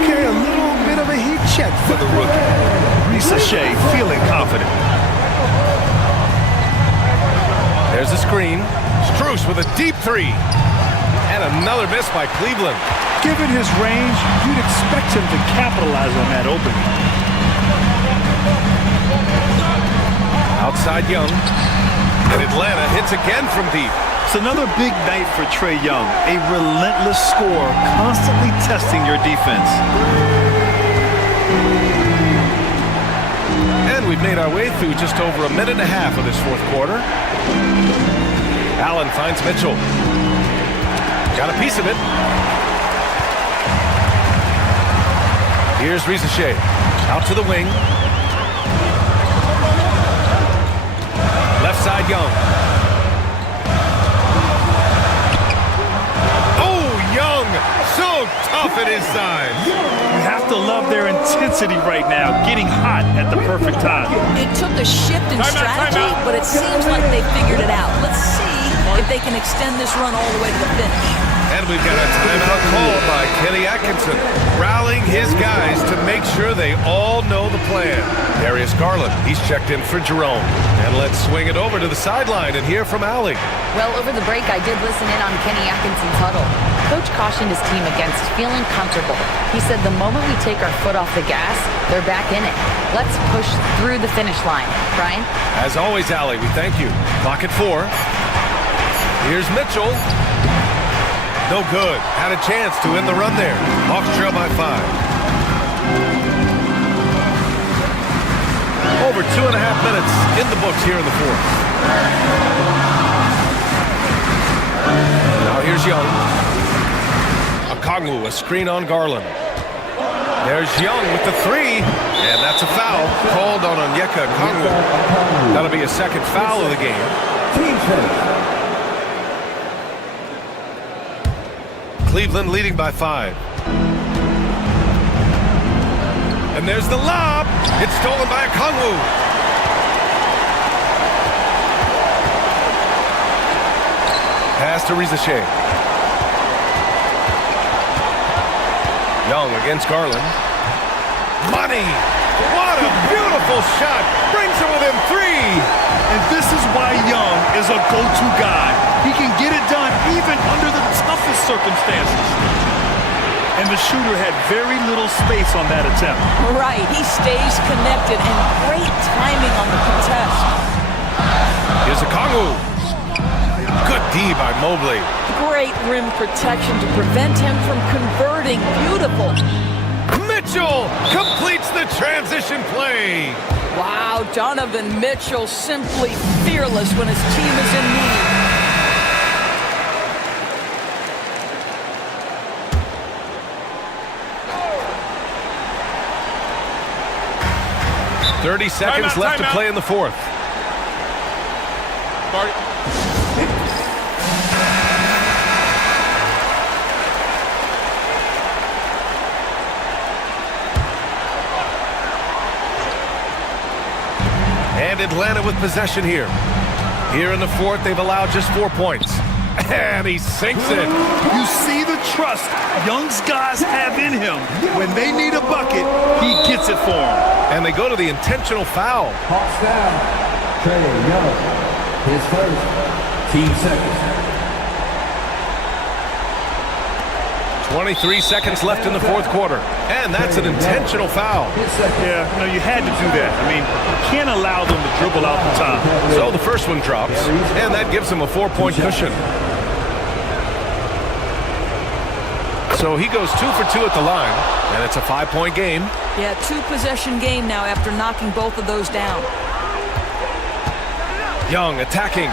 Okay, a little bit of a heat check for the rookie. Ricochet feeling confident. There's a screen. Strus with a deep 3. And another miss by Cleveland. Given his range, you'd expect him to capitalize on that opening. Outside Young. And Atlanta hits again from deep. It's another big night for Trae Young. A relentless scorer, constantly testing your defense. And we've made our way through just over a minute and a half of this 4th quarter. Allen finds Mitchell. Got a piece of it. Here's Ricochet. Out to the wing. Left side Young. Oh, Young! So tough at his size. You have to love their intensity right now, getting hot at the perfect time. It took a shift in strategy, but it seems like they figured it out. Let's see if they can extend this run all the way to the finish. And we've got a timeout called by Kenny Atkinson, rallying his guys to make sure they all know the plan. Darius Garland, he's checked in for Jerome. And let's swing it over to the sideline and hear from Allie. Well, over the break, I did listen in on Kenny Atkinson's huddle. Coach cautioned his team against feeling comfortable. He said the moment we take our foot off the gas, they're back in it. Let's push through the finish line. Brian? As always, Allie, we thank you. Clock at 4. Here's Mitchell. No good. Had a chance to end the run there. Hawks trail by 5. Over 2.5 minutes in the books here in the 4th. Now here's Young. Okongwu, a screen on Garland. There's Young with the 3. And that's a foul called on Onyeka Okongwu. That'll be a second foul of the game. Cleveland leading by 5. And there's the lob. It's stolen by Okongwu. Pass to Ricochet. Young against Garland. Money! What a beautiful shot! Brings him within 3! And this is why Young is a go-to guy. He can get it done even under the toughest circumstances. And the shooter had very little space on that attempt. Right, he stays connected and great timing on the contest. Here's a Kongu. Good D by Mobley. Great rim protection to prevent him from converting. Beautiful. Mitchell completes the transition play. Wow, Donovan Mitchell simply fearless when his team is in need. 30 seconds left to play in the fourth. And Atlanta with possession here. Here in the fourth, they've allowed just 4 points. And he sinks it. You see the trust Young's guys have in him. When they need a bucket, he gets it for them. And they go to the intentional foul. Hawks down. Trey Young. His first. Team second. 23 seconds left in the fourth quarter. And that's an intentional foul. Yeah, no, you had to do that. I mean, you can't allow them to dribble out the top. So the first one drops, and that gives him a 4-point cushion. So he goes 2 for 2 at the line, and it's a 5-point game. Yeah, 2-possession game now after knocking both of those down. Young attacking,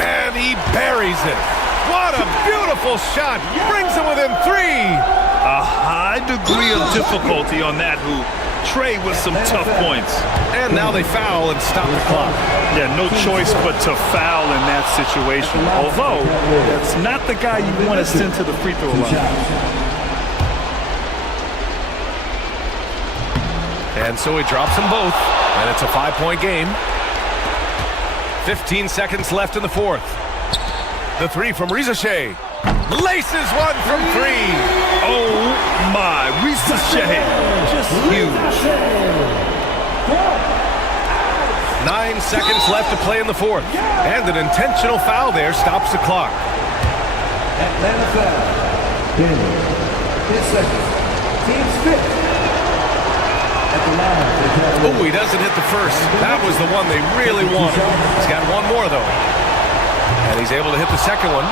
and he buries it. What a beautiful shot. Brings him within 3. A high degree of difficulty on that hoop. Trey with some tough points. And now they foul and stop the clock. Yeah, no choice but to foul in that situation. Although, that's not the guy you want to send to the free throw line. And so he drops them both, and it's a 5-point game. 15 seconds left in the fourth. The 3 from Rizashea. Laces one from 3. Oh my, Rizashea. Just huge. 9 seconds left to play in the fourth. And an intentional foul there stops the clock. Atlanta foul. His second. Team's fifth. At the line. Oh, he doesn't hit the first. That was the one they really wanted. He's got one more, though. And he's able to hit the second one,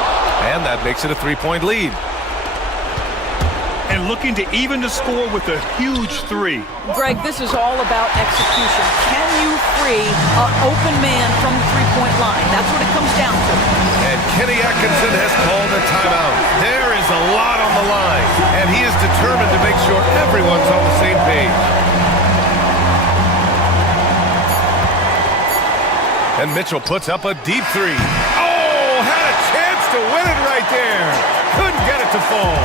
and that makes it a 3-point lead. And looking to even the score with a huge 3. Greg, this is all about execution. Can you free an open man from the three-point line? That's what it comes down to. And Kenny Atkinson has called a timeout. There is a lot on the line, and he is determined to make sure everyone's on the same page. And Mitchell puts up a deep 3. Had a chance to win it right there. Couldn't get it to fall.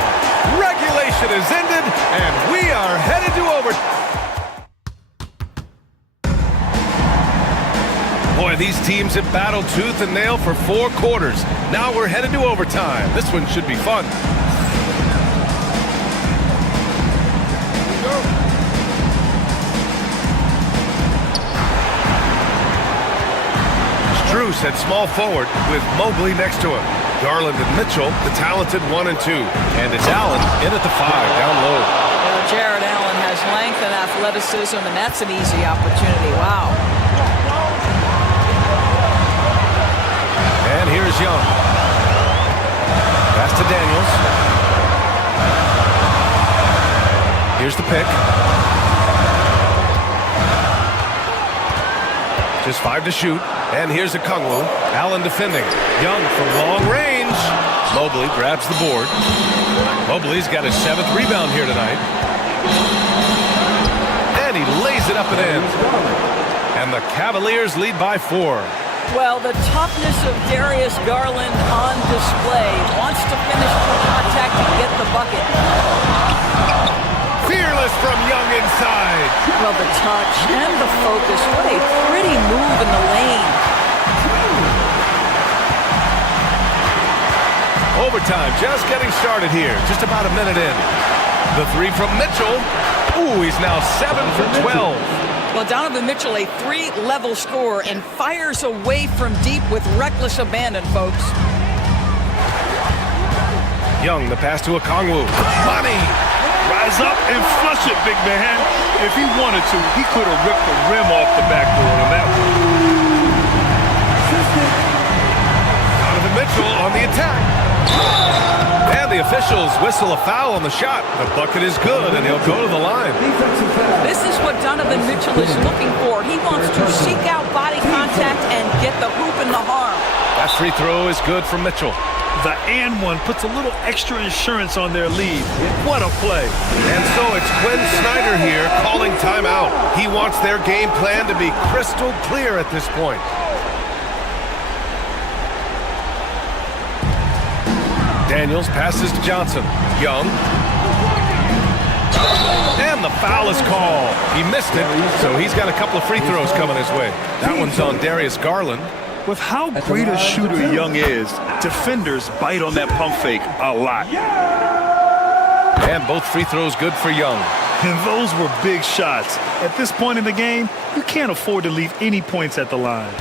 Regulation is ended, and we are headed to overtime. Boy, these teams have battled tooth and nail for 4 quarters. Now we're headed to overtime. This one should be fun. Strus at small forward with Mobley next to him. Garland and Mitchell, the talented 1 and 2. And it's Allen in at the 5, down low. Well, Jared Allen has length and athleticism, and that's an easy opportunity. Wow. And here's Young. Pass to Daniels. Here's the pick. Just 5 to shoot. And here's a Kungwu. Allen defending. Young from long range. Mobley grabs the board. Mobley's got his 7th rebound here tonight. And he lays it up and in. And the Cavaliers lead by 4. Well, the toughness of Darius Garland on display. Wants to finish for contact and get the bucket. Fearless from Young inside. Well, the touch and the focus. What a pretty move in the lane. Overtime just getting started here. Just about a minute in. The three from Mitchell. Ooh, he's now 7 for 12. Well, Donovan Mitchell, a 3-level scorer, and fires away from deep with reckless abandon, folks. Young, the pass to Okongwu. Money! Rise up and flush it, big man. If he wanted to, he could have ripped the rim off the backboard on that one. Donovan Mitchell on the attack. And the officials whistle a foul on the shot. The bucket is good, and he'll go to the line. This is what Donovan Mitchell is looking for. He wants to seek out body contact and get the hoop in the harm. That free throw is good for Mitchell. The and one puts a little extra insurance on their lead. What a play. And so it's Quinn Snyder here calling timeout. He wants their game plan to be crystal clear at this point. Daniels passes to Johnson. Young. And the foul is called. He missed it, so he's got a couple of free throws coming his way. That one's on Darius Garland. With how great a shooter Young is, defenders bite on that pump fake a lot. And both free throws good for Young. And those were big shots. At this point in the game, you can't afford to leave any points at the line.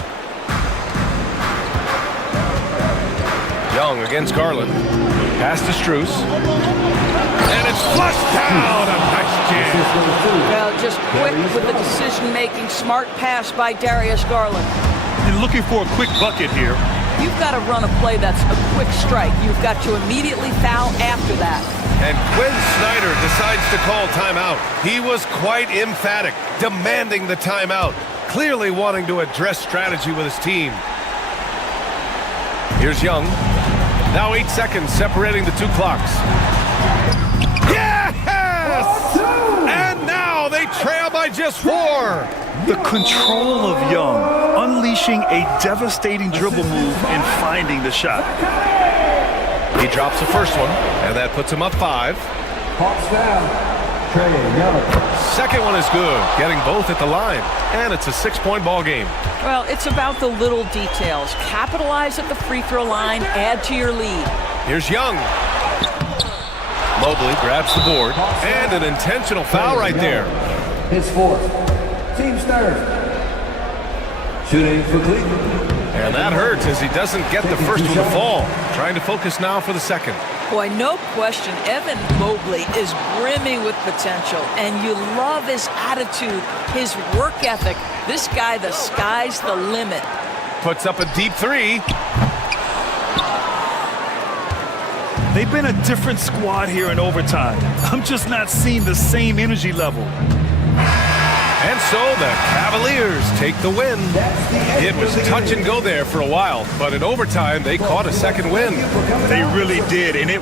Young against Garland. Pass to Strus. And it's flushed down. A nice jam. Well, just quick with the decision-making, smart pass by Darius Garland. You're looking for a quick bucket here. You've got to run a play that's a quick strike. You've got to immediately foul after that. And Quinn Snyder decides to call timeout. He was quite emphatic, demanding the timeout, clearly wanting to address strategy with his team. Here's Young. Now 8 seconds separating the two clocks. Yes! And now they trail by just 4. The control of Young, unleashing a devastating dribble move and finding the shot. He drops the first one, and that puts him up 5. Second one is good, getting both at the line, and it's a 6-point ball game. Well, it's about the little details. Capitalize at the free throw line, add to your lead. Here's Young. Mobley grabs the board, and an intentional foul right there. His fourth. Team's third. Shooting for Cleveland. And that hurts as he doesn't get the first one to fall. Trying to focus now for the second. Boy, no question, Evan Mobley is brimming with potential, and you love his attitude, his work ethic. This guy, the sky's the limit. Puts up a deep 3. They've been a different squad here in overtime. I'm just not seeing the same energy level. And so the Cavaliers take the win. It was touch and go there for a while, but in overtime, they caught a second win. They really did, and it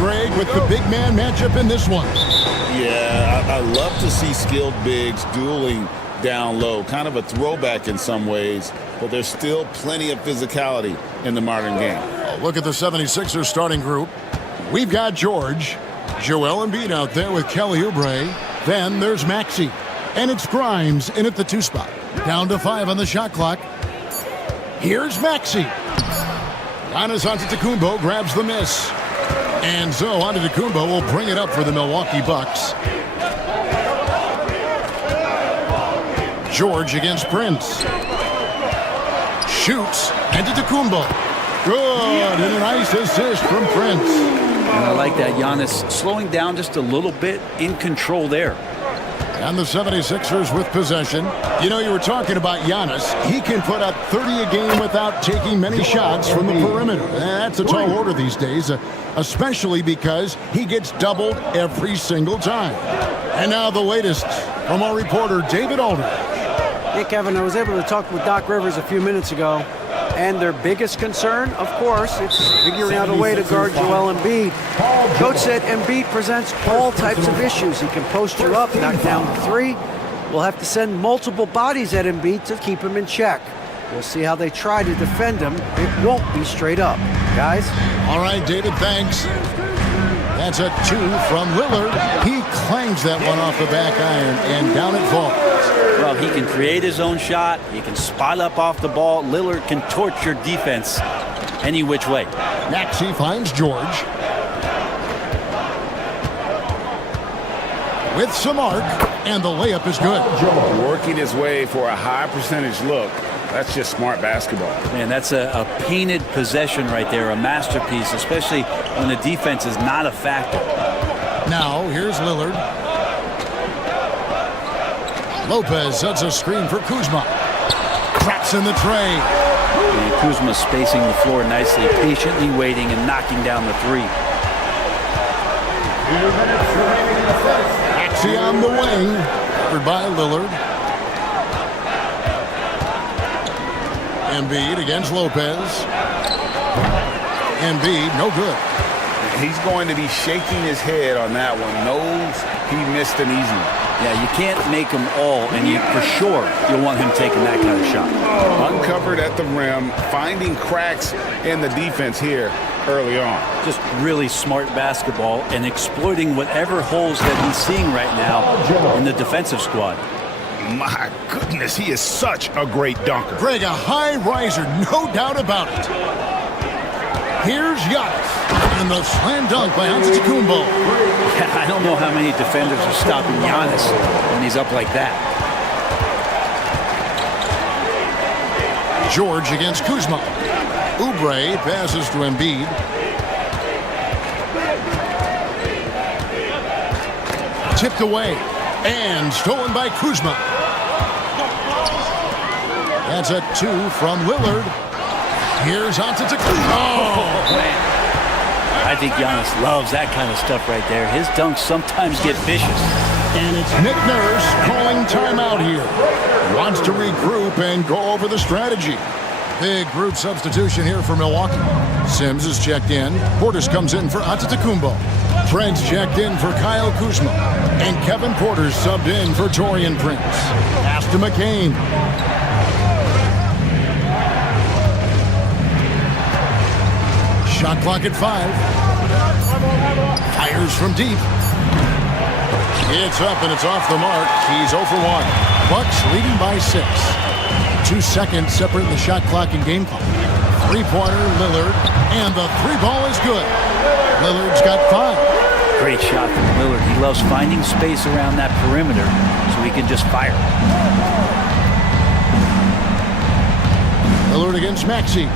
Greg, with the big man matchup in this one. Yeah, I love to see skilled bigs dueling down low. Kind of a throwback in some ways, but there's still plenty of physicality in the modern game. Look at the 76ers starting group. We've got George, Joel Embiid out there with Kelly Oubre. Then there's Maxey. And it's Grimes in at the 2 spot. Down to 5 on the shot clock. Here's Maxey. Giannis Antetokounmpo grabs the miss. And so Antetokounmpo will bring it up for the Milwaukee Bucks. George against Prince. Shoots. Antetokounmpo. Good. And a nice assist from Prince. And I like that. Giannis slowing down just a little bit, in control there. And the 76ers with possession. You know, you were talking about Giannis. He can put up 30 a game without taking many shots from the perimeter. That's a tall order these days, especially because he gets doubled every single time. And now the latest from our reporter, David Alder. Hey, Kevin, I was able to talk with Doc Rivers a few minutes ago. And their biggest concern, of course, it's figuring out a way to guard Joel Embiid. Coach said Embiid presents all types of issues. He can post you up, knock down the 3. We'll have to send multiple bodies at Embiid to keep him in check. We'll see how they try to defend him. It won't be straight up. Guys? All right, David, thanks. That's a 2 from Lillard. He clangs that one off the back iron, and down it falls. Well, he can create his own shot. He can spot up off the ball. Lillard can torch your defense any which way. Maxey finds George. With some arc, and the layup is good. Working his way for a high percentage look. That's just smart basketball. Man, that's a painted possession right there, a masterpiece, especially when the defense is not a factor. Now, here's Lillard. Lopez sets a screen for Kuzma. Traps in the tray. And Kuzma spacing the floor nicely, patiently waiting and knocking down the 3. Maxey on the wing. Covered by Lillard. Embiid against Lopez. Embiid, no good. He's going to be shaking his head on that one. Knows he missed an easy one. Yeah, you can't make them all, and for sure you'll want him taking that kind of shot. Uncovered at the rim, finding cracks in the defense here early on. Just really smart basketball and exploiting whatever holes that he's seeing right now in the defensive squad. My goodness, he is such a great dunker. Greg, a high riser, no doubt about it. Here's Giannis. And the slam dunk by Antetokounmpo. Yeah, I don't know how many defenders are stopping Giannis when he's up like that. George against Kuzma. Oubre passes to Embiid. Tipped away and stolen by Kuzma. That's a 2 from Lillard. Here's Antetokounmpo. Oh, man. I think Giannis loves that kind of stuff right there. His dunks sometimes get vicious. And it's Nick Nurse calling timeout here. Wants to regroup and go over the strategy. Big group substitution here for Milwaukee. Sims is checked in. Portis comes in for Antetokounmpo. Fred's checked in for Kyle Kuzma. And Kevin Porter's subbed in for Taurean Prince. Pass to McCain. Shot clock at 5. Fires from deep. It's up and it's off the mark. He's 0 for 1. Bucks leading by 6. 2 seconds separating the shot clock and game clock. 3-pointer, Lillard. And the 3-ball is good. Lillard's got 5. Great shot from Lillard. He loves finding space around that perimeter so he can just fire. Lillard against Maxey.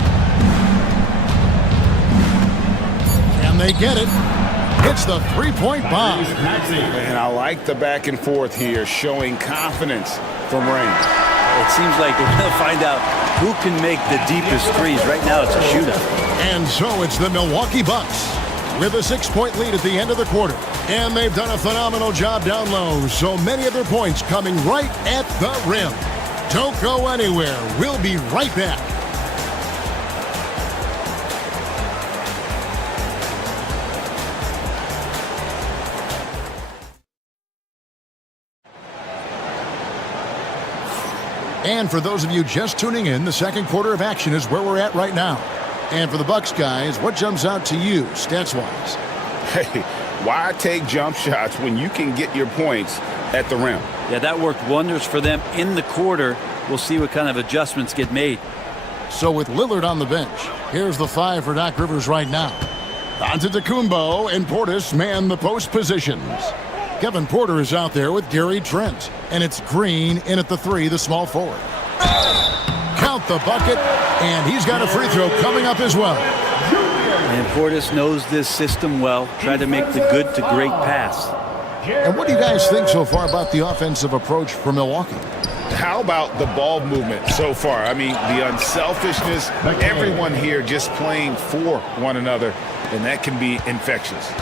And they get it. It's the 3-point bomb. And I like the back and forth here, showing confidence from range. It seems like they're going to find out who can make the deepest threes. Right now it's a shootout. And so it's the Milwaukee Bucks with a 6-point lead at the end of the quarter. And they've done a phenomenal job down low. So many of their points coming right at the rim. Don't go anywhere. We'll be right back. And for those of you just tuning in, the second quarter of action is where we're at right now. And for the Bucks guys, what jumps out to you stats-wise? Hey, why take jump shots when you can get your points at the rim? Yeah, that worked wonders for them in the quarter. We'll see what kind of adjustments get made. So with Lillard on the bench, here's the 5 for Doc Rivers right now. Antetokounmpo and Portis man the post positions. Kevin Porter is out there with Gary Trent. And it's Green in at the 3, the small forward. Count the bucket, and he's got a free throw coming up as well. And Portis knows this system well. Tried to make the good to great pass. And what do you guys think so far about the offensive approach for Milwaukee? How about the ball movement so far? I mean, the unselfishness, everyone here just playing for one another, and that can be infectious.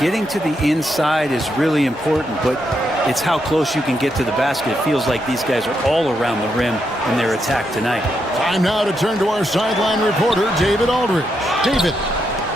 Getting to the inside is really important, but it's how close you can get to the basket. It feels like these guys are all around the rim in their attack tonight. Time now to turn to our sideline reporter, David Aldridge. David.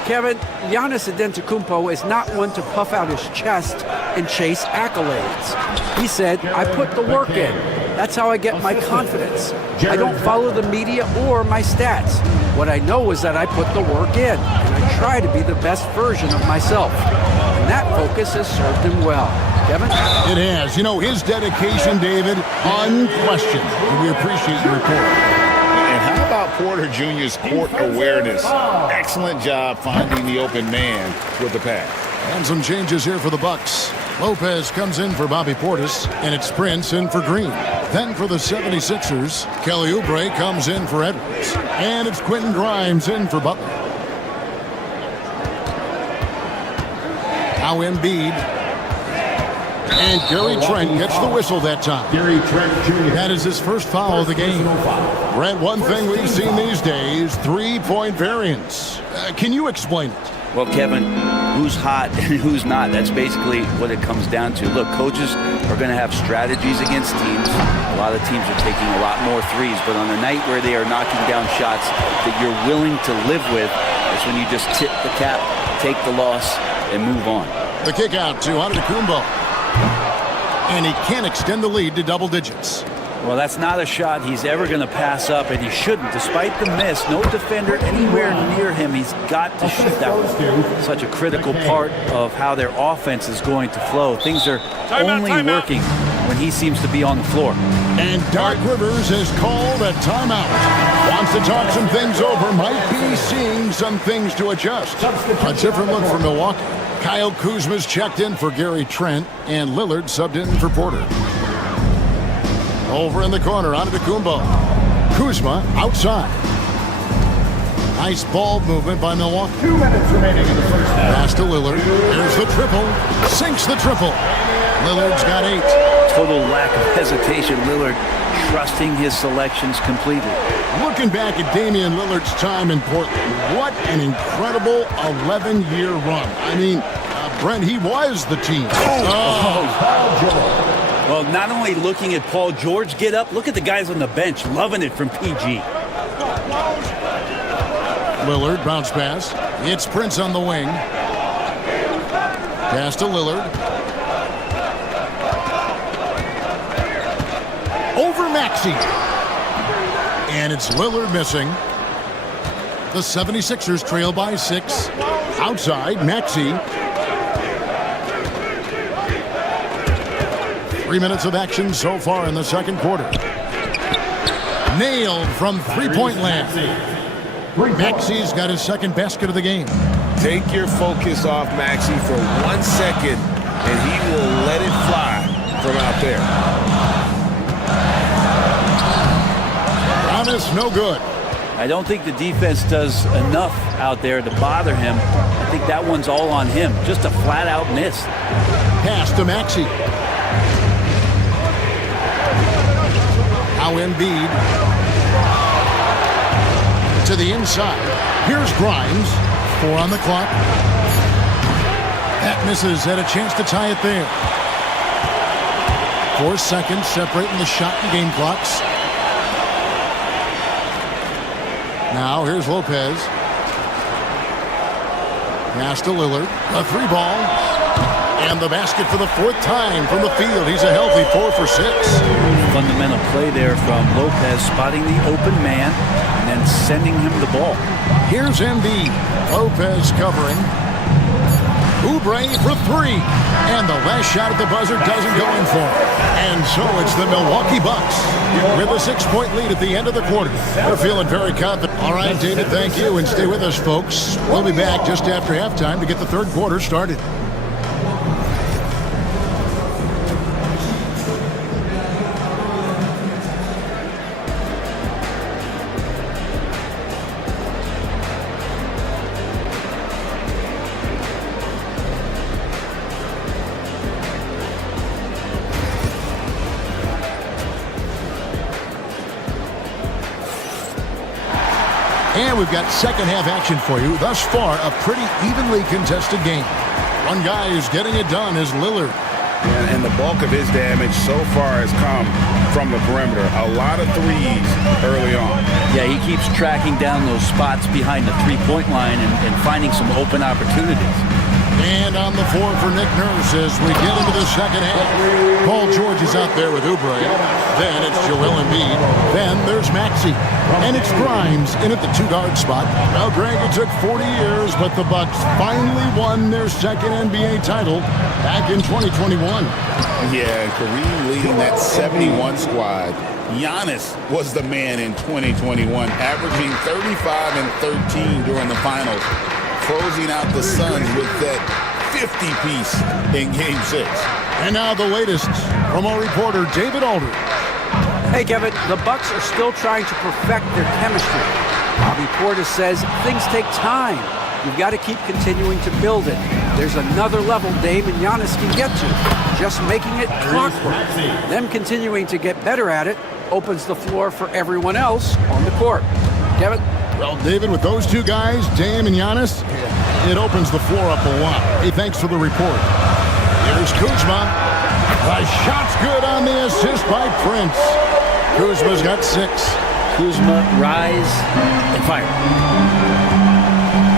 Kevin, Giannis Antetokounmpo is not one to puff out his chest and chase accolades. He said, I put the work in. That's how I get my confidence. I don't follow the media or my stats. What I know is that I put the work in, and I try to be the best version of myself. And that focus has served him well. Kevin? It has. You know, his dedication, David, unquestioned. And we appreciate your report. And how about Porter Jr.'s court awareness? Excellent job finding the open man with the pass. And some changes here for the Bucks. Lopez comes in for Bobby Portis, and it's Prince in for Green. Then for the 76ers, Kelly Oubre comes in for Edwards. And it's Quentin Grimes in for Butler. Now Embiid. And Gary Trent gets the whistle that time. Gary Trent Jr. That is his first foul of the game. Brent, one thing we've seen these days, three-point variance. Can you explain it? Well, Kevin, who's hot and who's not? That's basically what it comes down to. Look, coaches are going to have strategies against teams. A lot of teams are taking a lot more threes, but on a night where they are knocking down shots that you're willing to live with, that's when you just tip the cap, take the loss, and move on. The kick out to Antetokounmpo. And he can't extend the lead to double digits. Well, that's not a shot he's ever going to pass up, and he shouldn't. Despite the miss, no defender anywhere near him. He's got to shoot that one. Such a critical part of how their offense is going to flow. Things are only working when he seems to be on the floor. And Doc Rivers has called a timeout. Wants to talk some things over. Might be seeing some things to adjust. A different look for Milwaukee. Kyle Kuzma's checked in for Gary Trent, and Lillard subbed in for Porter. Over in the corner, Antetokounmpo. Kuzma outside. Nice ball movement by Milwaukee. 2 minutes remaining in the first half. Pass to Lillard. There's the triple. Sinks the triple. Lillard's got 8. Total lack of hesitation. Lillard trusting his selections completely. Looking back at Damian Lillard's time in Portland, what an incredible 11-year run. I mean, Brent, he was the team. Well, not only looking at Paul George get up, look at the guys on the bench loving it from PG. Lillard, bounce pass. It's Prince on the wing. Pass to Lillard. Over Maxey. And it's Lillard missing. The 76ers trail by 6. Outside, Maxey. 3 minutes of action so far in the second quarter. Nailed from three-point land. Maxey's got his second basket of the game. Take your focus off Maxey for 1 second, and he will let it fly from out there. Promise no good. I don't think the defense does enough out there to bother him. I think that one's all on him. Just a flat-out miss. Pass to Maxey. Now Embiid. To the inside. Here's Grimes. 4 on the clock. That misses. Had a chance to tie it there. 4 seconds separating the shot and game clocks. Now here's Lopez. Pass to Lillard. A 3 ball. And the basket for the 4th time from the field. He's a healthy 4 for 6. Fundamental play there from Lopez, spotting the open man and then sending him the ball. Here's Embiid. Lopez covering. Oubre for 3. And the last shot at the buzzer doesn't go in for him. And so it's the Milwaukee Bucks with a 6-point lead at the end of the quarter. They're feeling very confident. All right, David, thank you. And stay with us, folks. We'll be back just after halftime to get the 3rd quarter started. And we've got second half action for you. Thus far, a pretty evenly contested game. One guy who's getting it done is Lillard. And the bulk of his damage so far has come from the perimeter. A lot of threes early on. Yeah, he keeps tracking down those spots behind the three-point line and finding some open opportunities. And on the floor for Nick Nurse as we get into the second half. Paul George is out there with Oubre. Then it's Joel Embiid. Then there's Maxey. And it's Grimes in at the 2-guard spot. Now, Greg, it took 40 years, but the Bucks finally won their second NBA title back in 2021. Yeah, Kareem leading that 71 squad. Giannis was the man in 2021, averaging 35 and 13 during the finals, closing out the Suns with that 50-piece in Game 6. And now the latest from our reporter, David Aldridge. Hey, Kevin, the Bucks are still trying to perfect their chemistry. Bobby Portis says things take time. You've got to keep continuing to build it. There's another level Dame and Giannis can get to. Just making it clockwork. Them continuing to get better at it opens the floor for everyone else on the court. Kevin? Well, David, with those two guys, Dame and Giannis, it opens the floor up a lot. Hey, thanks for the report. Here's Kuzma. The shot's good on the assist by Prince. Kuzma's got 6. Kuzma, rise, and fire.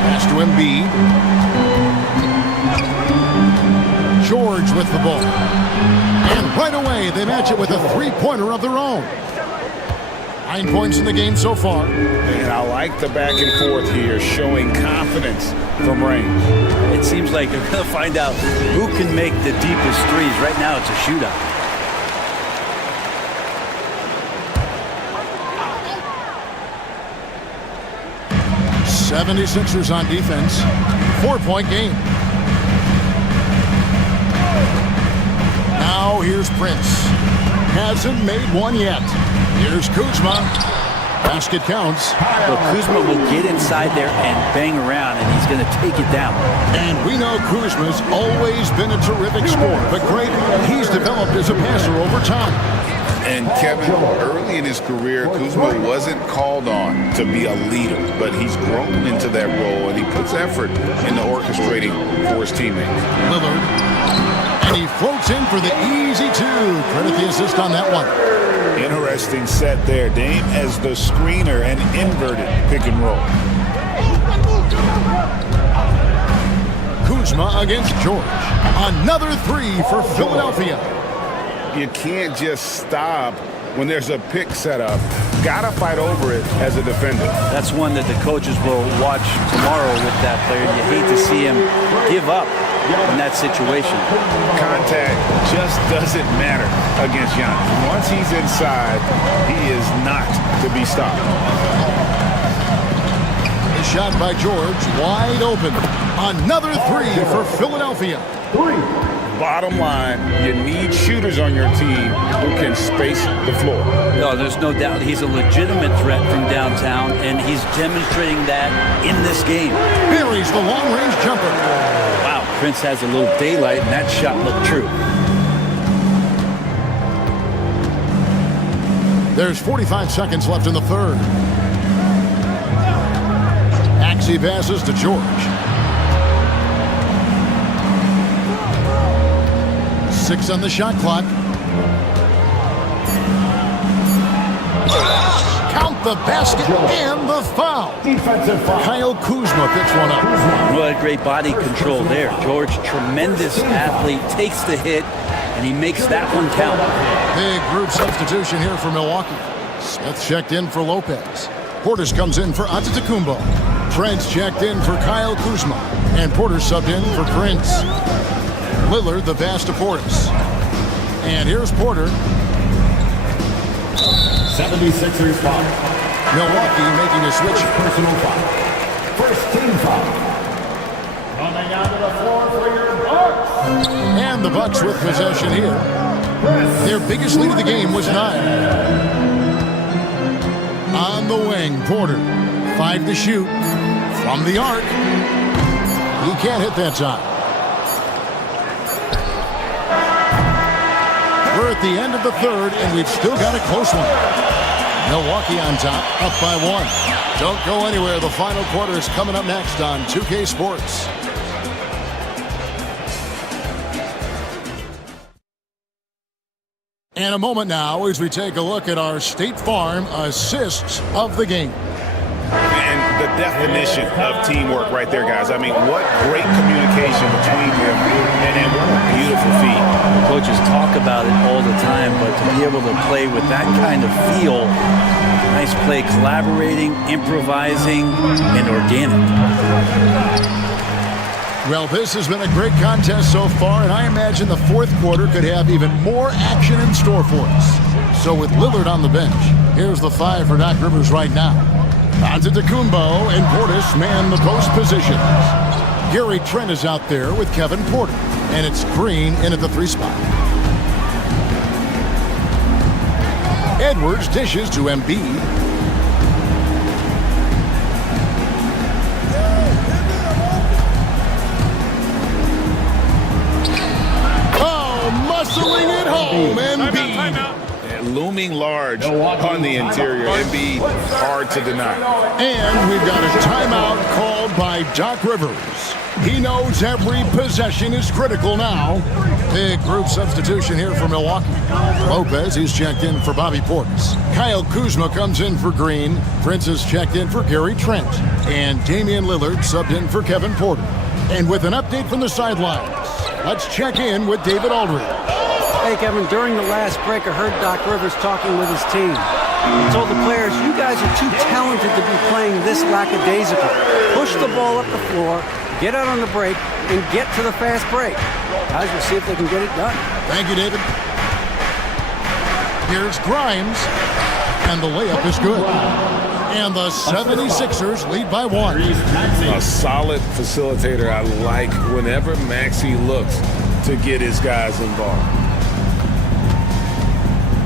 Pass to Embiid. George with the ball. And right away, they match it with a 3-pointer of their own. 9 points in the game so far. And I like the back and forth here, showing confidence from range. It seems like they're going to find out who can make the deepest threes. Right now, it's a shootout. '76ers on defense. 4-point game. Now here's Prince. Hasn't made one yet. Here's Kuzma. Basket counts. Well, Kuzma will get inside there and bang around, and he's going to take it down. And we know Kuzma's always been a terrific scorer, but great, he's developed as a passer over time. And Kevin, early in his career, Kuzma wasn't called on to be a leader, but he's grown into that role, and he puts effort into orchestrating for his teammates. Lillard. And he floats in for the easy 2. Credit the assist on that one. Interesting set there. Dame as the screener and inverted pick and roll. Kuzma against George. Another 3 for Philadelphia. You can't just stop when there's a pick set up. Gotta fight over it as a defender. That's one that the coaches will watch tomorrow with that player. You hate to see him give up in that situation. Contact just doesn't matter against Giannis. Once he's inside, he is not to be stopped. A shot by George, wide open. Another 3 for Philadelphia. Bottom line, you need shooters on your team who can space the floor. No, there's no doubt he's a legitimate threat from downtown, and he's demonstrating that in this game. Buries the long-range jumper. Wow, Prince has a little daylight, and that shot looked true. There's 45 seconds left in the third. Maxey passes to George. 6 on the shot clock. Count the basket and the foul. Defensive foul. Kyle Kuzma picks one up. What a great body control there. George, tremendous athlete, takes the hit, and he makes that one count. Big group substitution here for Milwaukee. Smith checked in for Lopez. Portis comes in for Antetokounmpo. Trent's checked in for Kyle Kuzma. And Porter subbed in for Prince. Lillard the pass to Portis. And here's Porter. 76ers foul. Milwaukee making a switch. Personal foul. First team foul. Coming out of the floor for your Bucks. And the Bucks with possession here. Their biggest lead of the game was 9. On the wing, Porter. 5 to shoot. From the arc. He can't hit that time. We're at the end of the third, and we've still got a close one. Milwaukee on top, up by 1. Don't go anywhere. The final quarter is coming up next on 2K Sports. And a moment now as we take a look at our State Farm assists of the game. And the definition of teamwork right there, guys. I mean, what great communication between them, and what a beautiful feat. Coaches talk about it all the time, but to be able to play with that kind of feel, nice play, collaborating, improvising, and organic. Well, this has been a great contest so far, and I imagine the fourth quarter could have even more action in store for us. So with Lillard on the bench, here's the 5 for Doc Rivers right now. Antetokounmpo and Portis man the post positions. Gary Trent is out there with Kevin Porter, and it's Green in at the 3 spot. Edwards dishes to Embiid. Muscling it home, Embiid. Looming large on the interior. Embiid, hard to deny. And we've got a timeout called by Doc Rivers. He knows every possession is critical now. Big group substitution here for Milwaukee. Lopez is checked in for Bobby Portis. Kyle Kuzma comes in for Green. Prince is checked in for Gary Trent. And Damian Lillard subbed in for Kevin Porter. And with an update from the sidelines, let's check in with David Aldridge. Hey, Kevin, during the last break, I heard Doc Rivers talking with his team. He told the players, you guys are too talented to be playing this lackadaisical. Push the ball up the floor, get out on the break, and get to the fast break. Guys, we'll see if they can get it done. Thank you, David. Here's Grimes, and the layup is good. And the 76ers lead by 1. A solid facilitator. I like whenever Maxey looks to get his guys involved.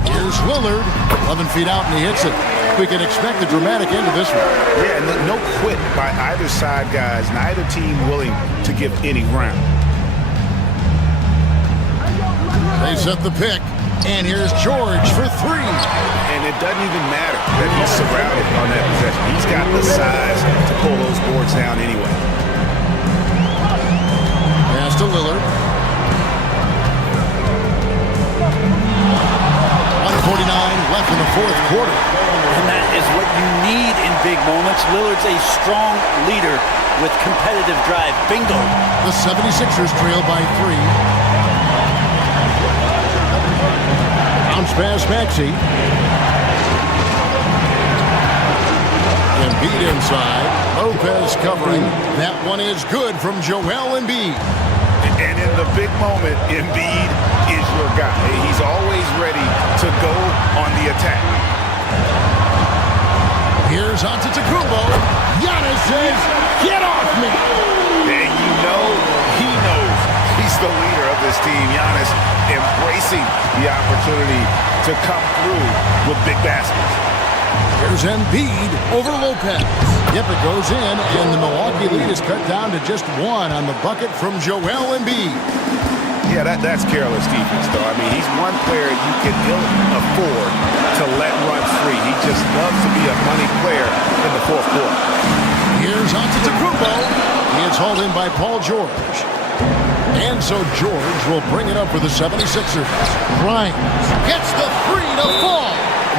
Here's Lillard, 11 feet out, and he hits it. We can expect a dramatic end to this one. Yeah, no quit by either side, guys. Neither team willing to give any ground. They set the pick, and here's George for 3. And it doesn't even matter that he's surrounded on that possession. He's got the size to pull those boards down anyway. Pass to Lillard. 149 left in the fourth quarter. And that is what you need in big moments. Lillard's a strong leader with competitive drive. Bingo. The 76ers trail by 3. Bounce pass Maxey. Embiid inside. Lopez covering. That one is good from Joel Embiid. And in the big moment, Embiid is your guy. He's always ready to go on the attack. Here's Antetokounmpo. Giannis says, get off me. And you know he knows he's the leader of this team. Giannis embracing the opportunity to come through with big baskets. Here's Embiid over Lopez. Yep, it goes in, and the Milwaukee lead is cut down to just 1 on the bucket from Joel Embiid. Yeah, that's careless defense, though. I mean, he's one player you can ill afford to let run free. He just loves to be a money player in the fourth quarter. Here's Antetokounmpo. He is hauled in by Paul George. And so George will bring it up for the 76ers. Grimes gets the 3 to fall.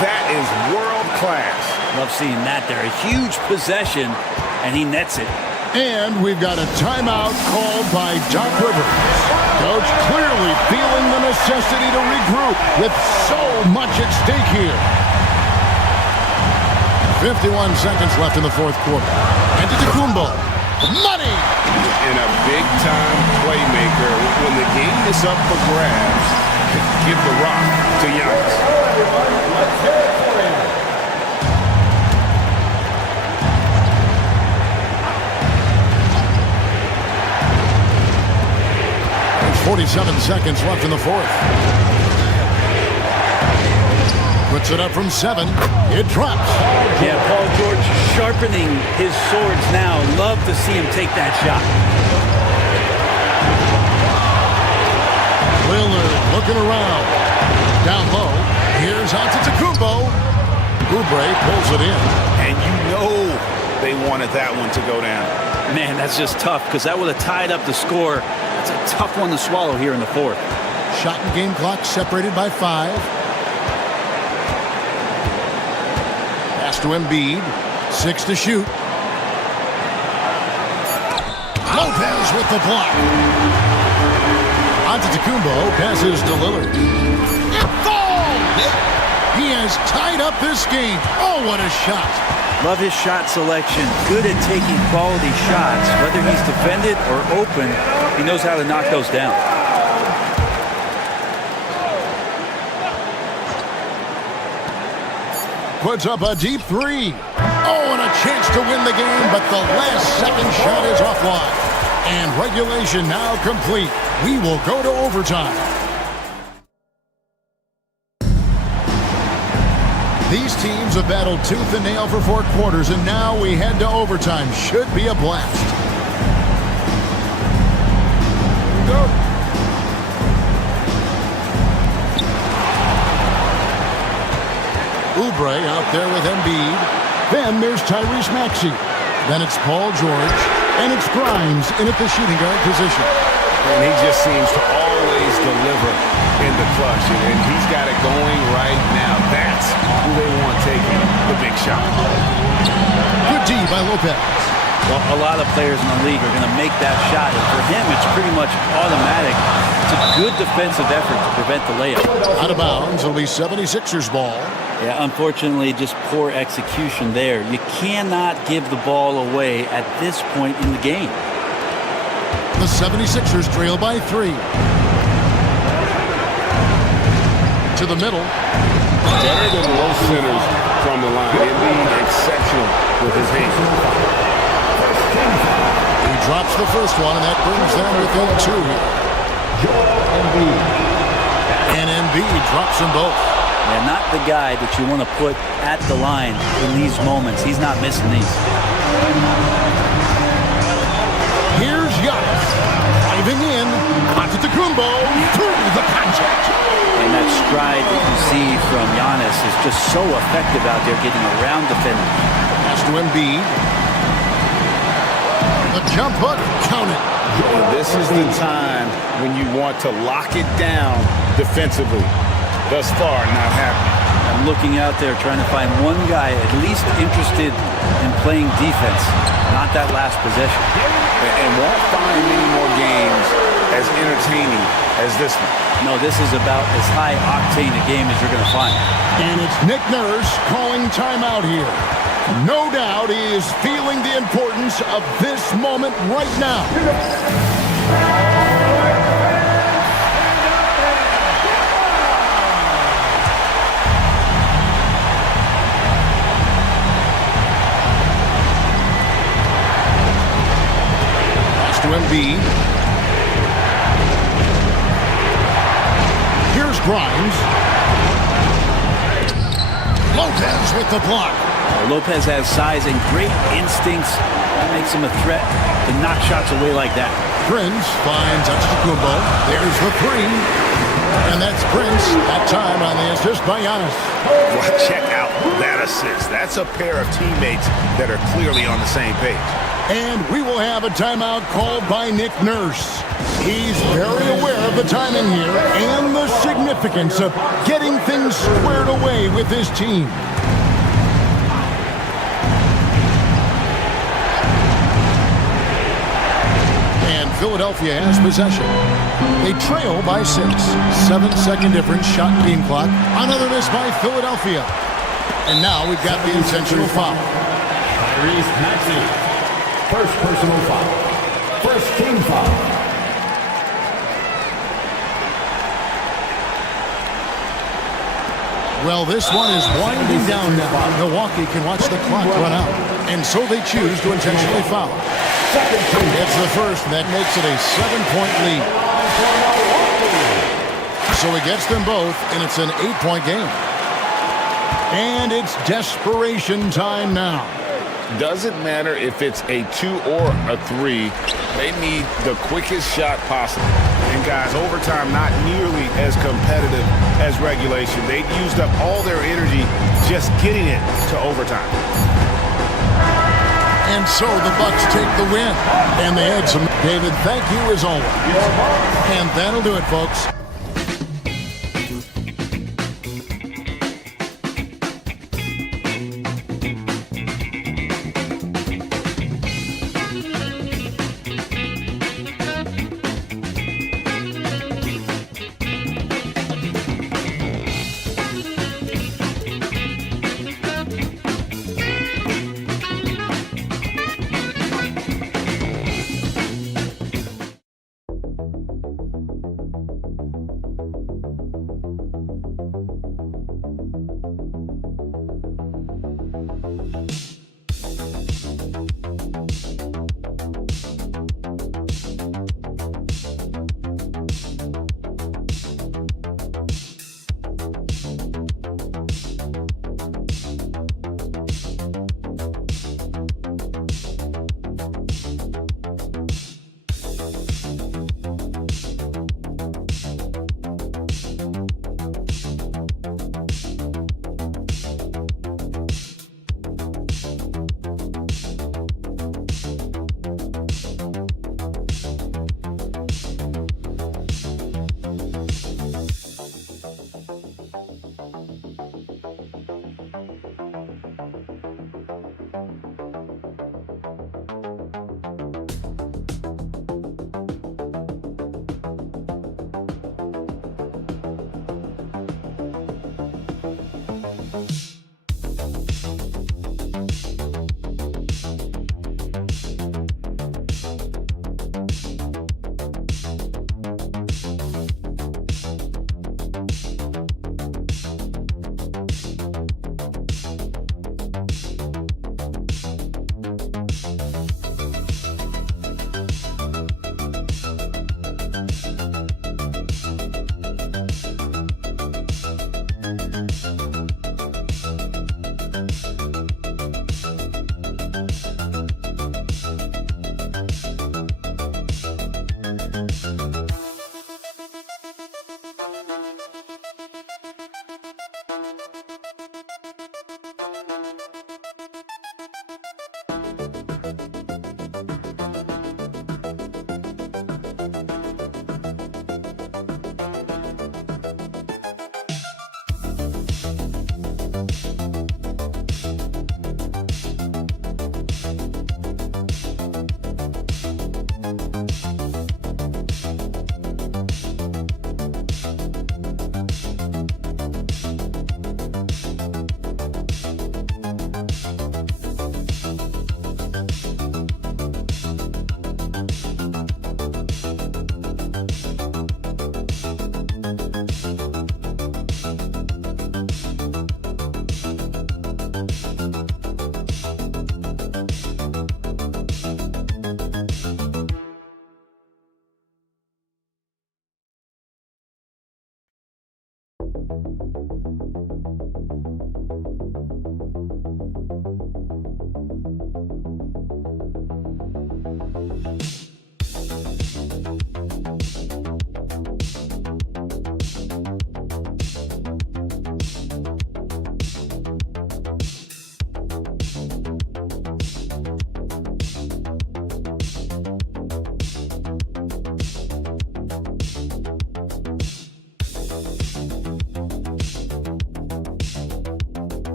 That is world class. Love seeing that there. A huge possession, and he nets it. And we've got a timeout called by Doc Rivers. Coach clearly feeling the necessity to regroup with so much at stake here. 51 seconds left in the fourth quarter. Antetokounmpo. Money! And a big-time playmaker. When the game is up for grabs, give the rock to Giannis. Let's hear it for him. 47 seconds left in the fourth. Puts it up from 7. It drops. Yeah, Paul George sharpening his swords now. Love to see him take that shot. Lillard looking around. Down low. Here's Antetokounmpo. Oubre pulls it in. And you know they wanted that one to go down. Man, that's just tough because that would have tied up the score. That's a tough one to swallow here in the fourth. Shot and game clock separated by 5. Pass to Embiid. 6 to shoot. Lopez with the block. Antetokounmpo passes to Lillard. It falls! He has tied up this game. Oh, what a shot. Love his shot selection. Good at taking quality shots. Whether he's defended or open, he knows how to knock those down. Puts up a deep 3. Oh, and a chance to win the game, but the last second shot is offline. And regulation now complete. We will go to overtime. These teams have battled tooth and nail for 4 quarters, and now we head to overtime. Should be a blast. Go. Oubre out there with Embiid. Then there's Tyrese Maxey. Then it's Paul George. And it's Grimes in at the shooting guard position. And he just seems to always deliver in the clutch. And he's got it going right now. That's who they want taking the big shot. Good D by Lopez. Well, a lot of players in the league are going to make that shot. And for him, it's pretty much automatic. It's a good defensive effort to prevent the layup. Out of bounds, it'll be 76ers ball. Yeah, unfortunately, just poor execution there. You cannot give the ball away at this point in the game. The 76ers trail by 3. To the middle. Better than most centers from the line. Being exceptional with his hands. He drops the first one, and that brings them within 2 here. And Embiid drops them both. Yeah, not the guy that you want to put at the line in these moments. He's not missing these. Here's Giannis. Driving in. Antetokounmpo through the contact. And that stride that you see from Giannis is just so effective out there getting around defenders. Pass to Embiid. The jump hook. Count it. This is the time when you want to lock it down defensively. Thus far, not happening. I'm looking out there trying to find one guy at least interested in playing defense, not that last possession. And won't find many more games as entertaining as this one. No, this is about as high-octane a game as you're going to find. And it's Nick Nurse calling timeout here. No doubt he is feeling the importance of this moment right now. To Embiid. Here's Grimes. Lopez with the block. Lopez has size and great instincts. That makes him a threat to knock shots away like that. Prince finds Antetokounmpo. There's the 3. And that's Prince. That time on the assist by Giannis. Well, check out that assist. That's a pair of teammates that are clearly on the same page. And we will have a timeout called by Nick Nurse. He's very aware of the timing here and the significance of getting things squared away with his team. Philadelphia has possession. They trail by 6. 7-second difference, shot team clock. Another miss by Philadelphia. And now we've got the intentional foul. Tyrese Maxey. First personal foul. First team foul. Well, this one is winding down now. Milwaukee can watch the clock run out. And so they choose to intentionally foul. It's the first, and that makes it a 7-point lead. So he gets them both, and it's an 8-point game. And it's desperation time now. Doesn't matter if it's a 2 or a 3. They need the quickest shot possible. And guys, overtime not nearly as competitive as regulation. They used up all their energy just getting it to overtime. And so the Bucks take the win. And they had some. David, thank you as always. And that'll do it, folks.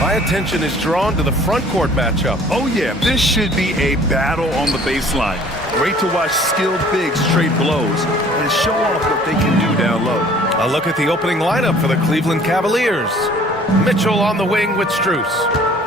my attention is drawn to the front court matchup. Oh, yeah, this should be a battle on the baseline. Great to watch skilled bigs trade blows and show off what they can do down low. A look at the opening lineup for the Cleveland Cavaliers. Mitchell on the wing with Strus.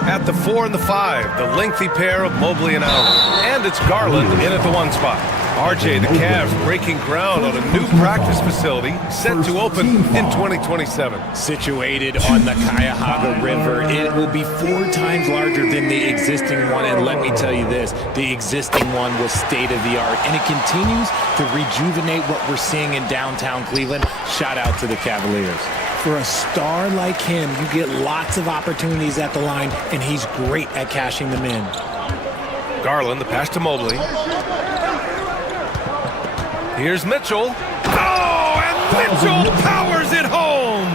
At the 4 and the 5, the lengthy pair of Mobley and Allen. And it's Garland in at the 1 spot. RJ, the Cavs breaking ground on a new practice facility set to open in 2027. Situated on the Cuyahoga River, it will be 4 times larger than the existing one. And let me tell you this, the existing one was state-of-the-art. And it continues to rejuvenate what we're seeing in downtown Cleveland. Shout out to the Cavaliers. For a star like him, you get lots of opportunities at the line, and he's great at cashing them in. Garland, the pass to Mobley. Here's Mitchell. Oh, and Mitchell powers it home.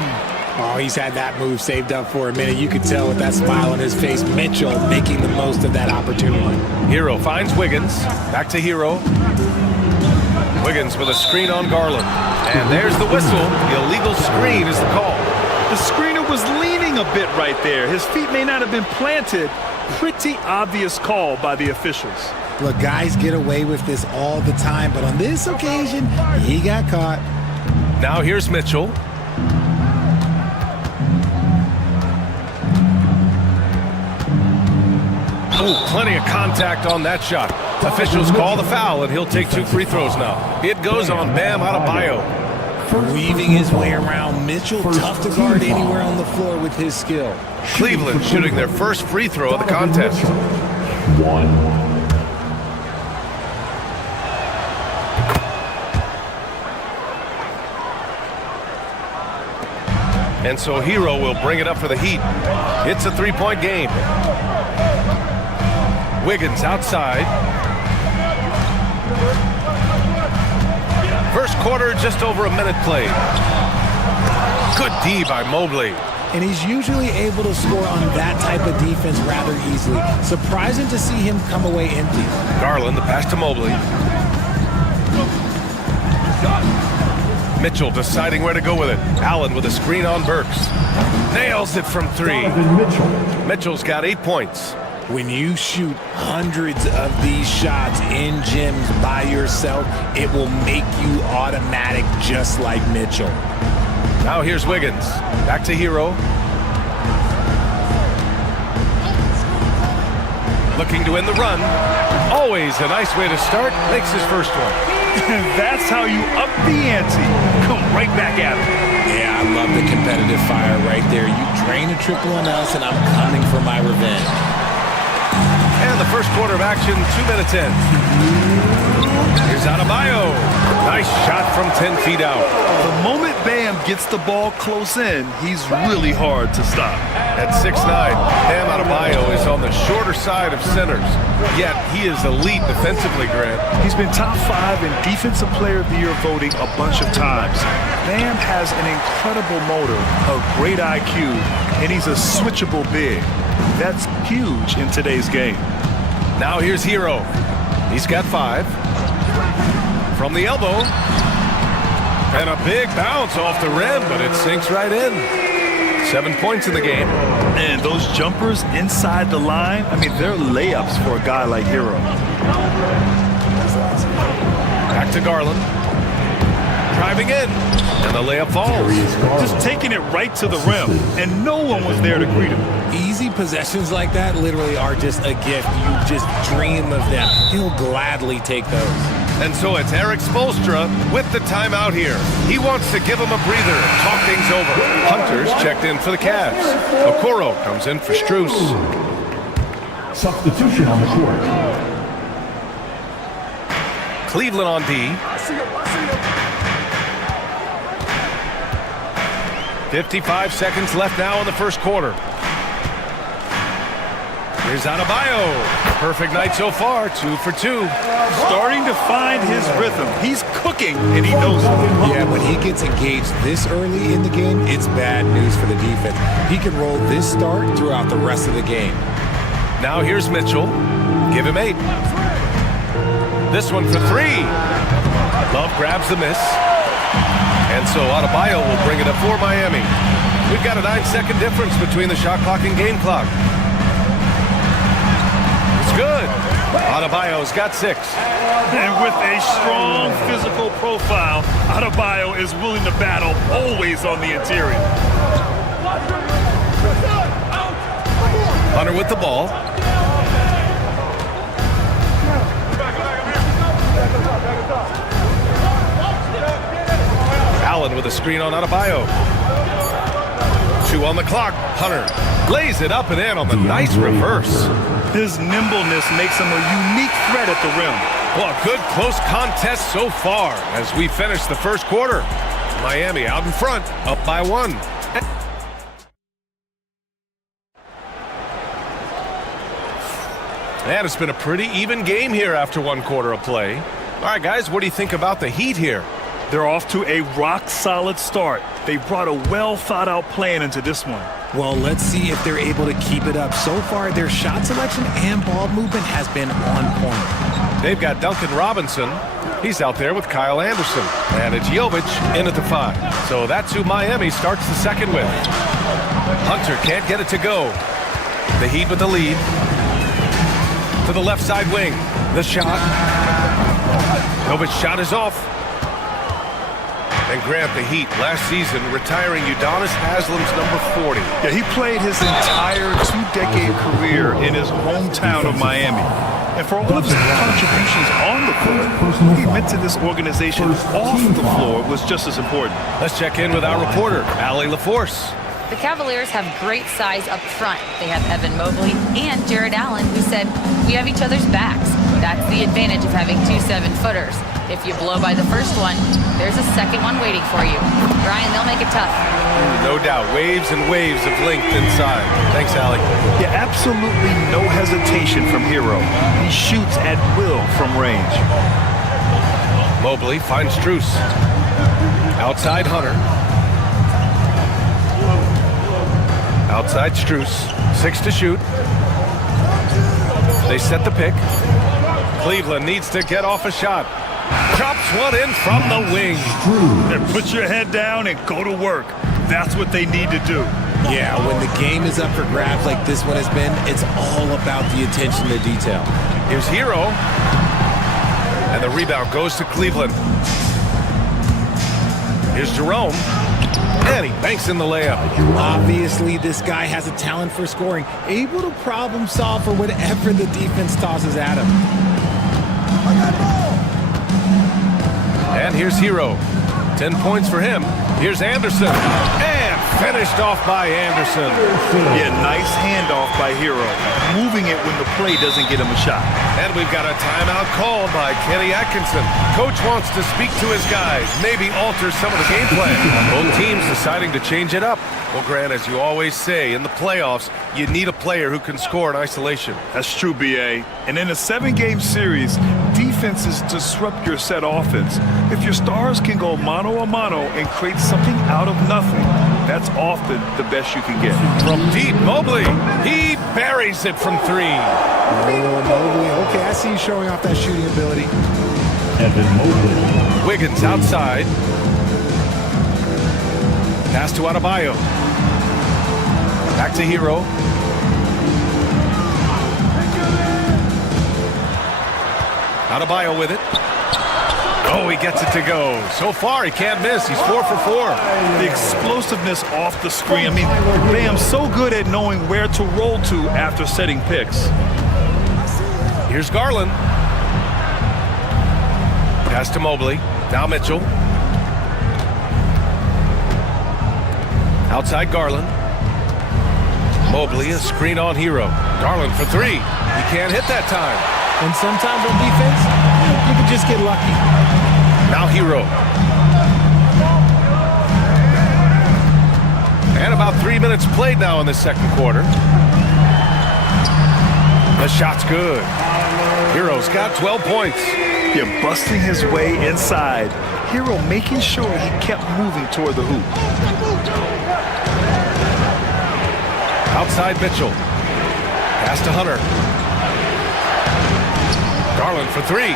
Oh, he's had that move saved up for a minute. You could tell with that smile on his face, Mitchell making the most of that opportunity. Hero finds Wiggins. Back to Hero. Wiggins with a screen on Garland. And there's the whistle. The illegal screen is the call. The screener was leaning a bit right there. His feet may not have been planted. Pretty obvious call by the officials. Look, guys get away with this all the time, but on this occasion, he got caught. Now here's Mitchell. Oh, plenty of contact on that shot. Officials call the foul, and he'll take 2 free throws now. It goes on Bam Adebayo. Weaving his way around, Mitchell, tough to guard anywhere on the floor with his skill. Cleveland shooting their first free throw of the contest. 1. And so Hero will bring it up for the Heat. It's a 3-point game. Wiggins outside. First quarter, just over a minute played. Good D by Mobley. And he's usually able to score on that type of defense rather easily. Surprising to see him come away empty. Garland, the pass to Mobley. Mitchell deciding where to go with it. Allen with a screen on Burks. Nails it from 3. Mitchell's got 8 points. When you shoot hundreds of these shots in gyms by yourself, it will make you automatic just like Mitchell. Now here's Wiggins. Back to Hero. Looking to end the run. Always a nice way to start. Makes his first one. That's how you up the ante. Come right back at it. Yeah, I love the competitive fire right there. You drain a triple on us, and I'm coming for my revenge. And the first quarter of action, 2 minutes in. Here's Adebayo. Nice shot from 10 feet out. The moment Bam gets the ball close in, he's really hard to stop. At 6'9", Bam Adebayo is on the shorter side of centers. Yet he is elite defensively, Grant. He's been top 5 in Defensive Player of the Year voting a bunch of times. Bam has an incredible motor, a great IQ, and he's a switchable big. That's huge in today's game. Now here's Hero. He's got 5. From the elbow. And a big bounce off the rim, but it sinks right in. 7 points in the game. And those jumpers inside the line, I mean, they're layups for a guy like Hero. Back to Garland. Driving in. And the layup falls. Just taking it right to the rim. And no one was there to greet him. Easy possessions like that literally are just a gift. You just dream of them. He'll gladly take those. And so it's Eric Spoelstra with the timeout here. He wants to give him a breather, talk things over. Hunter's checked in for the Cavs. Okoro comes in for Strus. Substitution on the court. Cleveland on D. 55 seconds left now in the first quarter. Here's Adebayo. Perfect night so far, 2 for 2. Starting to find his rhythm. He's cooking, and he knows it. Yeah, when he gets engaged this early in the game, it's bad news for the defense. He can roll this start throughout the rest of the game. Now here's Mitchell. Give him 8. This one for 3. Love grabs the miss. And so Adebayo will bring it up for Miami. We've got a 9-second difference between the shot clock and game clock. It's good. Adebayo's got 6. And with a strong physical profile, Adebayo is willing to battle, always on the interior. Hunter with the ball. Allen with a screen on Adebayo. 2 on the clock. Hunter lays it up and in on the nice reverse. His nimbleness makes him a unique threat at the rim. Well, a good close contest so far as we finish the first quarter. Miami out in front, up by 1. And it's been a pretty even game here after 1 quarter of play. All right, guys, what do you think about the Heat here? They're off to a rock-solid start. They brought a well-thought-out plan into this one. Well, let's see if they're able to keep it up. So far, their shot selection and ball movement has been on point. They've got Duncan Robinson. He's out there with Kyle Anderson. And it's Jovic in at the 5. So that's who Miami starts the second with. Hunter can't get it to go. The Heat with the lead. To the left side wing. The shot. Jovic's shot is off. And Grant, the Heat, last season, retiring Udonis Haslam's number 40. Yeah, he played his entire 2-decade career in his hometown of Miami. And for all of his contributions on the court, he meant to this organization off the floor was just as important. Let's check in with our reporter, Allie LaForce. The Cavaliers have great size up front. They have Evan Mobley and Jared Allen, who said, "We have each other's backs." That's the advantage of having 2 7-footers. If you blow by the first one, there's a second one waiting for you. Brian, they'll make it tough. No doubt. Waves and waves of length inside. Thanks, Allie. Yeah, absolutely no hesitation from Hero. He shoots at will from range. Mobley finds Strus. Outside Hunter. Outside Strus. 6 to shoot. They set the pick. Cleveland needs to get off a shot. Drops one in from the wing. And put your head down and go to work. That's what they need to do. Yeah, when the game is up for grabs like this one has been, it's all about the attention to detail. Here's Hero. And the rebound goes to Cleveland. Here's Jerome. And he banks in the layup. Obviously, this guy has a talent for scoring, able to problem solve for whatever the defense tosses at him. And here's Hero. 10 points for him. Here's Anderson. And finished off by Anderson. Yeah, nice handoff by Hero. Moving it when the play doesn't get him a shot. And we've got a timeout called by Kenny Atkinson. Coach wants to speak to his guys, maybe alter some of the game plan. Both teams deciding to change it up. Well, Grant, as you always say, in the playoffs, you need a player who can score in isolation. That's true, B.A. And in a 7-game series, defenses disrupt your set offense. If your stars can go mano-a-mano and create something out of nothing, that's often the best you can get. From deep, Mobley. He buries it from 3. Oh, Mobley. Okay, I see you showing off that shooting ability. Evan Mobley. Wiggins outside. Pass to Adebayo. Back to Hero. Adebayo with it. Oh, he gets it to go. So far, he can't miss. He's 4 for 4. The explosiveness off the screen. I mean, Bam's so good at knowing where to roll to after setting picks. Here's Garland. Pass to Mobley. Now Mitchell. Outside Garland. Mobley, a screen on Hero. Garland for 3. He can't hit that time. And sometimes on defense, you can just get lucky. Now Hero. And about 3 minutes played now in the second quarter. The shot's good. Hero's got 12 points. Yeah, busting his way inside. Hero making sure he kept moving toward the hoop. Outside Mitchell. Pass to Hunter. Garland for three.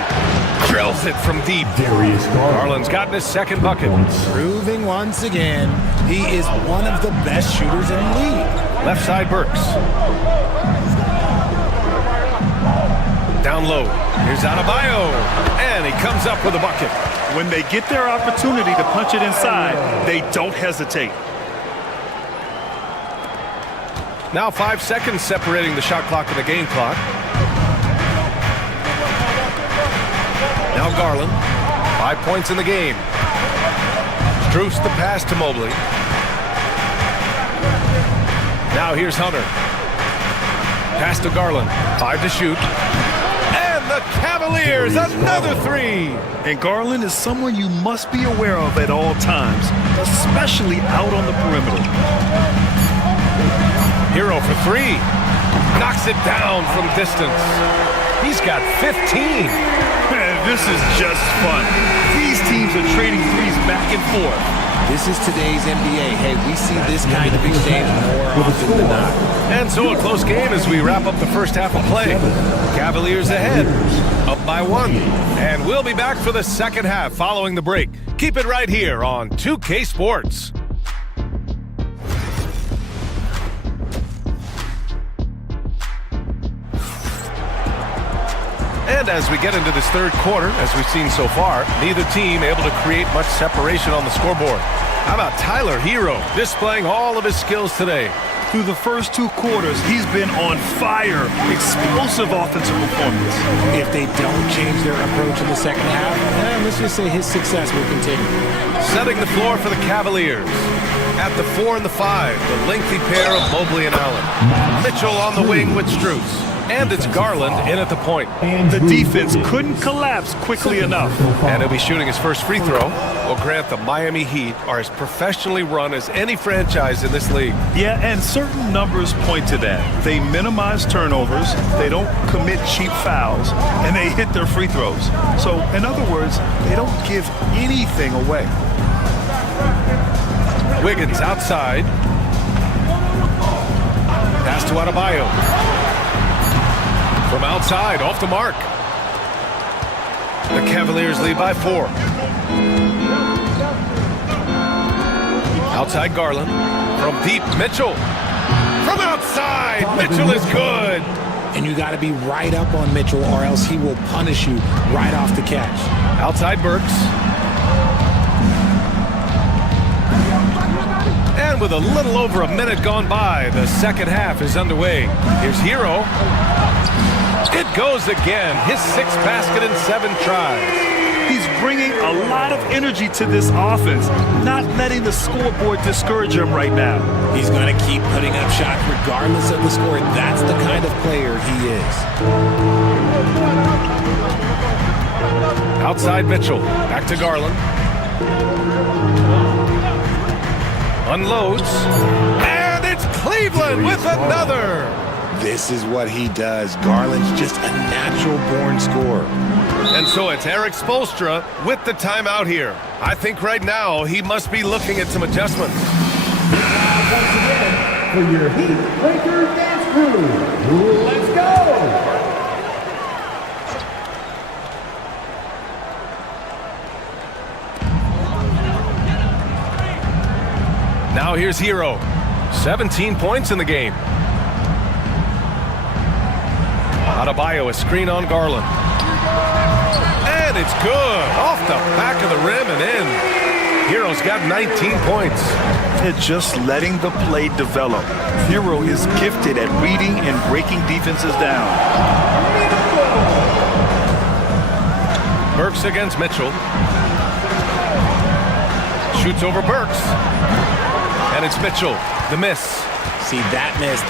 Drills it from deep. Garland's gotten his second bucket. Proving once again, he is one of the best shooters in the league. Left side Burks. Down low. Here's Adebayo. And he comes up with a bucket. When they get their opportunity to punch it inside, they don't hesitate. Now 5 seconds separating the shot clock and the game clock. Now Garland. 5 points in the game. Strus the pass to Mobley. Now here's Hunter. Pass to Garland. 5 to shoot. And the Cavaliers, another three. And Garland is someone you must be aware of at all times, especially out on the perimeter. Hero for three. Knocks it down from distance. He's got 15. Man, this is just fun. These teams are trading threes back and forth. This is today's NBA. Hey, we see this kind of exchange more often than not. And so a close game as we wrap up the first half of play. Cavaliers ahead, up by 1. And we'll be back for the second half following the break. Keep it right here on 2K Sports. And as we get into this third quarter, as we've seen so far, neither team able to create much separation on the scoreboard. How about Tyler Hero displaying all of his skills today? Through the first 2 quarters, he's been on fire. Explosive offensive performance. If they don't change their approach in the second half, let's just say his success will continue. Setting the floor for the Cavaliers. At the 4 and the 5, the lengthy pair of Mobley and Allen. Mitchell on the wing with Strus. And it's Garland in at the point. The defense couldn't collapse quickly enough. And he'll be shooting his first free throw. Will grant the Miami Heat are as professionally run as any franchise in this league. Yeah, and certain numbers point to that. They minimize turnovers, they don't commit cheap fouls, and they hit their free throws. So, in other words, they don't give anything away. Wiggins outside. Pass to Adebayo. From outside, off the mark. The Cavaliers lead by 4. Outside Garland. From deep, Mitchell. From outside, Mitchell is good. And you got to be right up on Mitchell or else he will punish you right off the catch. Outside Burks. And with a little over a minute gone by, the second half is underway. Here's Hero. It goes again. His 6th basket in 7 tries. He's bringing a lot of energy to this offense, not letting the scoreboard discourage him right now. He's going to keep putting up shots regardless of the score. That's the kind of player he is. Outside Mitchell. Back to Garland. Unloads. And it's Cleveland with another. This is what he does. Garland's just a natural-born scorer. And so it's Eric Spoelstra with the timeout here. I think right now he must be looking at some adjustments. Now, once again, for your Heat Breaker Dance Crew, let's go! Now here's Hero. 17 points in the game. Adebayo, a screen on Garland. And it's good. Off the back of the rim and in. Hero's got 19 points. They're just letting the play develop. Hero is gifted at reading and breaking defenses down. Burks against Mitchell. Shoots over Burks. And it's Mitchell. The miss. See, that miss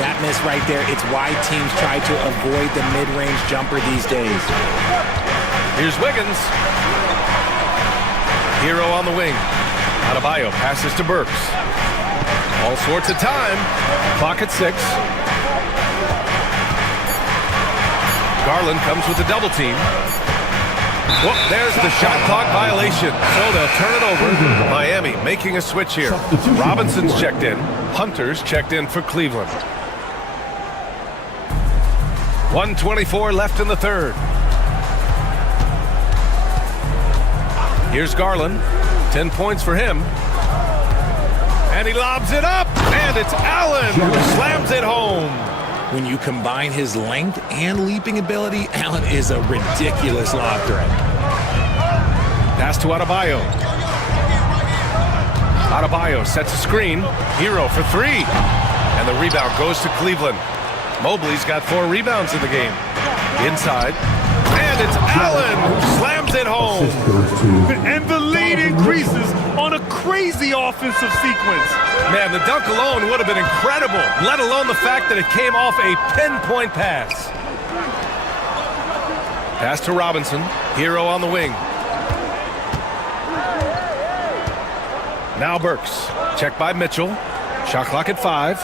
right there, it's why teams try to avoid the mid-range jumper these days. Here's Wiggins. Hero on the wing. Adebayo passes to Burks. All sorts of time. Clock at 6. Garland comes with the double team. Whoop, there's the shot clock violation. So they'll turn it over. Miami making a switch here. Robinson's checked in. Hunter's checked in for Cleveland. 1:24 left in the third. Here's Garland. 10 points for him. And he lobs it up. And it's Allen who slams it home. When you combine his length and leaping ability, Allen is a ridiculous lob threat. Pass to Adebayo. Adebayo sets a screen. Hero for three. And the rebound goes to Cleveland. Mobley's got 4 rebounds in the game. Inside. And it's Allen who slams it home. And the lead increases on a crazy offensive sequence. Man, the dunk alone would have been incredible, let alone the fact that it came off a pinpoint pass. Pass to Robinson. Hero on the wing. Now Burks. Check by Mitchell. Shot clock at 5.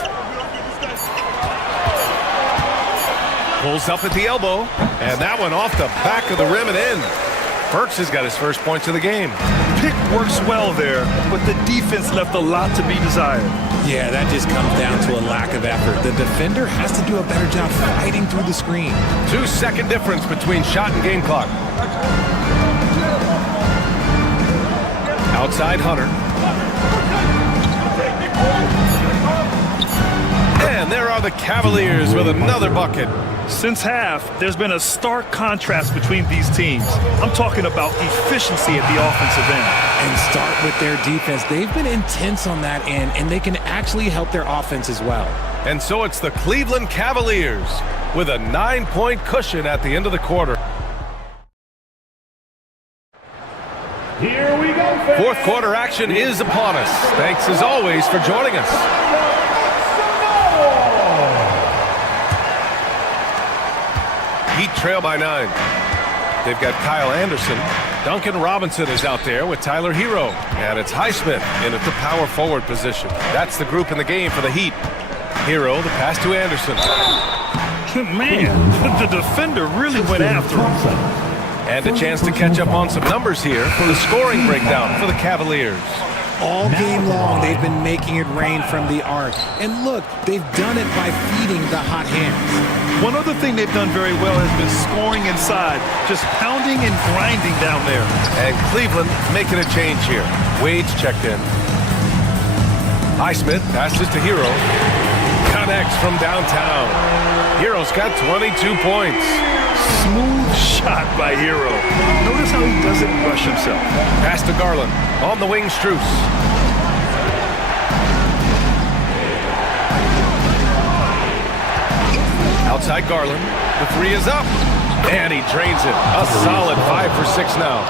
Pulls up at the elbow. And that one off the back of the rim and in. Burks has got his first points of the game. Pick works well there, but the defense left a lot to be desired. Yeah, that just comes down to a lack of effort. The defender has to do a better job fighting through the screen. 2-second difference between shot and game clock. Outside Hunter. And there are the Cavaliers with another bucket. Since half, there's been a stark contrast between these teams. I'm talking about efficiency at the offensive end. And start with their defense. They've been intense on that end, and they can actually help their offense as well. And so it's the Cleveland Cavaliers with a 9-point cushion at the end of the quarter. Here we go, fans. Fourth quarter action is upon us. Thanks as always for joining us. Heat trail by 9. They've got Kyle Anderson. Duncan Robinson is out there with Tyler Hero. And it's Highsmith in at the power forward position. That's the group in the game for the Heat. Hero, the pass to Anderson. Man, the defender really went after him. And a chance to catch up on some numbers here for the scoring breakdown for the Cavaliers. All game long, they've been making it rain from the arc. And look, they've done it by feeding the hot hands. One other thing they've done very well has been scoring inside, just pounding and grinding down there. And Cleveland making a change here. Wade's checked in. Highsmith passes to Hero. Connects from downtown. Hero's got 22 points. Smooth shot by Hero. Notice how he doesn't rush himself. Pass to Garland. On the wing, Strus. Outside Garland. The 3 is up. And he drains it. A solid 5 for 6 now.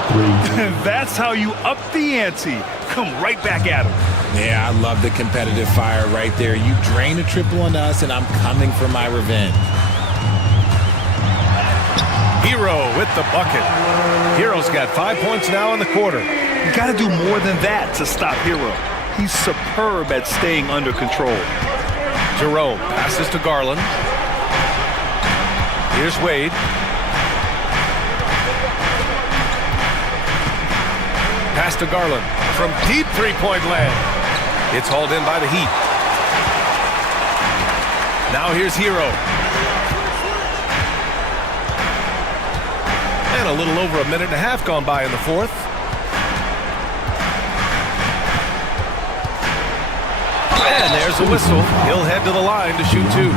That's how you up the ante. Come right back at him. Yeah, I love the competitive fire right there. You drain a triple on us, and I'm coming for my revenge. Hero with the bucket. Hero's got 5 points now in the quarter. You got to do more than that to stop Hero. He's superb at staying under control. Jerome passes to Garland. Here's Wade. Pass to Garland from deep three-point land. It's hauled in by the Heat. Now here's Hero. And a little over a minute and a half gone by in the fourth. And there's a whistle. He'll head to the line to shoot 2.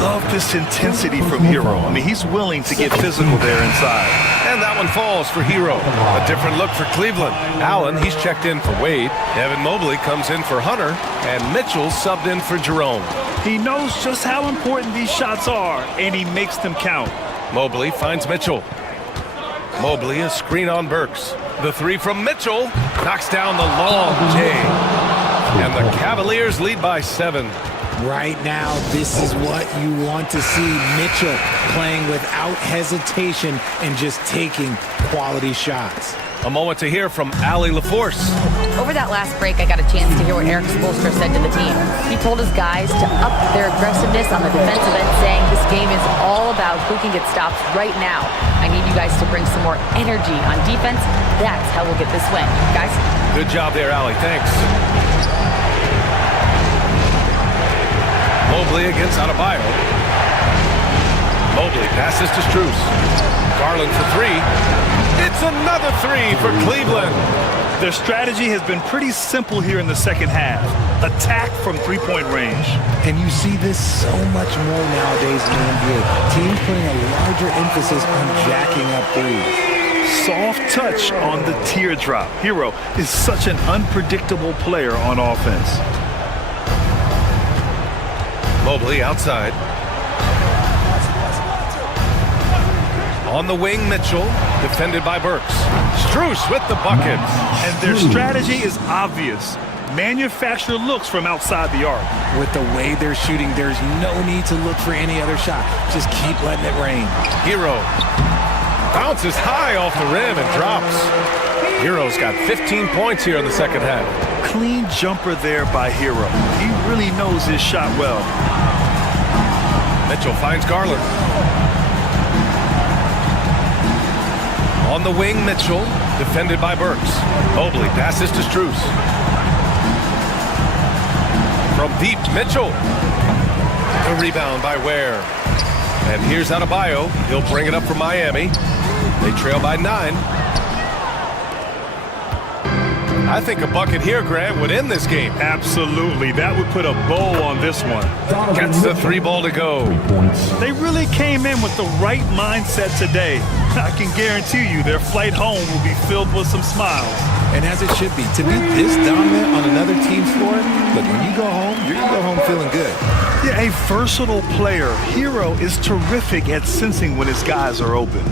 Love this intensity from Hero. I mean, he's willing to get physical there inside. And that one falls for Hero. A different look for Cleveland. Allen, he's checked in for Wade. Evan Mobley comes in for Hunter. And Mitchell subbed in for Jerome. He knows just how important these shots are, and he makes them count. Mobley finds Mitchell. Mobley, a screen on Burks. The 3 from Mitchell knocks down the long J. And the Cavaliers lead by 7. Right now, this is what you want to see. Mitchell playing without hesitation and just taking quality shots. A moment to hear from Allie LaForce. Over that last break, I got a chance to hear what Eric Spoelstra said to the team. He told his guys to up their aggressiveness on the defensive end, saying this game is all about who can get stops right now. I need you guys to bring some more energy on defense. That's how we'll get this win. Guys? Good job there, Allie. Thanks. Mobley against Adebayo. Mobley passes to Strus. Garland for 3. It's another three for Cleveland. Their strategy has been pretty simple here in the second half. Attack from three-point range. And you see this so much more nowadays in the NBA. Teams putting a larger emphasis on jacking up threes. Soft touch on the teardrop. Hero is such an unpredictable player on offense. Mobley outside. On the wing, Mitchell, defended by Burks. Strus with the bucket. And their strategy is obvious. Manufacture looks from outside the arc. With the way they're shooting, there's no need to look for any other shot. Just keep letting it rain. Hero bounces high off the rim and drops. Hero's got 15 points here in the second half. Clean jumper there by Hero. He really knows his shot well. Mitchell finds Garland. On the wing, Mitchell, defended by Burks. Mobley passes to Strus. From deep, Mitchell. The rebound by Ware. And here's Adebayo. He'll bring it up for Miami. They trail by 9. I think a bucket here, Grant, would end this game. Absolutely. That would put a bow on this one. Gets the 3 ball to go. They really came in with the right mindset today. I can guarantee you their flight home will be filled with some smiles. And as it should be. To be this dominant on another team's floor, look, when you go home, you're going to go home feeling good. Yeah, a versatile player. Hero is terrific at sensing when his guys are open.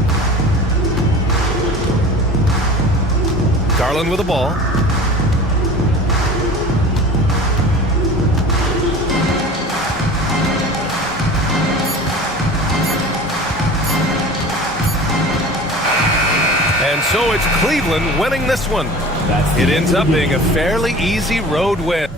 Garland with the ball. And so it's Cleveland winning this one. It ends up being a fairly easy road win.